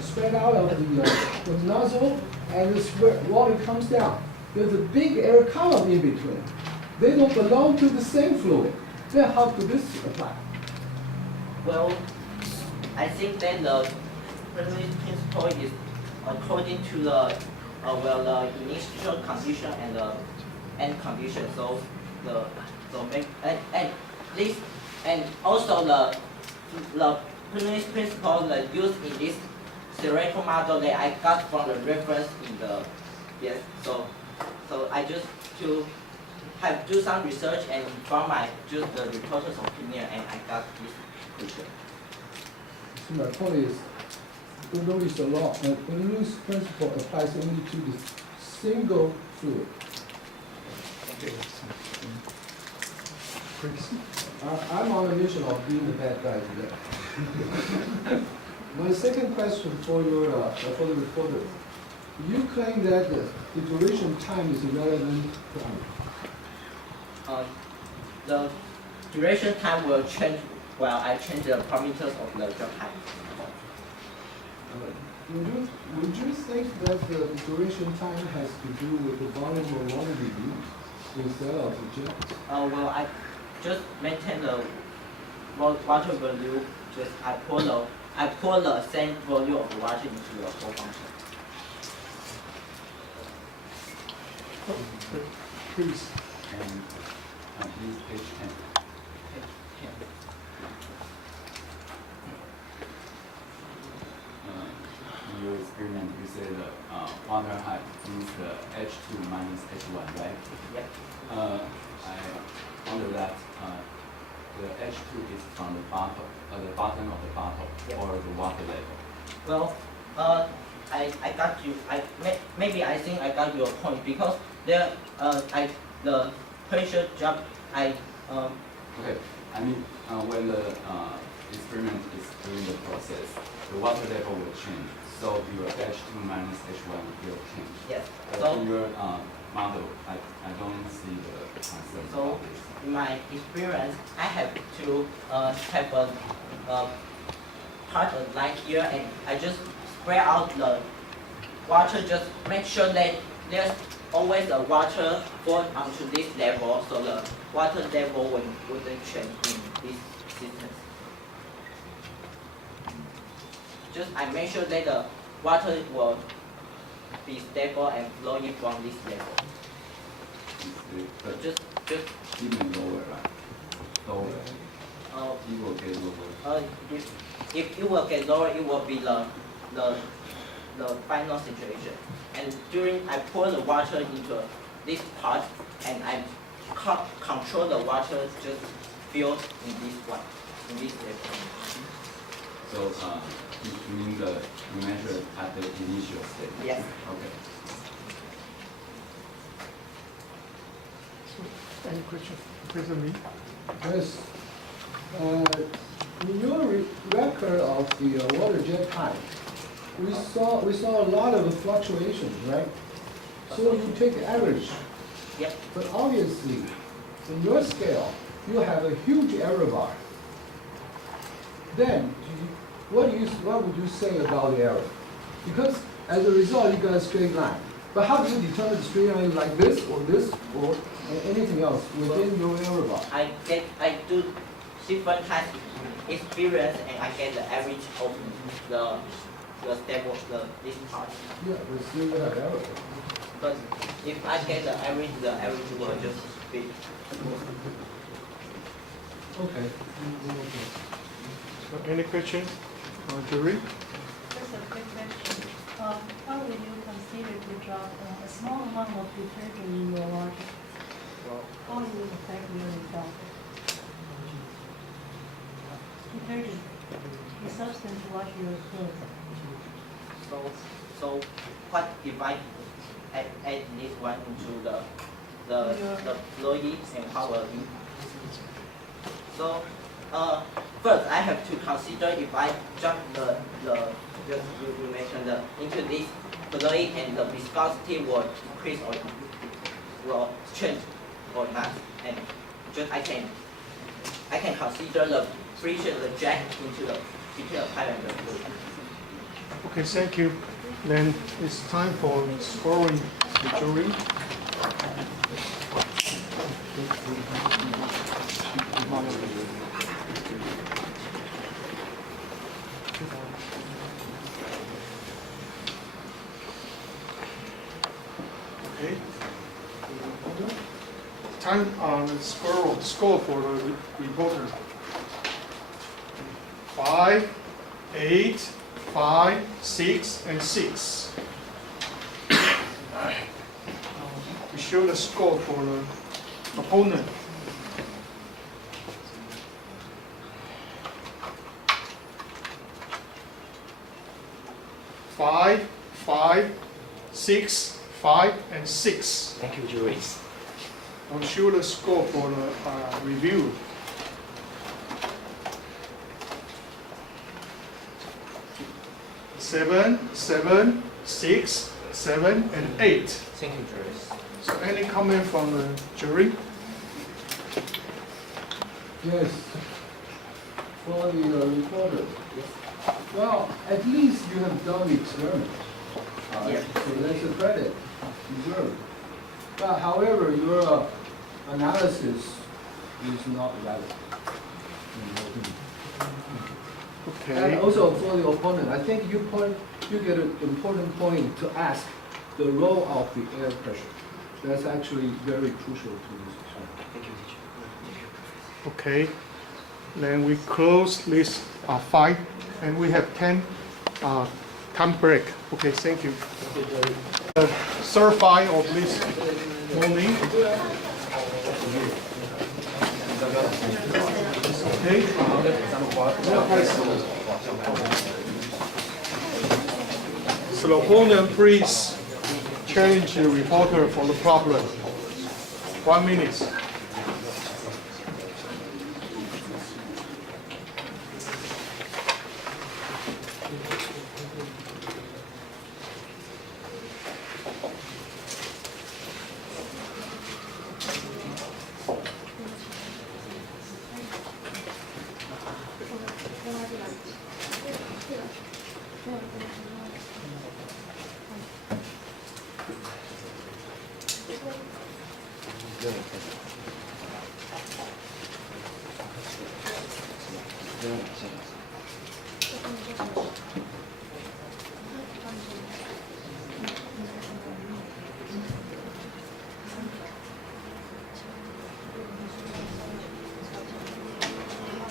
spread out of the nozzle, and the water comes down. There's a big air column in between. They don't belong to the same fluid. Then how could this apply? Well, I think that the Bernoulli's principle is according to the initial condition and the end condition. So and also the Bernoulli's principle used in this theoretical model that I got from the reference in the So I just do some research and from the reporter's opinion, and I got this conclusion. So my point is, Bernoulli's law, Bernoulli's principle applies only to the single fluid. Okay. Please. I'm on a mission of being the bad guy today. My second question for the reporter. You claim that the duration time is irrelevant parameter. The duration time will change while I change the parameters of the drop height. Would you think that the duration time has to do with the volume of water reused instead of the jet? Well, I just maintain the water volume. I pour the same volume of water into the whole function. Please. And please page 10. In your experiment, you say the water height is the H2 minus H1, right? Yep. I wonder that the H2 is from the bottom of the bottle or the water level? Well, I got you. Maybe I think I got your point because there the pressure drop. Okay. I mean, when the experiment is during the process, the water level will change. So your H2 minus H1 will change. Yes. But So in your model, I don't see the concern so about this. in my experience, I have to have a part of line here, and I just spread out the water. Just make sure that there's always a water fall onto this level, so the water level wouldn't change in this system. Just I make sure that the water will be stable and flowing from this level. But Just even lower, right? Lower. It will get lower. if it will get lower, it will be the final situation. And during I pour the water into this pot, and I control the water just filled in this one, in this level. So you mean you measure at the initial state? Yes. Okay. Any question? Professor Lee? Yes. In your record of the water jet time, we saw a lot of fluctuations, right? So you take average. Yep. But obviously, in your scale, you have a huge error bar. Then, what would you say about the error? Because as a result, you got a straight line. But how do you determine the straight line like this or anything else within your error bar? I do different types of experience, and I get the average of the stable this part. Yeah, but still you have error. But if I get the average will just be. Okay. So any question, jury? Just a quick question. How will you consider to drop a small amount of detergent in your water? How will it affect your result? Detergent, the substance to wash your clothes. So what if I add this one into the fluid and how will it? So first I have to consider if I drop just you mentioned into this fluid and the viscosity will increase or will change or not, and just I can consider the friction, the drag into the between the pipe and the fluid. Okay, thank you. Then it's time for scoring the jury. Okay. Time on the score for the reporter. 5, 8, 5, 6, and 6. We show the score for the opponent. Five, 5, 6, 5, and 6. Thank you, juries. I'll show the score for the review. 7, 7, 6, 7, and 8. Thank you, juries. So any comment from the jury? Yes. For the reporter. Well, at least you have done the experiment. Yes. So that's a credit deserved. But however, your analysis is not valid. Okay. And also for the opponent, I think you get an important point to ask the role of the air pressure. That's actually very crucial to this experiment. Thank you, teacher. Okay. Then we close this fight, and we have 10 time break. Okay, thank you. Third fight of this morning. Okay. 开始。So the opponent please challenge the reporter for the problem. 1 minute.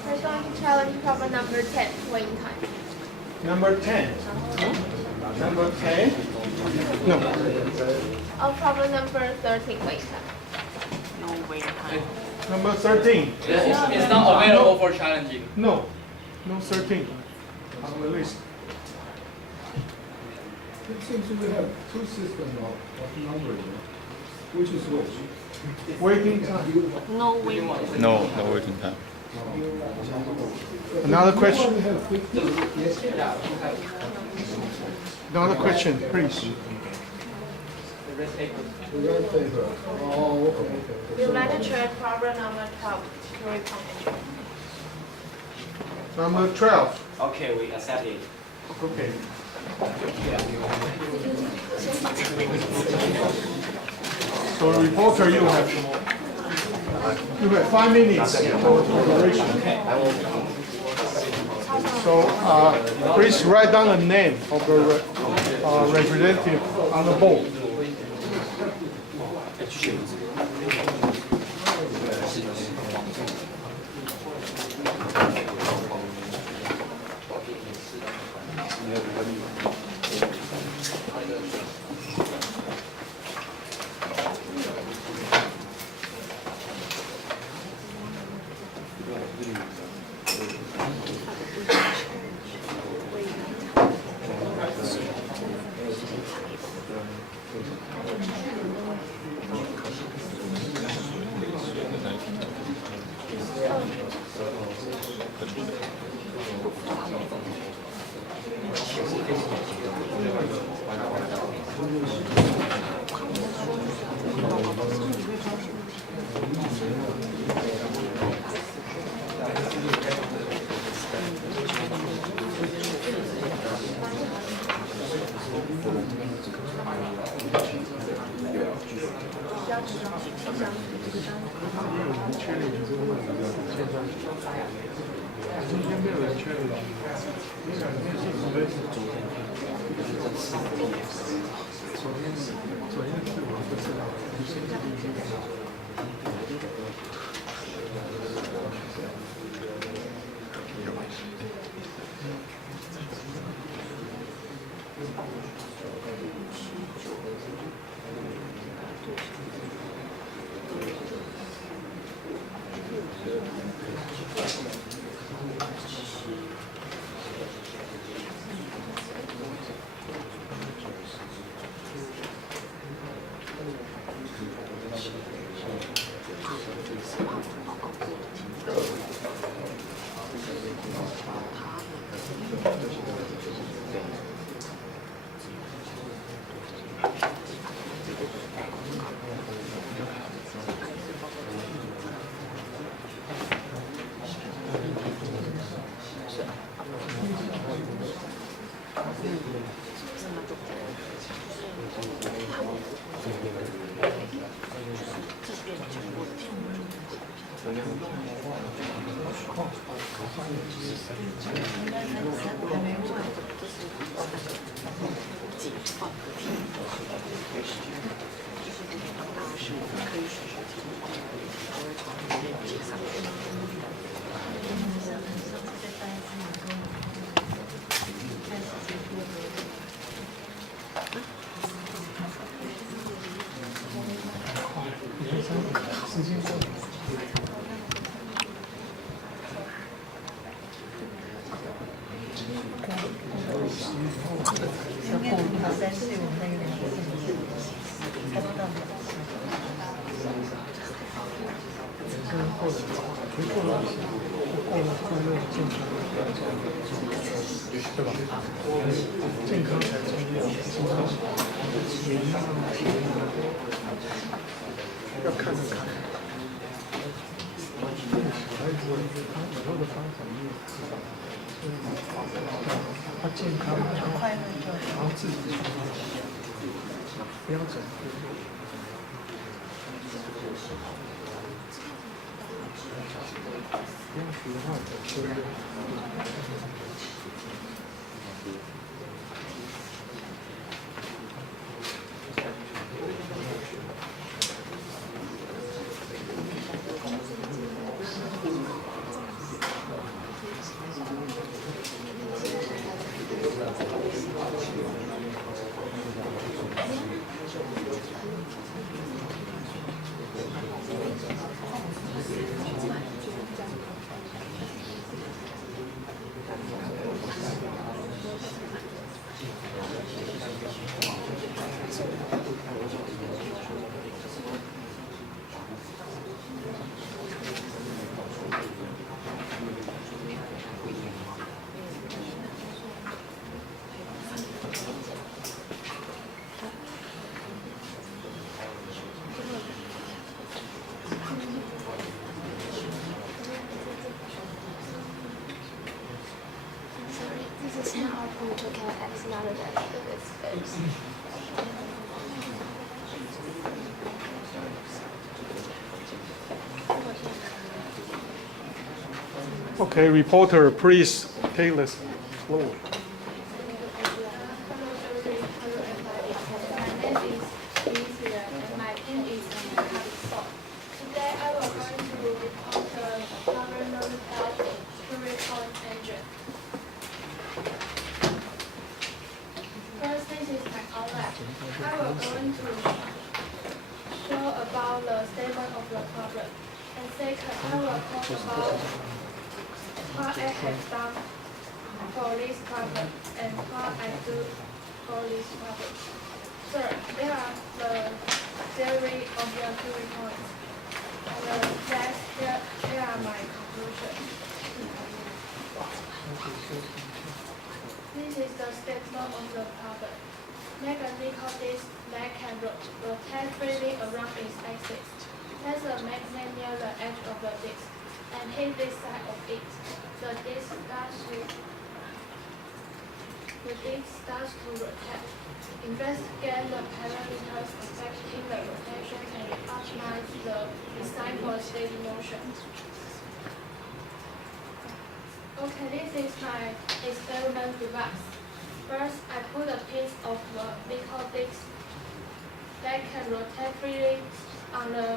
We're going to challenge problem number 10, waiting time. Number 10. Number 10? No. Problem number 13, waiting time. No waiting time. Number 13. It's not available for challenging. No. No 13 on the list. It seems we have two systems of numbering. Which is which? Waiting time. No waiting time. No waiting time. Another question? We have 15. Yes. Another question, please. The red paper. Oh, okay. We'd like to try problem number 12, theory function. Number 12. Okay, we accept it. Okay. So reporter, you have 5 minutes for deliberation. So please write down the name of the representative on the board. 对吧？健康才重要，要看着看。小孩子他以后的发展他健康，然后自己标准。不要学坏的，对不对？This is how to get X another space. Okay, reporter, please take this floor. What I have done for this problem and what I do for this problem. Third, there are the theory of the 3 points. And last, there are my conclusions. This is the statement of the problem. Make a nickel disc that can rotate freely around its axis. Place a magnet near the edge of the disc and hit this side of it. The disc starts to rotate. Investigate the parameters affecting the rotation and optimize the design for steady motion. Okay, this is my experiment device. First, I put a piece of the nickel disc that can rotate freely on the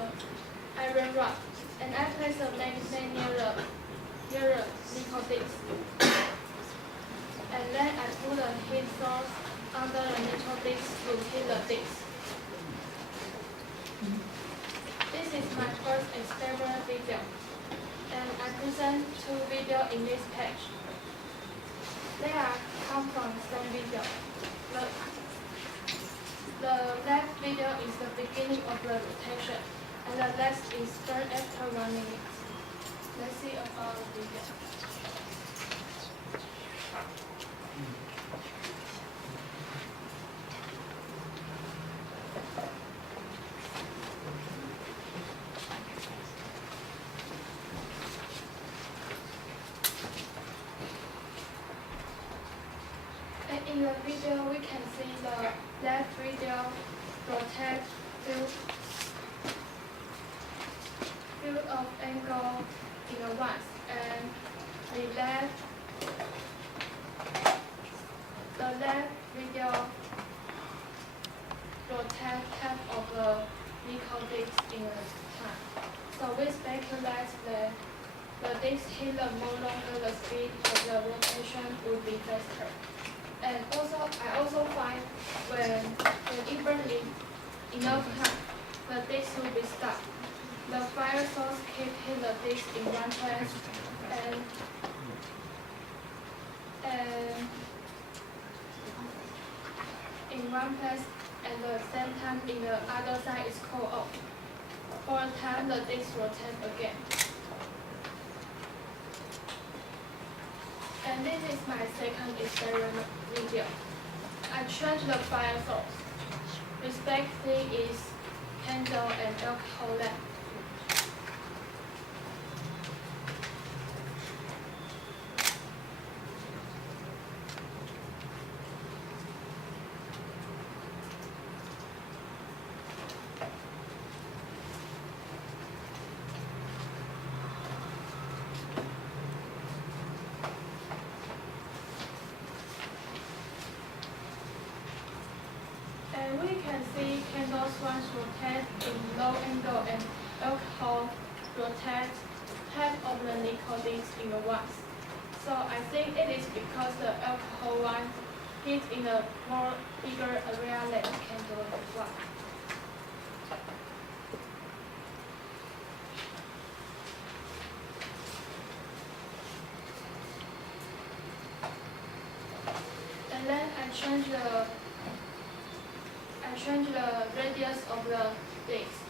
iron rod, and I place a magnet near the nickel disc. And then I put a heat source under the nickel disc to heat the disc. This is my first experiment video, and I present 2 videos in this page. They come from the same video. The left video is the beginning of the rotation, and the left is done after 1 minute. Let's see about the video. In the video, we can see the left video rotate field of angle in advance, and the left video rotate half of the nickel disc in a time. So we speculate that the disc hit the more longer the speed of the rotation would be faster. And also, I also find when it burns enough time, the disc will be stopped. The fire source keeps hitting the disc in one place, and at the same time in the other side is cooled off. For a time, the disc rotates again. And this is my second experiment video. I changed the fire source. Respectively is candle and alcohol lamp. And we can see candles once rotate in low angle and alcohol rotate half of the nickel disc in the wax. So I think it is because the alcohol one hits in a more bigger area than the candle wax. And then I change the radius of the disc.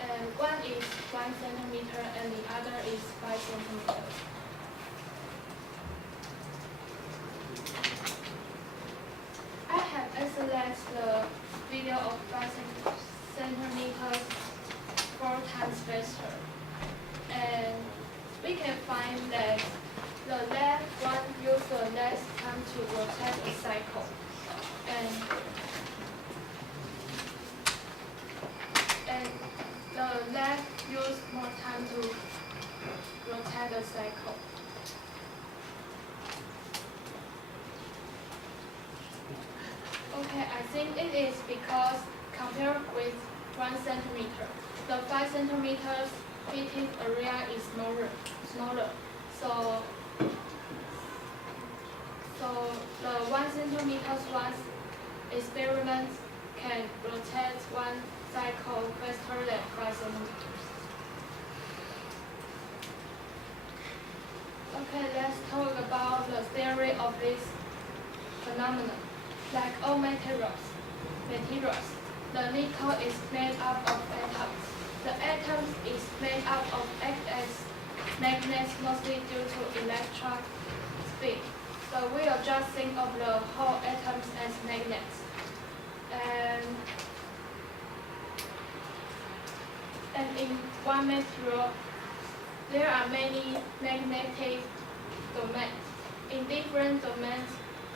And one is 1 centimeter and the other is 5 centimeters. I have isolated the video of 5 centimeters 4 times faster. And we can find that the left one uses less time to rotate a cycle. And the left use more time to rotate the cycle. Okay, I think it is because compared with 1 centimeter, the 5 centimeters fitting area is smaller. So the 1 centimeter one experiment can rotate one cycle faster than 5 centimeters. Okay, let's talk about the theory of this phenomenon. Like all materials, the nickel is made up of atoms. The atoms is made up of XS magnets mostly due to electron spin. So we will just think of the whole atoms as magnets. And in one material, there are many magnetic domains. In different domains,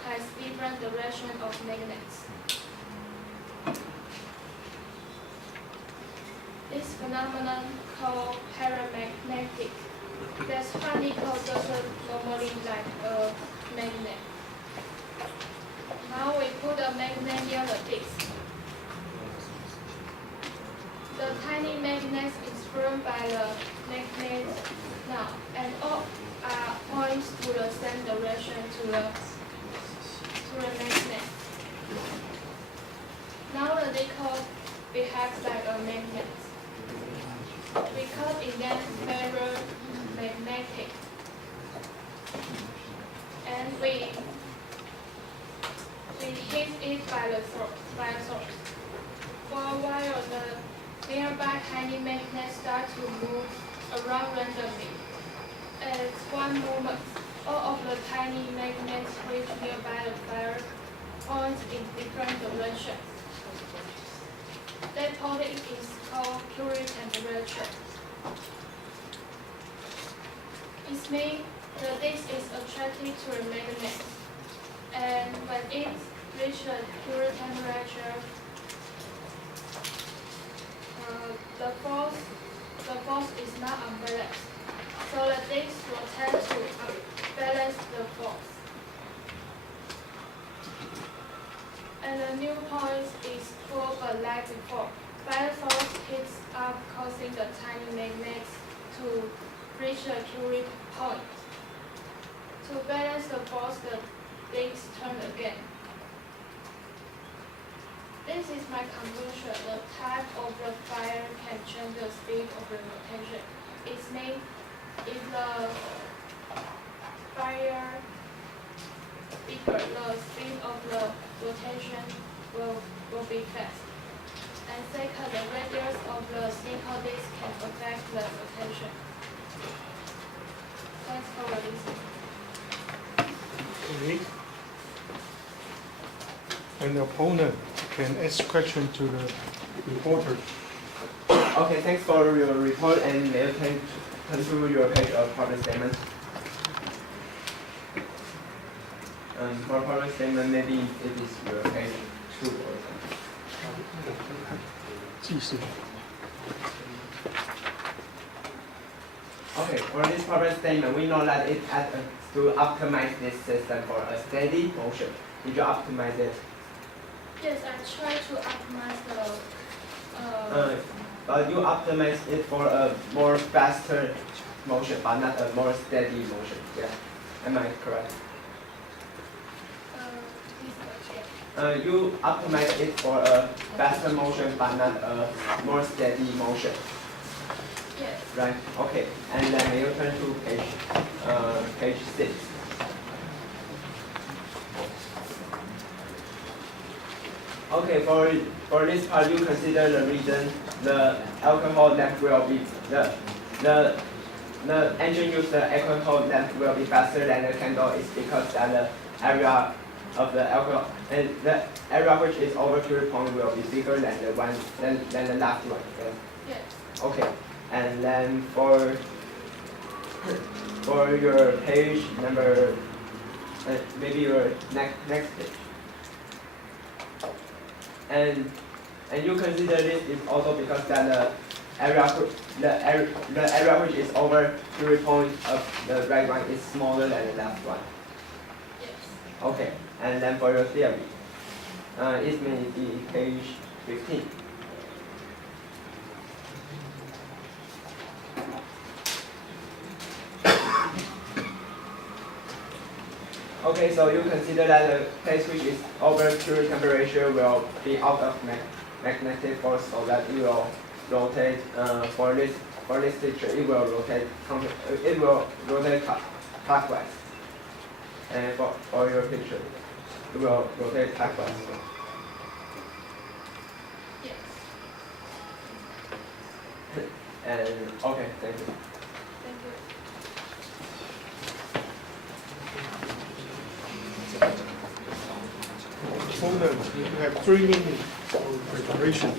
has different direction of magnets. This phenomenon called paramagnetic. That's why nickel doesn't normally like a magnet. Now we put a magnet near the disc. The tiny magnet is formed by the magnet now, and all are points to the same direction to the magnet. Now the nickel behaves like a magnet because it is very magnetic, and we hit it by the source. While the nearby tiny magnets start to move around randomly. At one moment, all of the tiny magnets reach nearby the fire points in different directions. That point is called Curie temperature. It means the disc is attracted to a magnet, and when it reaches the Curie temperature, the force is not unbalanced. So the disc rotates to balance the force. And the new point is full but like before. Fire force hits up, causing the tiny magnets to reach the Curie point. To balance the force, the disc turns again. This is my conclusion. The type of the fire can change the speed of the rotation. It means if the fire bigger, the speed of the rotation will be fast. And second, the radius of the nickel disc can affect the rotation. Thanks for listening. Okay. And the opponent can ask question to the reporter. Okay, thanks for your report, and may you turn to your page of problem statement. For problem statement, maybe it is your page 2 or something. Okay, for this problem statement, we know that it has to optimize this system for a steady motion. Did you optimize it? Yes, I try to optimize the. But you optimize it for a more faster motion, but not a more steady motion. Yeah, am I correct? You optimize it for a faster motion, but not a more steady motion. Yes. Right. Okay. And then you turn to page 6. Okay. For this part, you consider the reason the alcohol that will be the engine use the alcohol that will be faster than the candle is because that the area of the alcohol and the area which is over curie point will be bigger than the one than the last one. Yes. Yes. Okay. And then for your page number, maybe your next page. And you consider this is also because that the area which is over curie point of the right one is smaller than the last one. Yes. Okay. And then for your theory, it may be page 15. Okay, so you consider that the place which is over curie temperature will be out of magnetic force, so that it will rotate. For this picture, it will rotate clockwise. And for your picture, it will rotate clockwise. Yes. And okay, thank you. Thank you. Opponent, you have 3 minutes for preparation.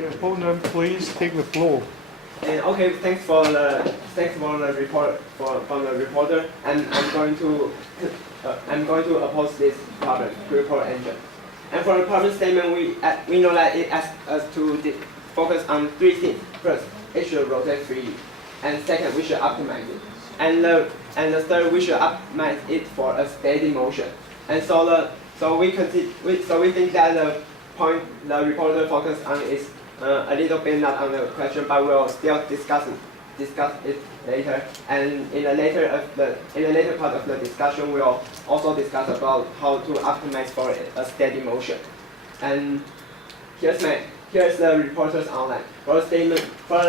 Okay, opponent, please take the floor. And okay, thanks for the report from the reporter. And I'm going to oppose this problem, report engine. And for the problem statement, we know that it asks us to focus on three things. First, it should rotate freely, and second, we should optimize it. And the third, we should optimize it for a steady motion. And so we think that the point the reporter focused on is a little bit not on the question, but we'll still discuss it later. And in the later part of the discussion, we'll also discuss about how to optimize for a steady motion. And here's the reporter's outline. For the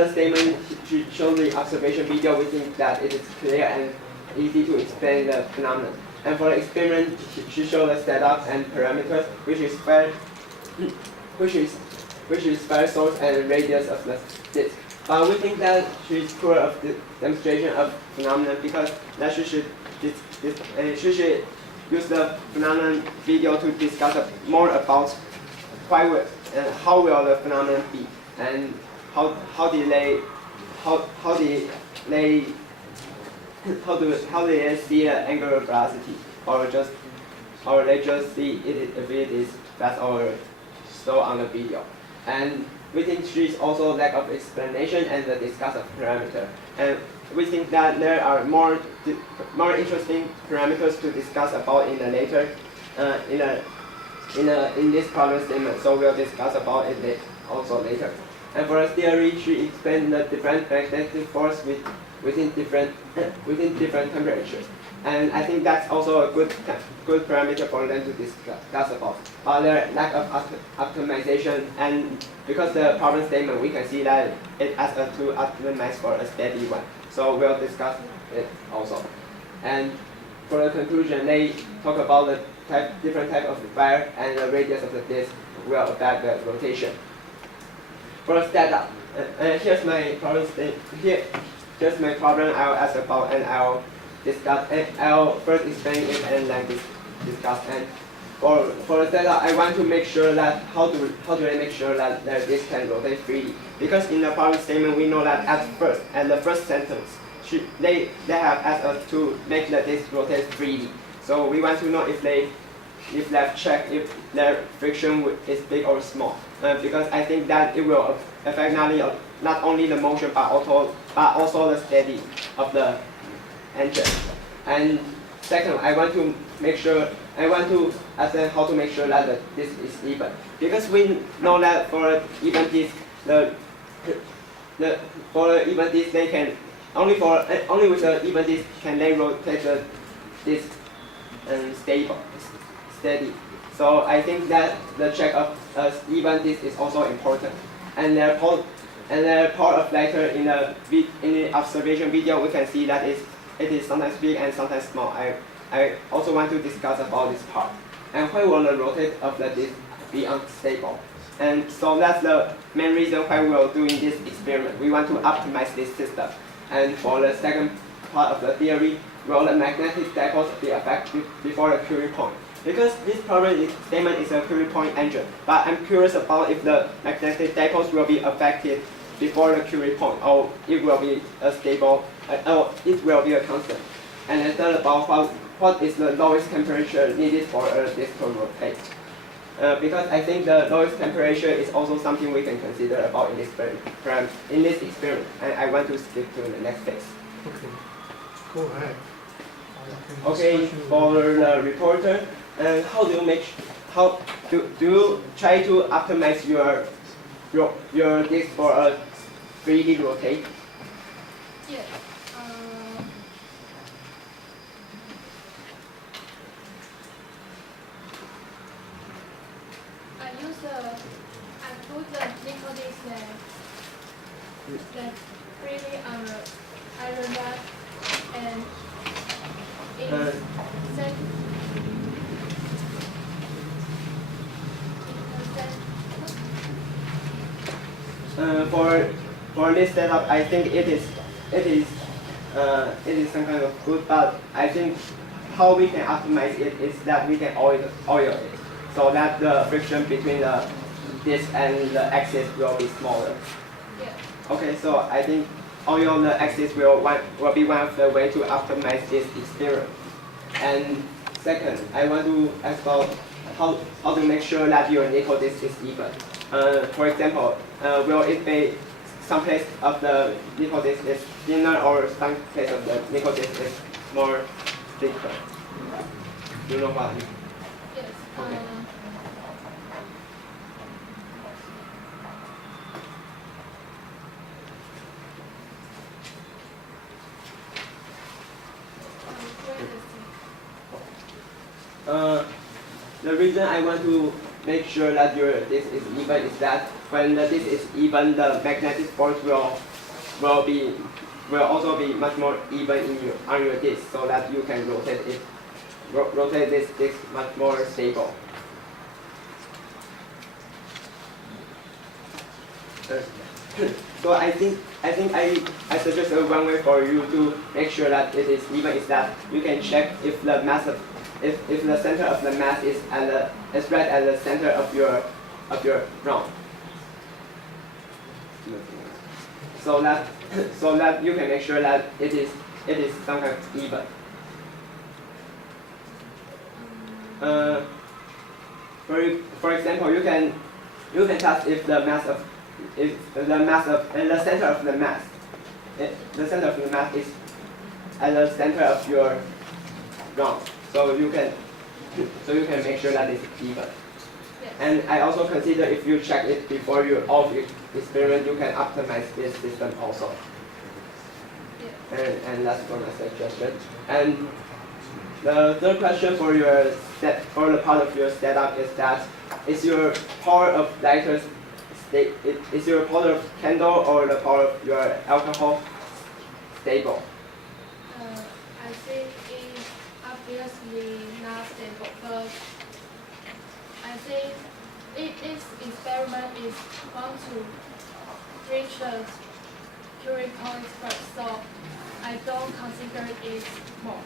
statement, she showed the observation video. We think that it is clear and easy to explain the phenomenon. And for the experiment, she showed the setup and parameters, which is spare source and radius of the disk. But we think that she's poor of the demonstration of phenomenon because that she should use the phenomenon video to discuss more about how will the phenomenon be and how do they see the angular velocity, or they just see it if it is fast or slow on the video. And we think she's also lack of explanation and the discuss of parameter. And we think that there are more interesting parameters to discuss about in the later in this problem statement. So we'll discuss about it also later. And for the theory, she explained the different magnetic force within different temperatures. And I think that's also a good parameter for them to discuss about. But their lack of optimization, and because the problem statement, we can see that it asks us to optimize for a steady one. So we'll discuss it also. And for the conclusion, they talk about the different type of wire and the radius of the disk will affect the rotation. For the setup, here's my problem statement. Here's my problem I'll ask about, and I'll discuss. I'll first explain it and then discuss. And for the setup, I want to make sure that how do I make sure that this can rotate freely? Because in the problem statement, we know that at the first sentence, they have asked us to make the disk rotate freely. So we want to know if they've checked if their friction is big or small. Because I think that it will affect not only the motion but also the steady of the engine. And second, I want to ask them how to make sure that the disk is even. Because we know that for an even disk, they can only with an even disk can they rotate the disk steady. So I think that the check of even disk is also important. And part of later in the observation video, we can see that it is sometimes big and sometimes small. I also want to discuss about this part. And why will the rotate of the disk be unstable? And so that's the main reason why we are doing this experiment. We want to optimize this system. And for the second part of the theory, will the magnetic dipoles be affected before the curing point? Because this problem statement is a curing point engine, but I'm curious about if the magnetic dipoles will be affected before the curing point, or it will be a stable, or it will be a constant. And then third about what is the lowest temperature needed for a disk to rotate. Because I think the lowest temperature is also something we can consider about in this experiment. And I want to skip to the next phase. Okay, go ahead. Okay, for the reporter, how do you try to optimize your disk for a 3D rotate? Yes. I put the nickel disc that freely on the iron rack, and it set. For this setup, I think it is some kind of good, but I think how we can optimize it is that we can oil it, so that the friction between the this and the axis will be smaller. Yes. Okay, so I think only on the axis will be one of the way to optimize this experiment. And second, I want to ask about how to make sure that your nickel disk is even. For example, will it be some place of the nickel disk is thinner or some place of the nickel disk is more thicker? Do you know what? Yes. Okay. The reason I want to make sure that your disk is even is that when the disk is even, the magnetic force will also be much more even on your disk, so that you can rotate this disk much more stable. So I think I suggest one way for you to make sure that it is even is that you can check if the mass of if the center of the mass is right at the center of your round. So that you can make sure that it is somewhat even. For example, you can test if the center of the mass is at the center of your round. So you can make sure that it's even. Yes. And I also consider if you check it before you experiment, you can optimize this system also. Yes. And that's for my suggestion. And the third question for the part of your setup is that is your power of lighters is your power of candle or the power of your alcohol stable? I think it's obviously not stable, but I think its experiment is want to reach the curing point first, so I don't consider it more.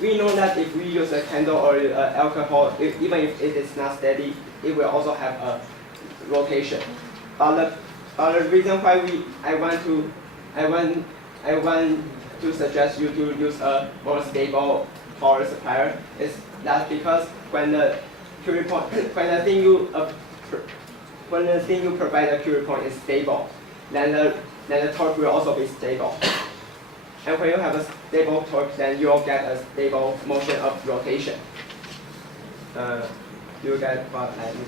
We know that if we use a candle or alcohol, even if it is not steady, it will also have a rotation. But the reason why I want to suggest you to use a more stable power supplier is that because when the thing you provide a curing point is stable, then the torque will also be stable. And when you have a stable torque, then you'll get a stable motion of rotation. You get what I mean?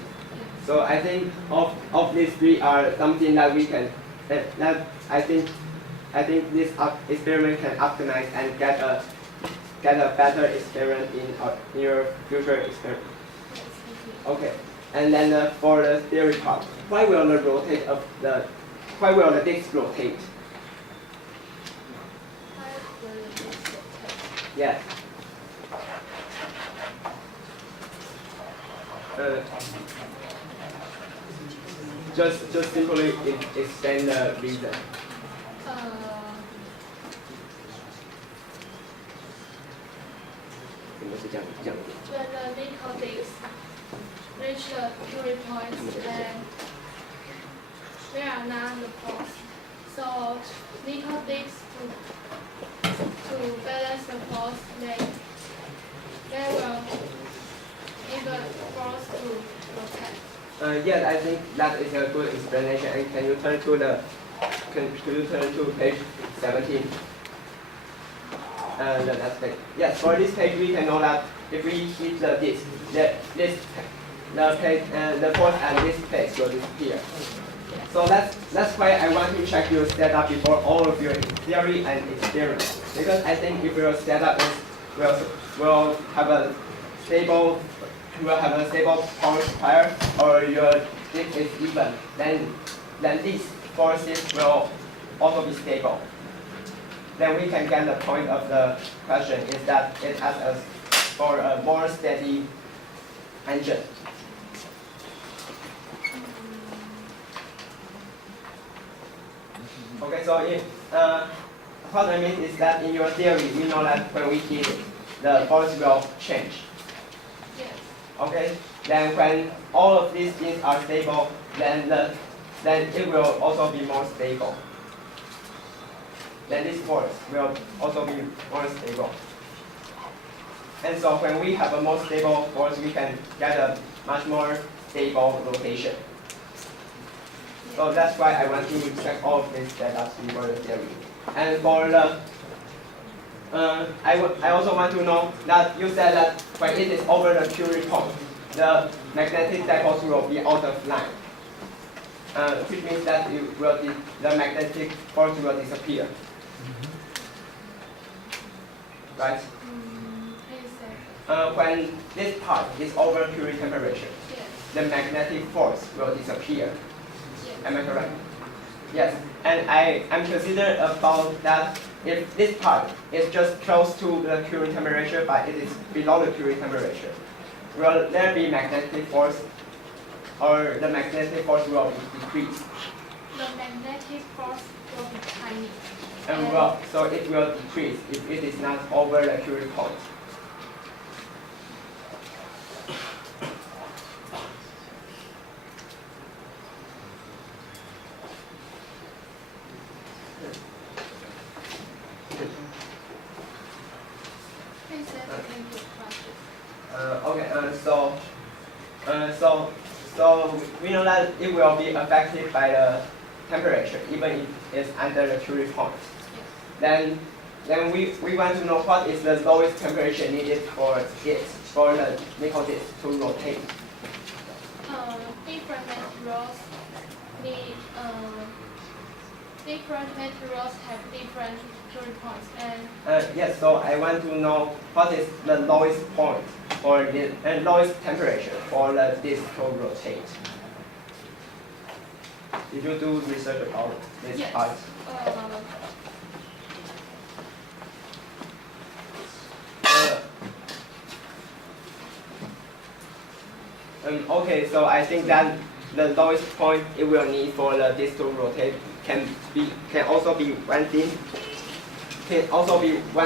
So I think of these three are something that we can that I think this experiment can optimize and get a better experiment in your future experiment. Okay, and then for the theory part, why will the disk rotate? Yes. Just simply explain the reason. When the nickel disk reach the curing point, then there are none the force. So nickel disk to balance the force, they will give the force to rotate. Yes, I think that is a good explanation. And can you turn to page 17? The next page. Yes, for this page we can know that if we hit the disk, the force at this place will disappear. So that's why I want to check your setup before all of your theory and experiment. Because I think if your setup will have a stable power supplier or your disk is even, then these forces will also be stable. Then we can get the point of the question is that it asks us for a more steady engine. Okay, so what I mean is that in your theory, we know that when we heat it, the force will change. Yes. Okay, then when all of these things are stable, then it will also be more stable. Then this force will also be more stable. And so when we have a more stable force, we can get a much more stable rotation. So that's why I want to check all of these setups before the theory. And for the, I also want to know that you said that when it is over the Curie point, the magnetic dipoles will be out of line, which means that the magnetic force will disappear. Right? When this part is over Curie temperature, the magnetic force will disappear. Am I correct? Yes. And I'm considered about that if this part is just close to the Curie temperature, but it is below the Curie temperature, will there be magnetic force, or the magnetic force will be decreased? The magnetic force will be tiny. And so it will decrease if it is not over the Curie point. So we know that it will be affected by the temperature, even if it's under the Curie point. Then we want to know what is the lowest temperature needed for the nickel disc to rotate. Different materials have different Curie points, and yes. So I want to know what is the lowest point for the lowest temperature for the disc to rotate. Did you do research about this part? Okay, so I think that the lowest point it will need for the disc to rotate can also be one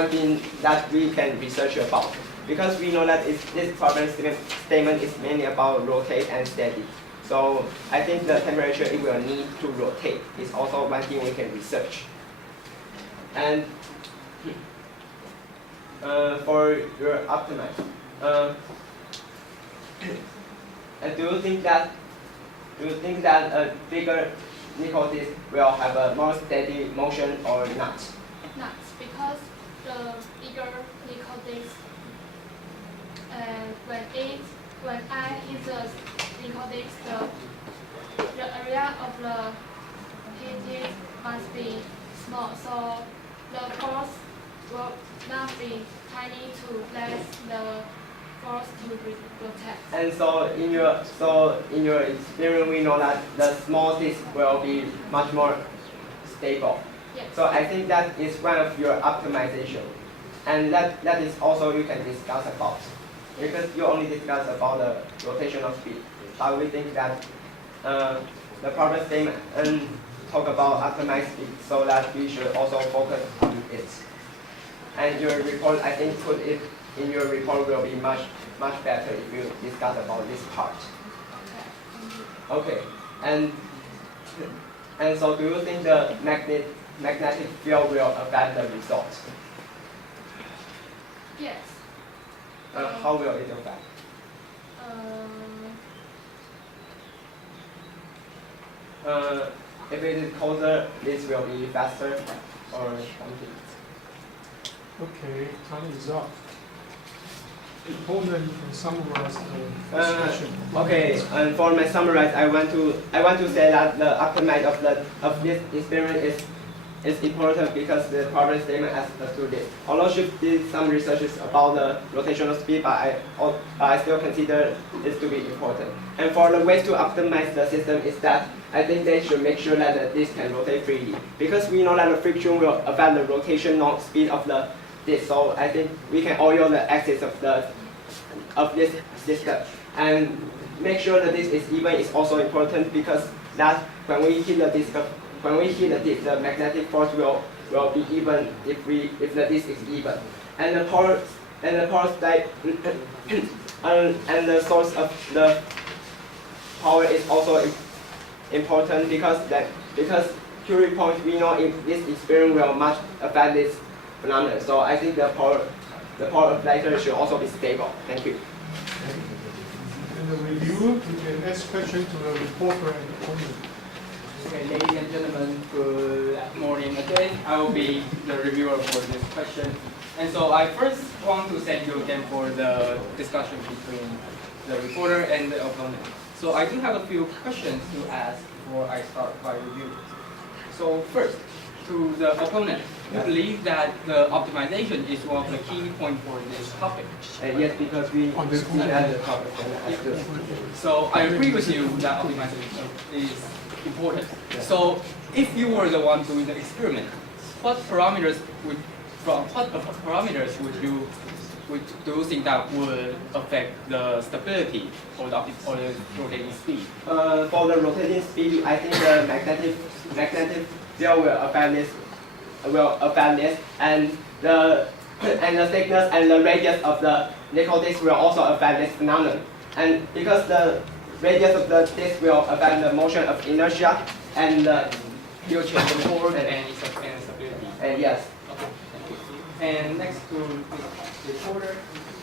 thing that we can research about, because we know that this problem statement is mainly about rotate and steady. So I think the temperature it will need to rotate is also one thing we can research. And for your optimize, do you think that a bigger nickel disc will have a more steady motion or not? Not, because the bigger nickel disc, when I hit the nickel disc, the area of the hit must be small, so the force will not be tiny to let the force to rotate. And so in your experience, we know that the small disc will be much more stable. Yes. So I think that is one of your optimization, and that is also you can discuss about, because you only discuss about the rotational speed. But we think that the problem statement talk about optimized speed, so that we should also focus on it. And your report, I think, put it in your report will be much better if you discuss about this part. Okay. And so do you think the magnetic field will affect the result? Yes. How will it affect? If it is colder, this will be faster or something. Okay, time is up. Coleman, you can summarize the first question. Okay, and for my summarize, I want to say that the optimize of this experiment is important because the problem statement has to this. Although she did some researches about the rotational speed, but I still consider this to be important. And for the way to optimize the system is that I think they should make sure that the disc can rotate freely, because we know that the friction will affect the rotational speed of the disc. So I think we can oil the axis of this system, and make sure that this is even is also important, because that when we hit the disc, the magnetic force will be even if the disc is even, and the and the source of the power is also important because Curie point we know if this experiment will much affect this phenomenon. So I think the power of lighter should also be stable. Thank you. In the review, you can ask questions to the reporter and opponent. Okay, ladies and gentlemen, good morning again. I will be the reviewer for this question. And so I first want to thank you again for the discussion between the reporter and the opponent. So I do have a few questions to ask before I start my review. So first, to the opponent, you believe that the optimization is one of the key points for this topic? Yes, because we had the topic. So I agree with you that optimization is important. So if you were the one doing the experiment, what parameters would do you think that would affect the stability or the rotating speed? For the rotating speed, I think the magnetic field will affect this, and the thickness and the radius of the nickel disc will also affect this phenomenon. And because the radius of the disc will affect the motion of inertia and the will change the force and stability. And yes. And next to this reporter,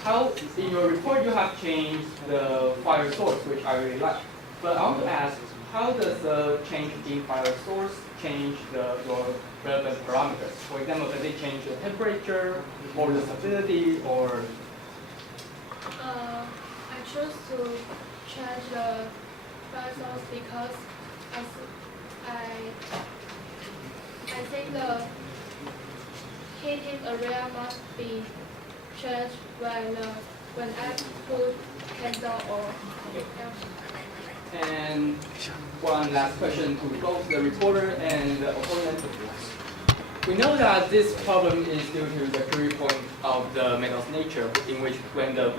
how in your report you have changed the fire source, which I really like. But I want to ask, how does the change in fire source change your relevant parameters? For example, does it change the temperature or the stability or? I chose to change the fire source because I think the heating area must be changed when I put candle or And one last question to both the reporter and the opponent. We know that this problem is due to the Curie point of the metal's nature, in which when the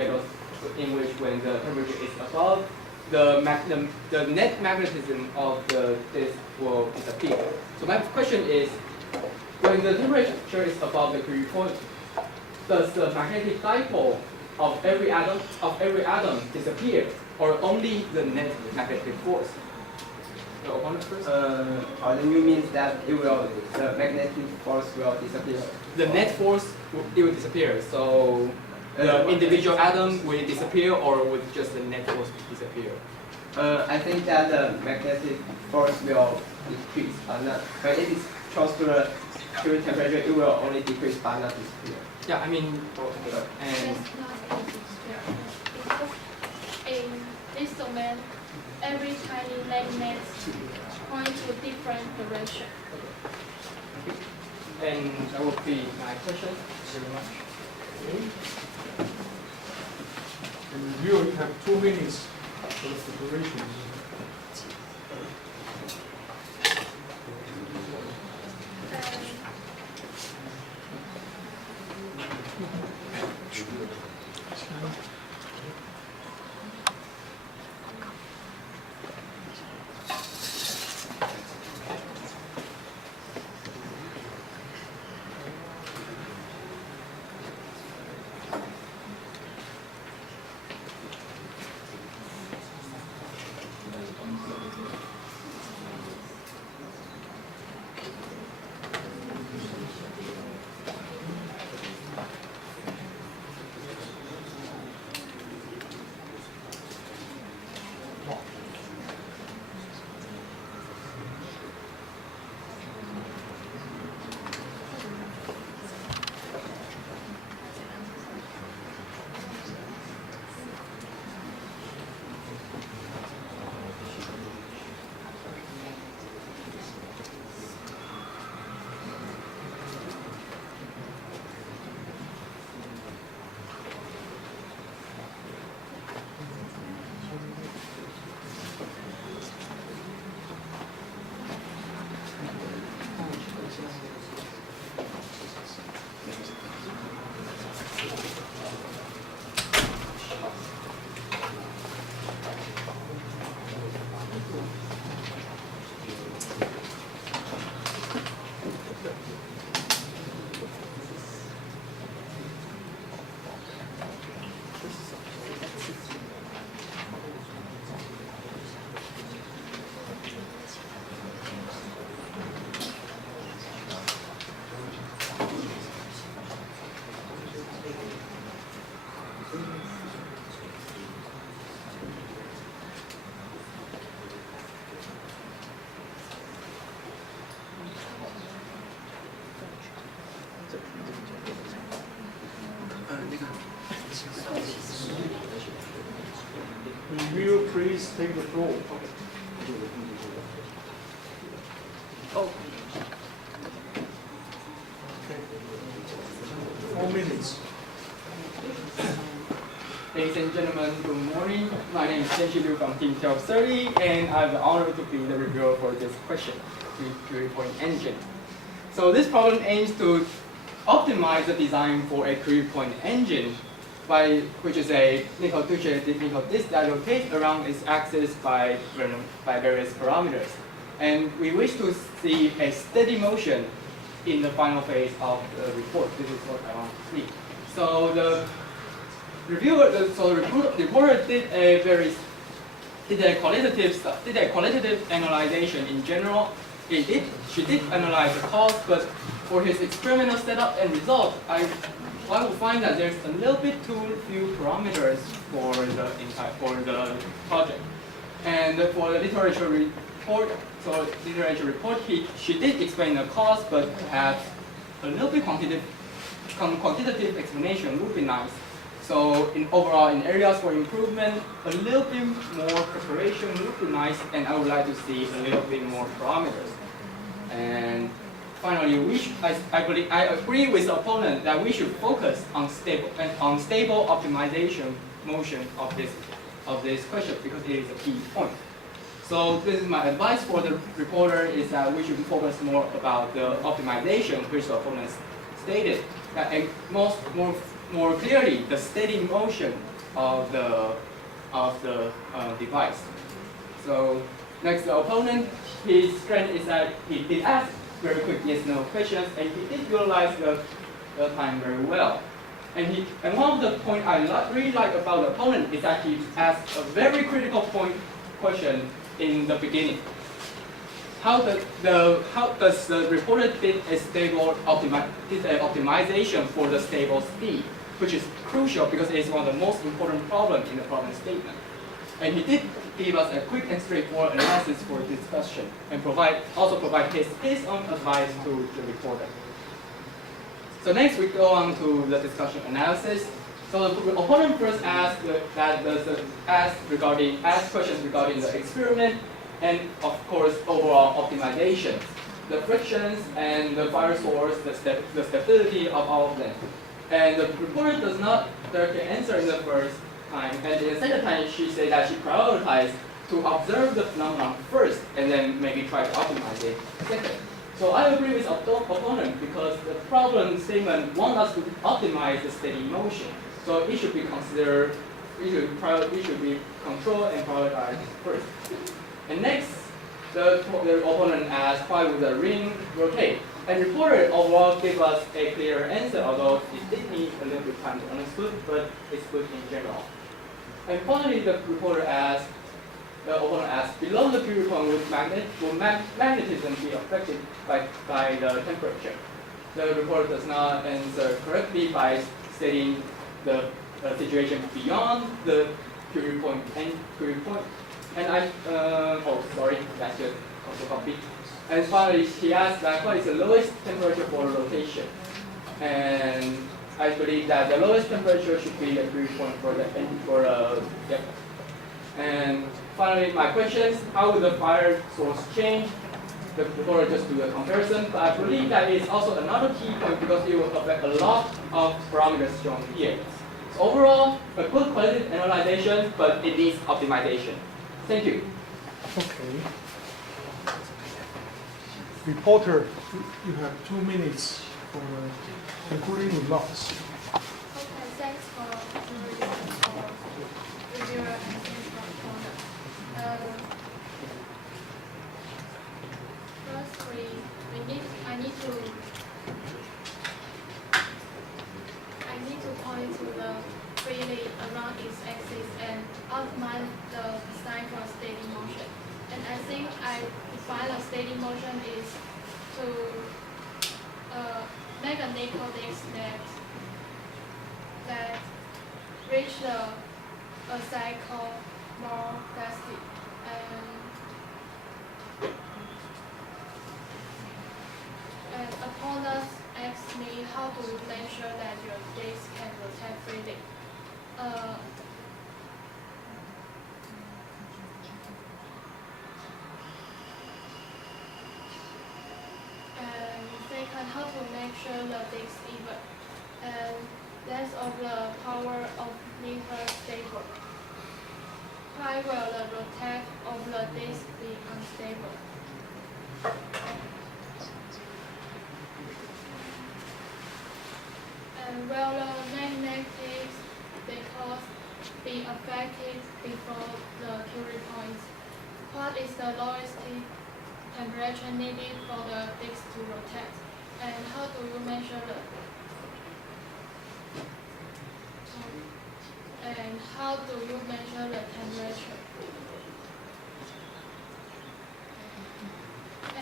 temperature is above, the net magnetism of the disc will disappear. So my question is, when the temperature is above the Curie point, does the magnetic dipole of every atom disappear, or only the net magnetic force? The opponent first. The new means that the magnetic force will disappear. The net force will disappear. So the individual atom will disappear, or would just the net force disappear? I think that the magnetic force will decrease, but not. When it is close to the Curie temperature, it will only decrease, but not disappear. Yeah, I mean, and because in this domain, every tiny magnet points to different direction. And that would be my question. Thank you very much. In review, you have 2 minutes for the preparation. Review, please take the floor. Oh. Okay. 4 minutes. Ladies and gentlemen, good morning. My name is Chen Liu from Team 1230, and I have the honor to be the reviewer for this question, the query point engine. So this problem aims to optimize the design for a query point engine, which is a nickel disk that rotates around its axis by various parameters. And we wish to see a steady motion in the final phase of the report. This is what I want to see. So the reporter did a qualitative analysis in general. She did analyze the cost, but for his experimental setup and result, one will find that there's a little bit too few parameters for the project. And for the literature report, she did explain the cost, but perhaps a little bit quantitative explanation would be nice. So overall, in areas for improvement, a little bit more preparation would be nice, and I would like to see a little bit more parameters. And finally, I agree with the opponent that we should focus on stable optimization motion of this question, because it is a key point. So this is my advice for the reporter, is that we should focus more about the optimization, which the opponent stated, and more clearly the steady motion of the device. So next, the opponent, his strength is that he did ask very quick yes/no questions, and he did utilize the time very well. And one of the points I really like about the opponent is that he asked a very critical question in the beginning. How does the reporter did a stable optimization for the stable speed, which is crucial because it is one of the most important problems in the problem statement. And he did give us a quick and straightforward analysis for this question, and also provide his own advice to the reporter. So next we go on to the discussion analysis. So the opponent first asked questions regarding the experiment and of course overall optimization, the frictions and the fire source, the stability of all of them. And the reporter does not directly answer in the first time, and in the second time she said that she prioritized to observe the phenomenon first and then maybe try to optimize it second. So I agree with opponent because the problem statement wants us to optimize the steady motion. So it should be considered, it should be controlled and prioritized first. And next, the opponent asked why would the ring rotate? And the reporter overall gave us a clear answer, although it did need a little bit of time to understand, but it's good in general. And finally, the opponent asked, below the period point, will magnetism be affected by the temperature? The reporter does not answer correctly by stating the situation beyond the period point and period point. And that's just also copy. And finally, he asked what is the lowest temperature for rotation? And I believe that the lowest temperature should be a period point And finally, my questions: how will the fire source change? The reporter just do a comparison, but I believe that is also another key point because it will affect a lot of parameters shown here. So overall, a good qualitative analysis, but it needs optimization. Thank you. Okay. Reporter, you have 2 minutes for concluding remarks. Okay, thanks for reviewer and thanks for opponent. Firstly, I need to point to the freely around its axis and optimize the design for steady motion. And I think I define a steady motion is to make a nickel disk that reach a cycle more fastly. And upon us asked me how to make sure that your disc can rotate freely. And second, how to make sure the disc even. And less of the power of meter stable. Why will the rotate of the disc be unstable? And will the magnetic because be affected before the curing point? What is the lowest temperature needed for the disc to rotate? And how do you measure the temperature?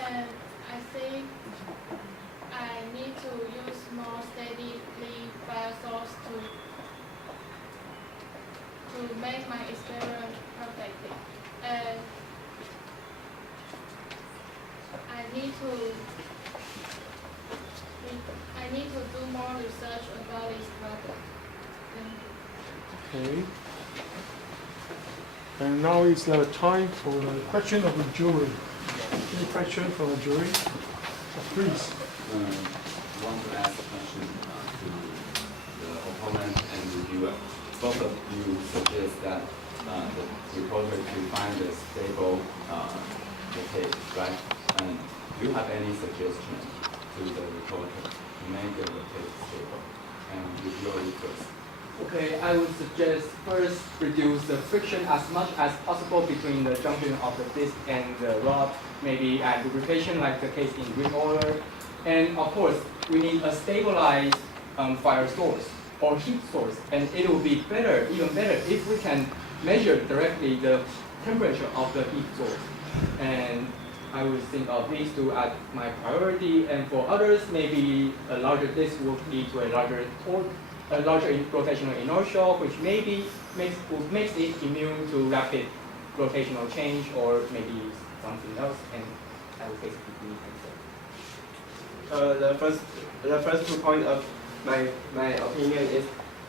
And I think I need to use more steadily fire source to make my experiment perfectly. And I need to do more research about this problem. Thank you. Okay. And now is the time for the question of the jury. Any question from the jury? Please. I want to ask a question to the opponent and reviewer. Both of you suggest that the reporter to find a stable rotate, right? And do you have any suggestion to the reporter to make the rotate stable? And reviewer first. Okay, I would suggest first reduce the friction as much as possible between the junction of the disc and the rod, maybe add lubrication like the case in ring oiler. And of course, we need a stabilized fire source or heat source, and it will be better, even better, if we can measure directly the temperature of the heat source. And I would think of these two as my priority, and for others, maybe a larger disc will lead to a larger torque, a larger rotational inertia, which maybe makes it immune to rapid rotational change, or maybe something else. And I would basically The first 2 points of my opinion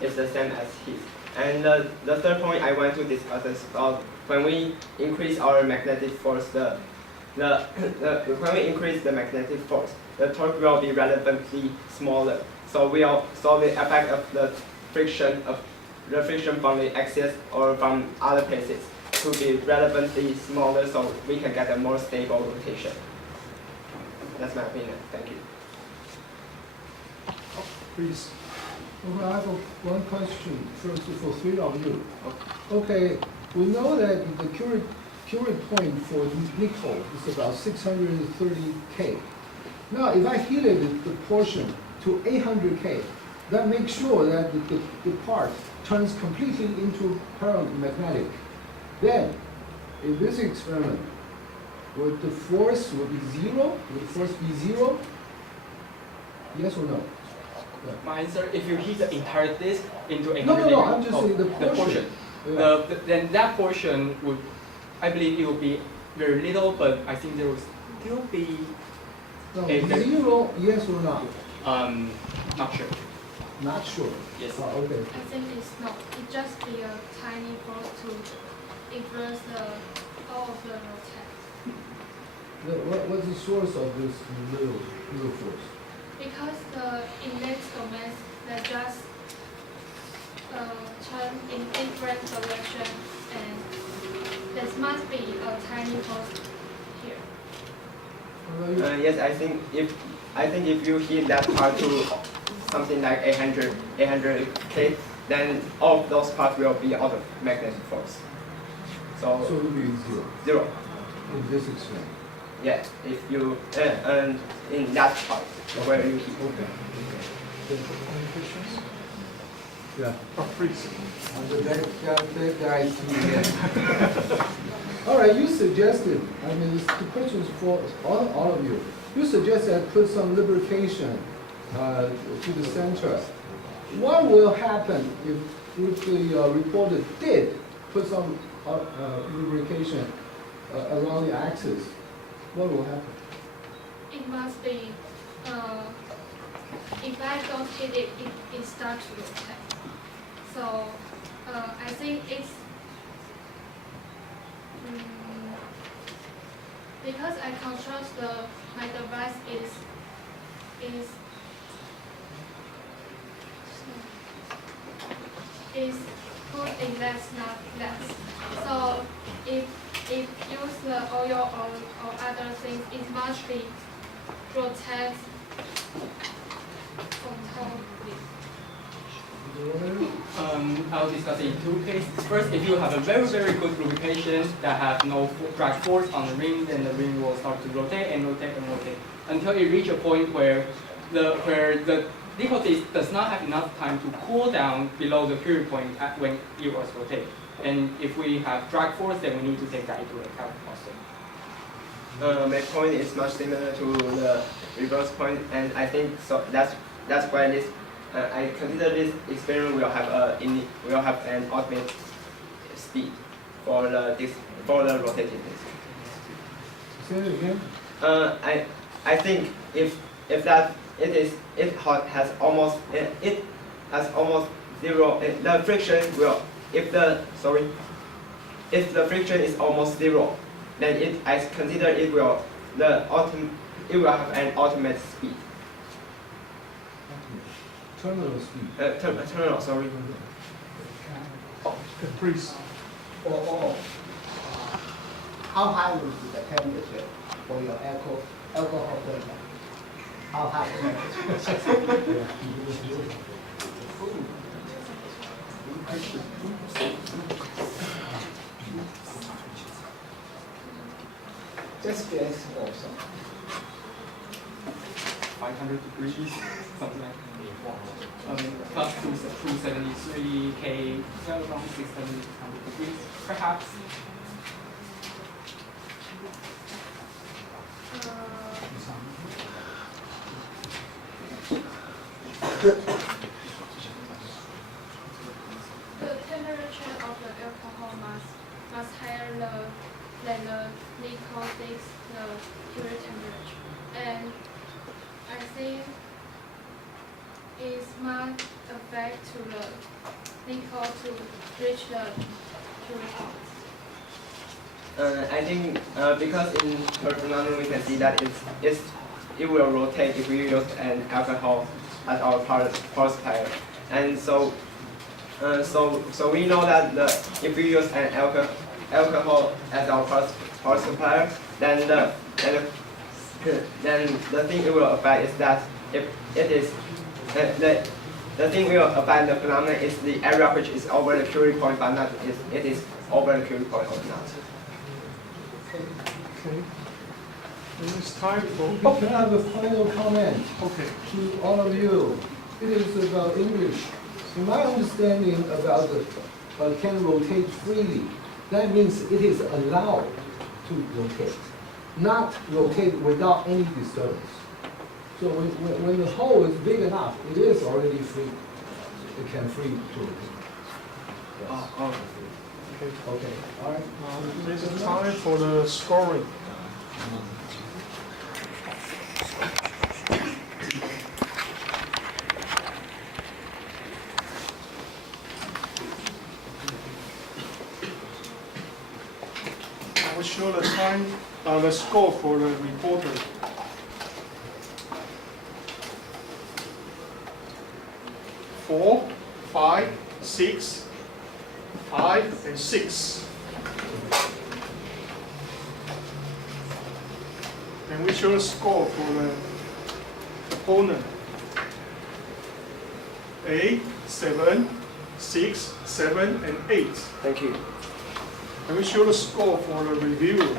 is the same as his. And the third point I want to discuss is about when we increase our magnetic force, when we increase the magnetic force, the torque will be relevantly smaller. So the effect of the friction from the axis or from other places to be relevantly smaller, so we can get a more stable rotation. That's my opinion. Thank you. Please. Okay, I have one question first for three of you. Okay, we know that the curing point for nickel is about 630 K. Now, if I heated the portion to 800 K, that makes sure that the part turns completely into paramagnetic. Then, in this experiment, would the force be zero? Would the force be zero? Yes or no? Yeah. my answer, if you heat the entire disc into a No, I'm just saying the portion. Yeah. Then that portion would, I believe it will be very little, but I think there will still be No, zero, yes or no? Not sure. Not sure. Yes. Oh, okay. I think it's not. It just be a tiny force to influence all of the rotate. What's the source of this little force? Because the inlet domains that just turn in different direction, and there must be a tiny force here. Yes, I think if you heat that part to something like 800 K, then all of those parts will be out of magnetic force. So it will be zero. Zero. In this experiment. Yeah, if you and in that part where you heat. Okay. Any questions? Yeah. Oh, please. That guy again. All right, you suggested, I mean, the question is for all of you. You suggested put some lubrication to the center. What will happen if the reporter did put some lubrication around the axis? What will happen? It must be if I don't hit it, it starts to rotate. So I think it's because I control my device is put in less, not less. So if use the oil or other things, it must be rotate totally. I'll discuss in two cases. First, if you have a very, very good lubrication that has no drag force on the ring, then the ring will start to rotate and rotate and rotate until it reaches a point where the nickel disc does not have enough time to cool down below the period point when it was rotated. And if we have drag force, then we need to take that into account also. My point is much similar to the reverse point, and I think so. That's why this. I consider this experiment will have an ultimate speed for the rotating disc. Say it again. I think if that it has almost zero. The friction will if the friction is almost zero, then I consider it will have an ultimate speed. Terminal speed. Terminal, sorry. Please. How high will be the temperature for your alcohol flavor? How high? Just guess also. 500 degrees, something like that. Plus 273 K, around 600 degrees, perhaps. The temperature of the alcohol must higher than the nickel disc, the pure temperature, and I think it might affect to the nickel to reach the pure point. I think because in Pendulum we can see that it will rotate if we use an alcohol as our power supplier, and so we know that if we use an alcohol as our power supplier, then the thing it will affect is that if it is the thing will affect the phenomenon is the area which is over the Curie point, but not it is over the Curie point or not. Okay. It's time for. Can I have a final comment? Okay. To all of you, it is about English. In my understanding about the can rotate freely, that means it is allowed to rotate, not rotate without any disturbance. So when the hole is big enough, it is already free. It can free to rotate. Yes. Okay. Okay. All right. This is time for the scoring. I will show the time, the score for the reporter. 4, 5, 6, 5, and 6. And we show the score for the opponent. 8, 7, 6, 7, and 8. Thank you. And we show the score for the reviewer.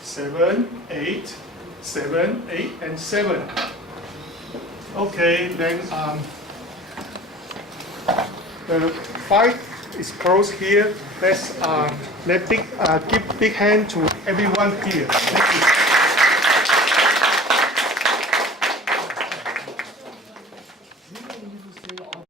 7, 8, 7, 8, and 7. Okay, then the fight is closed here. Let's give big hand to everyone here. Thank you.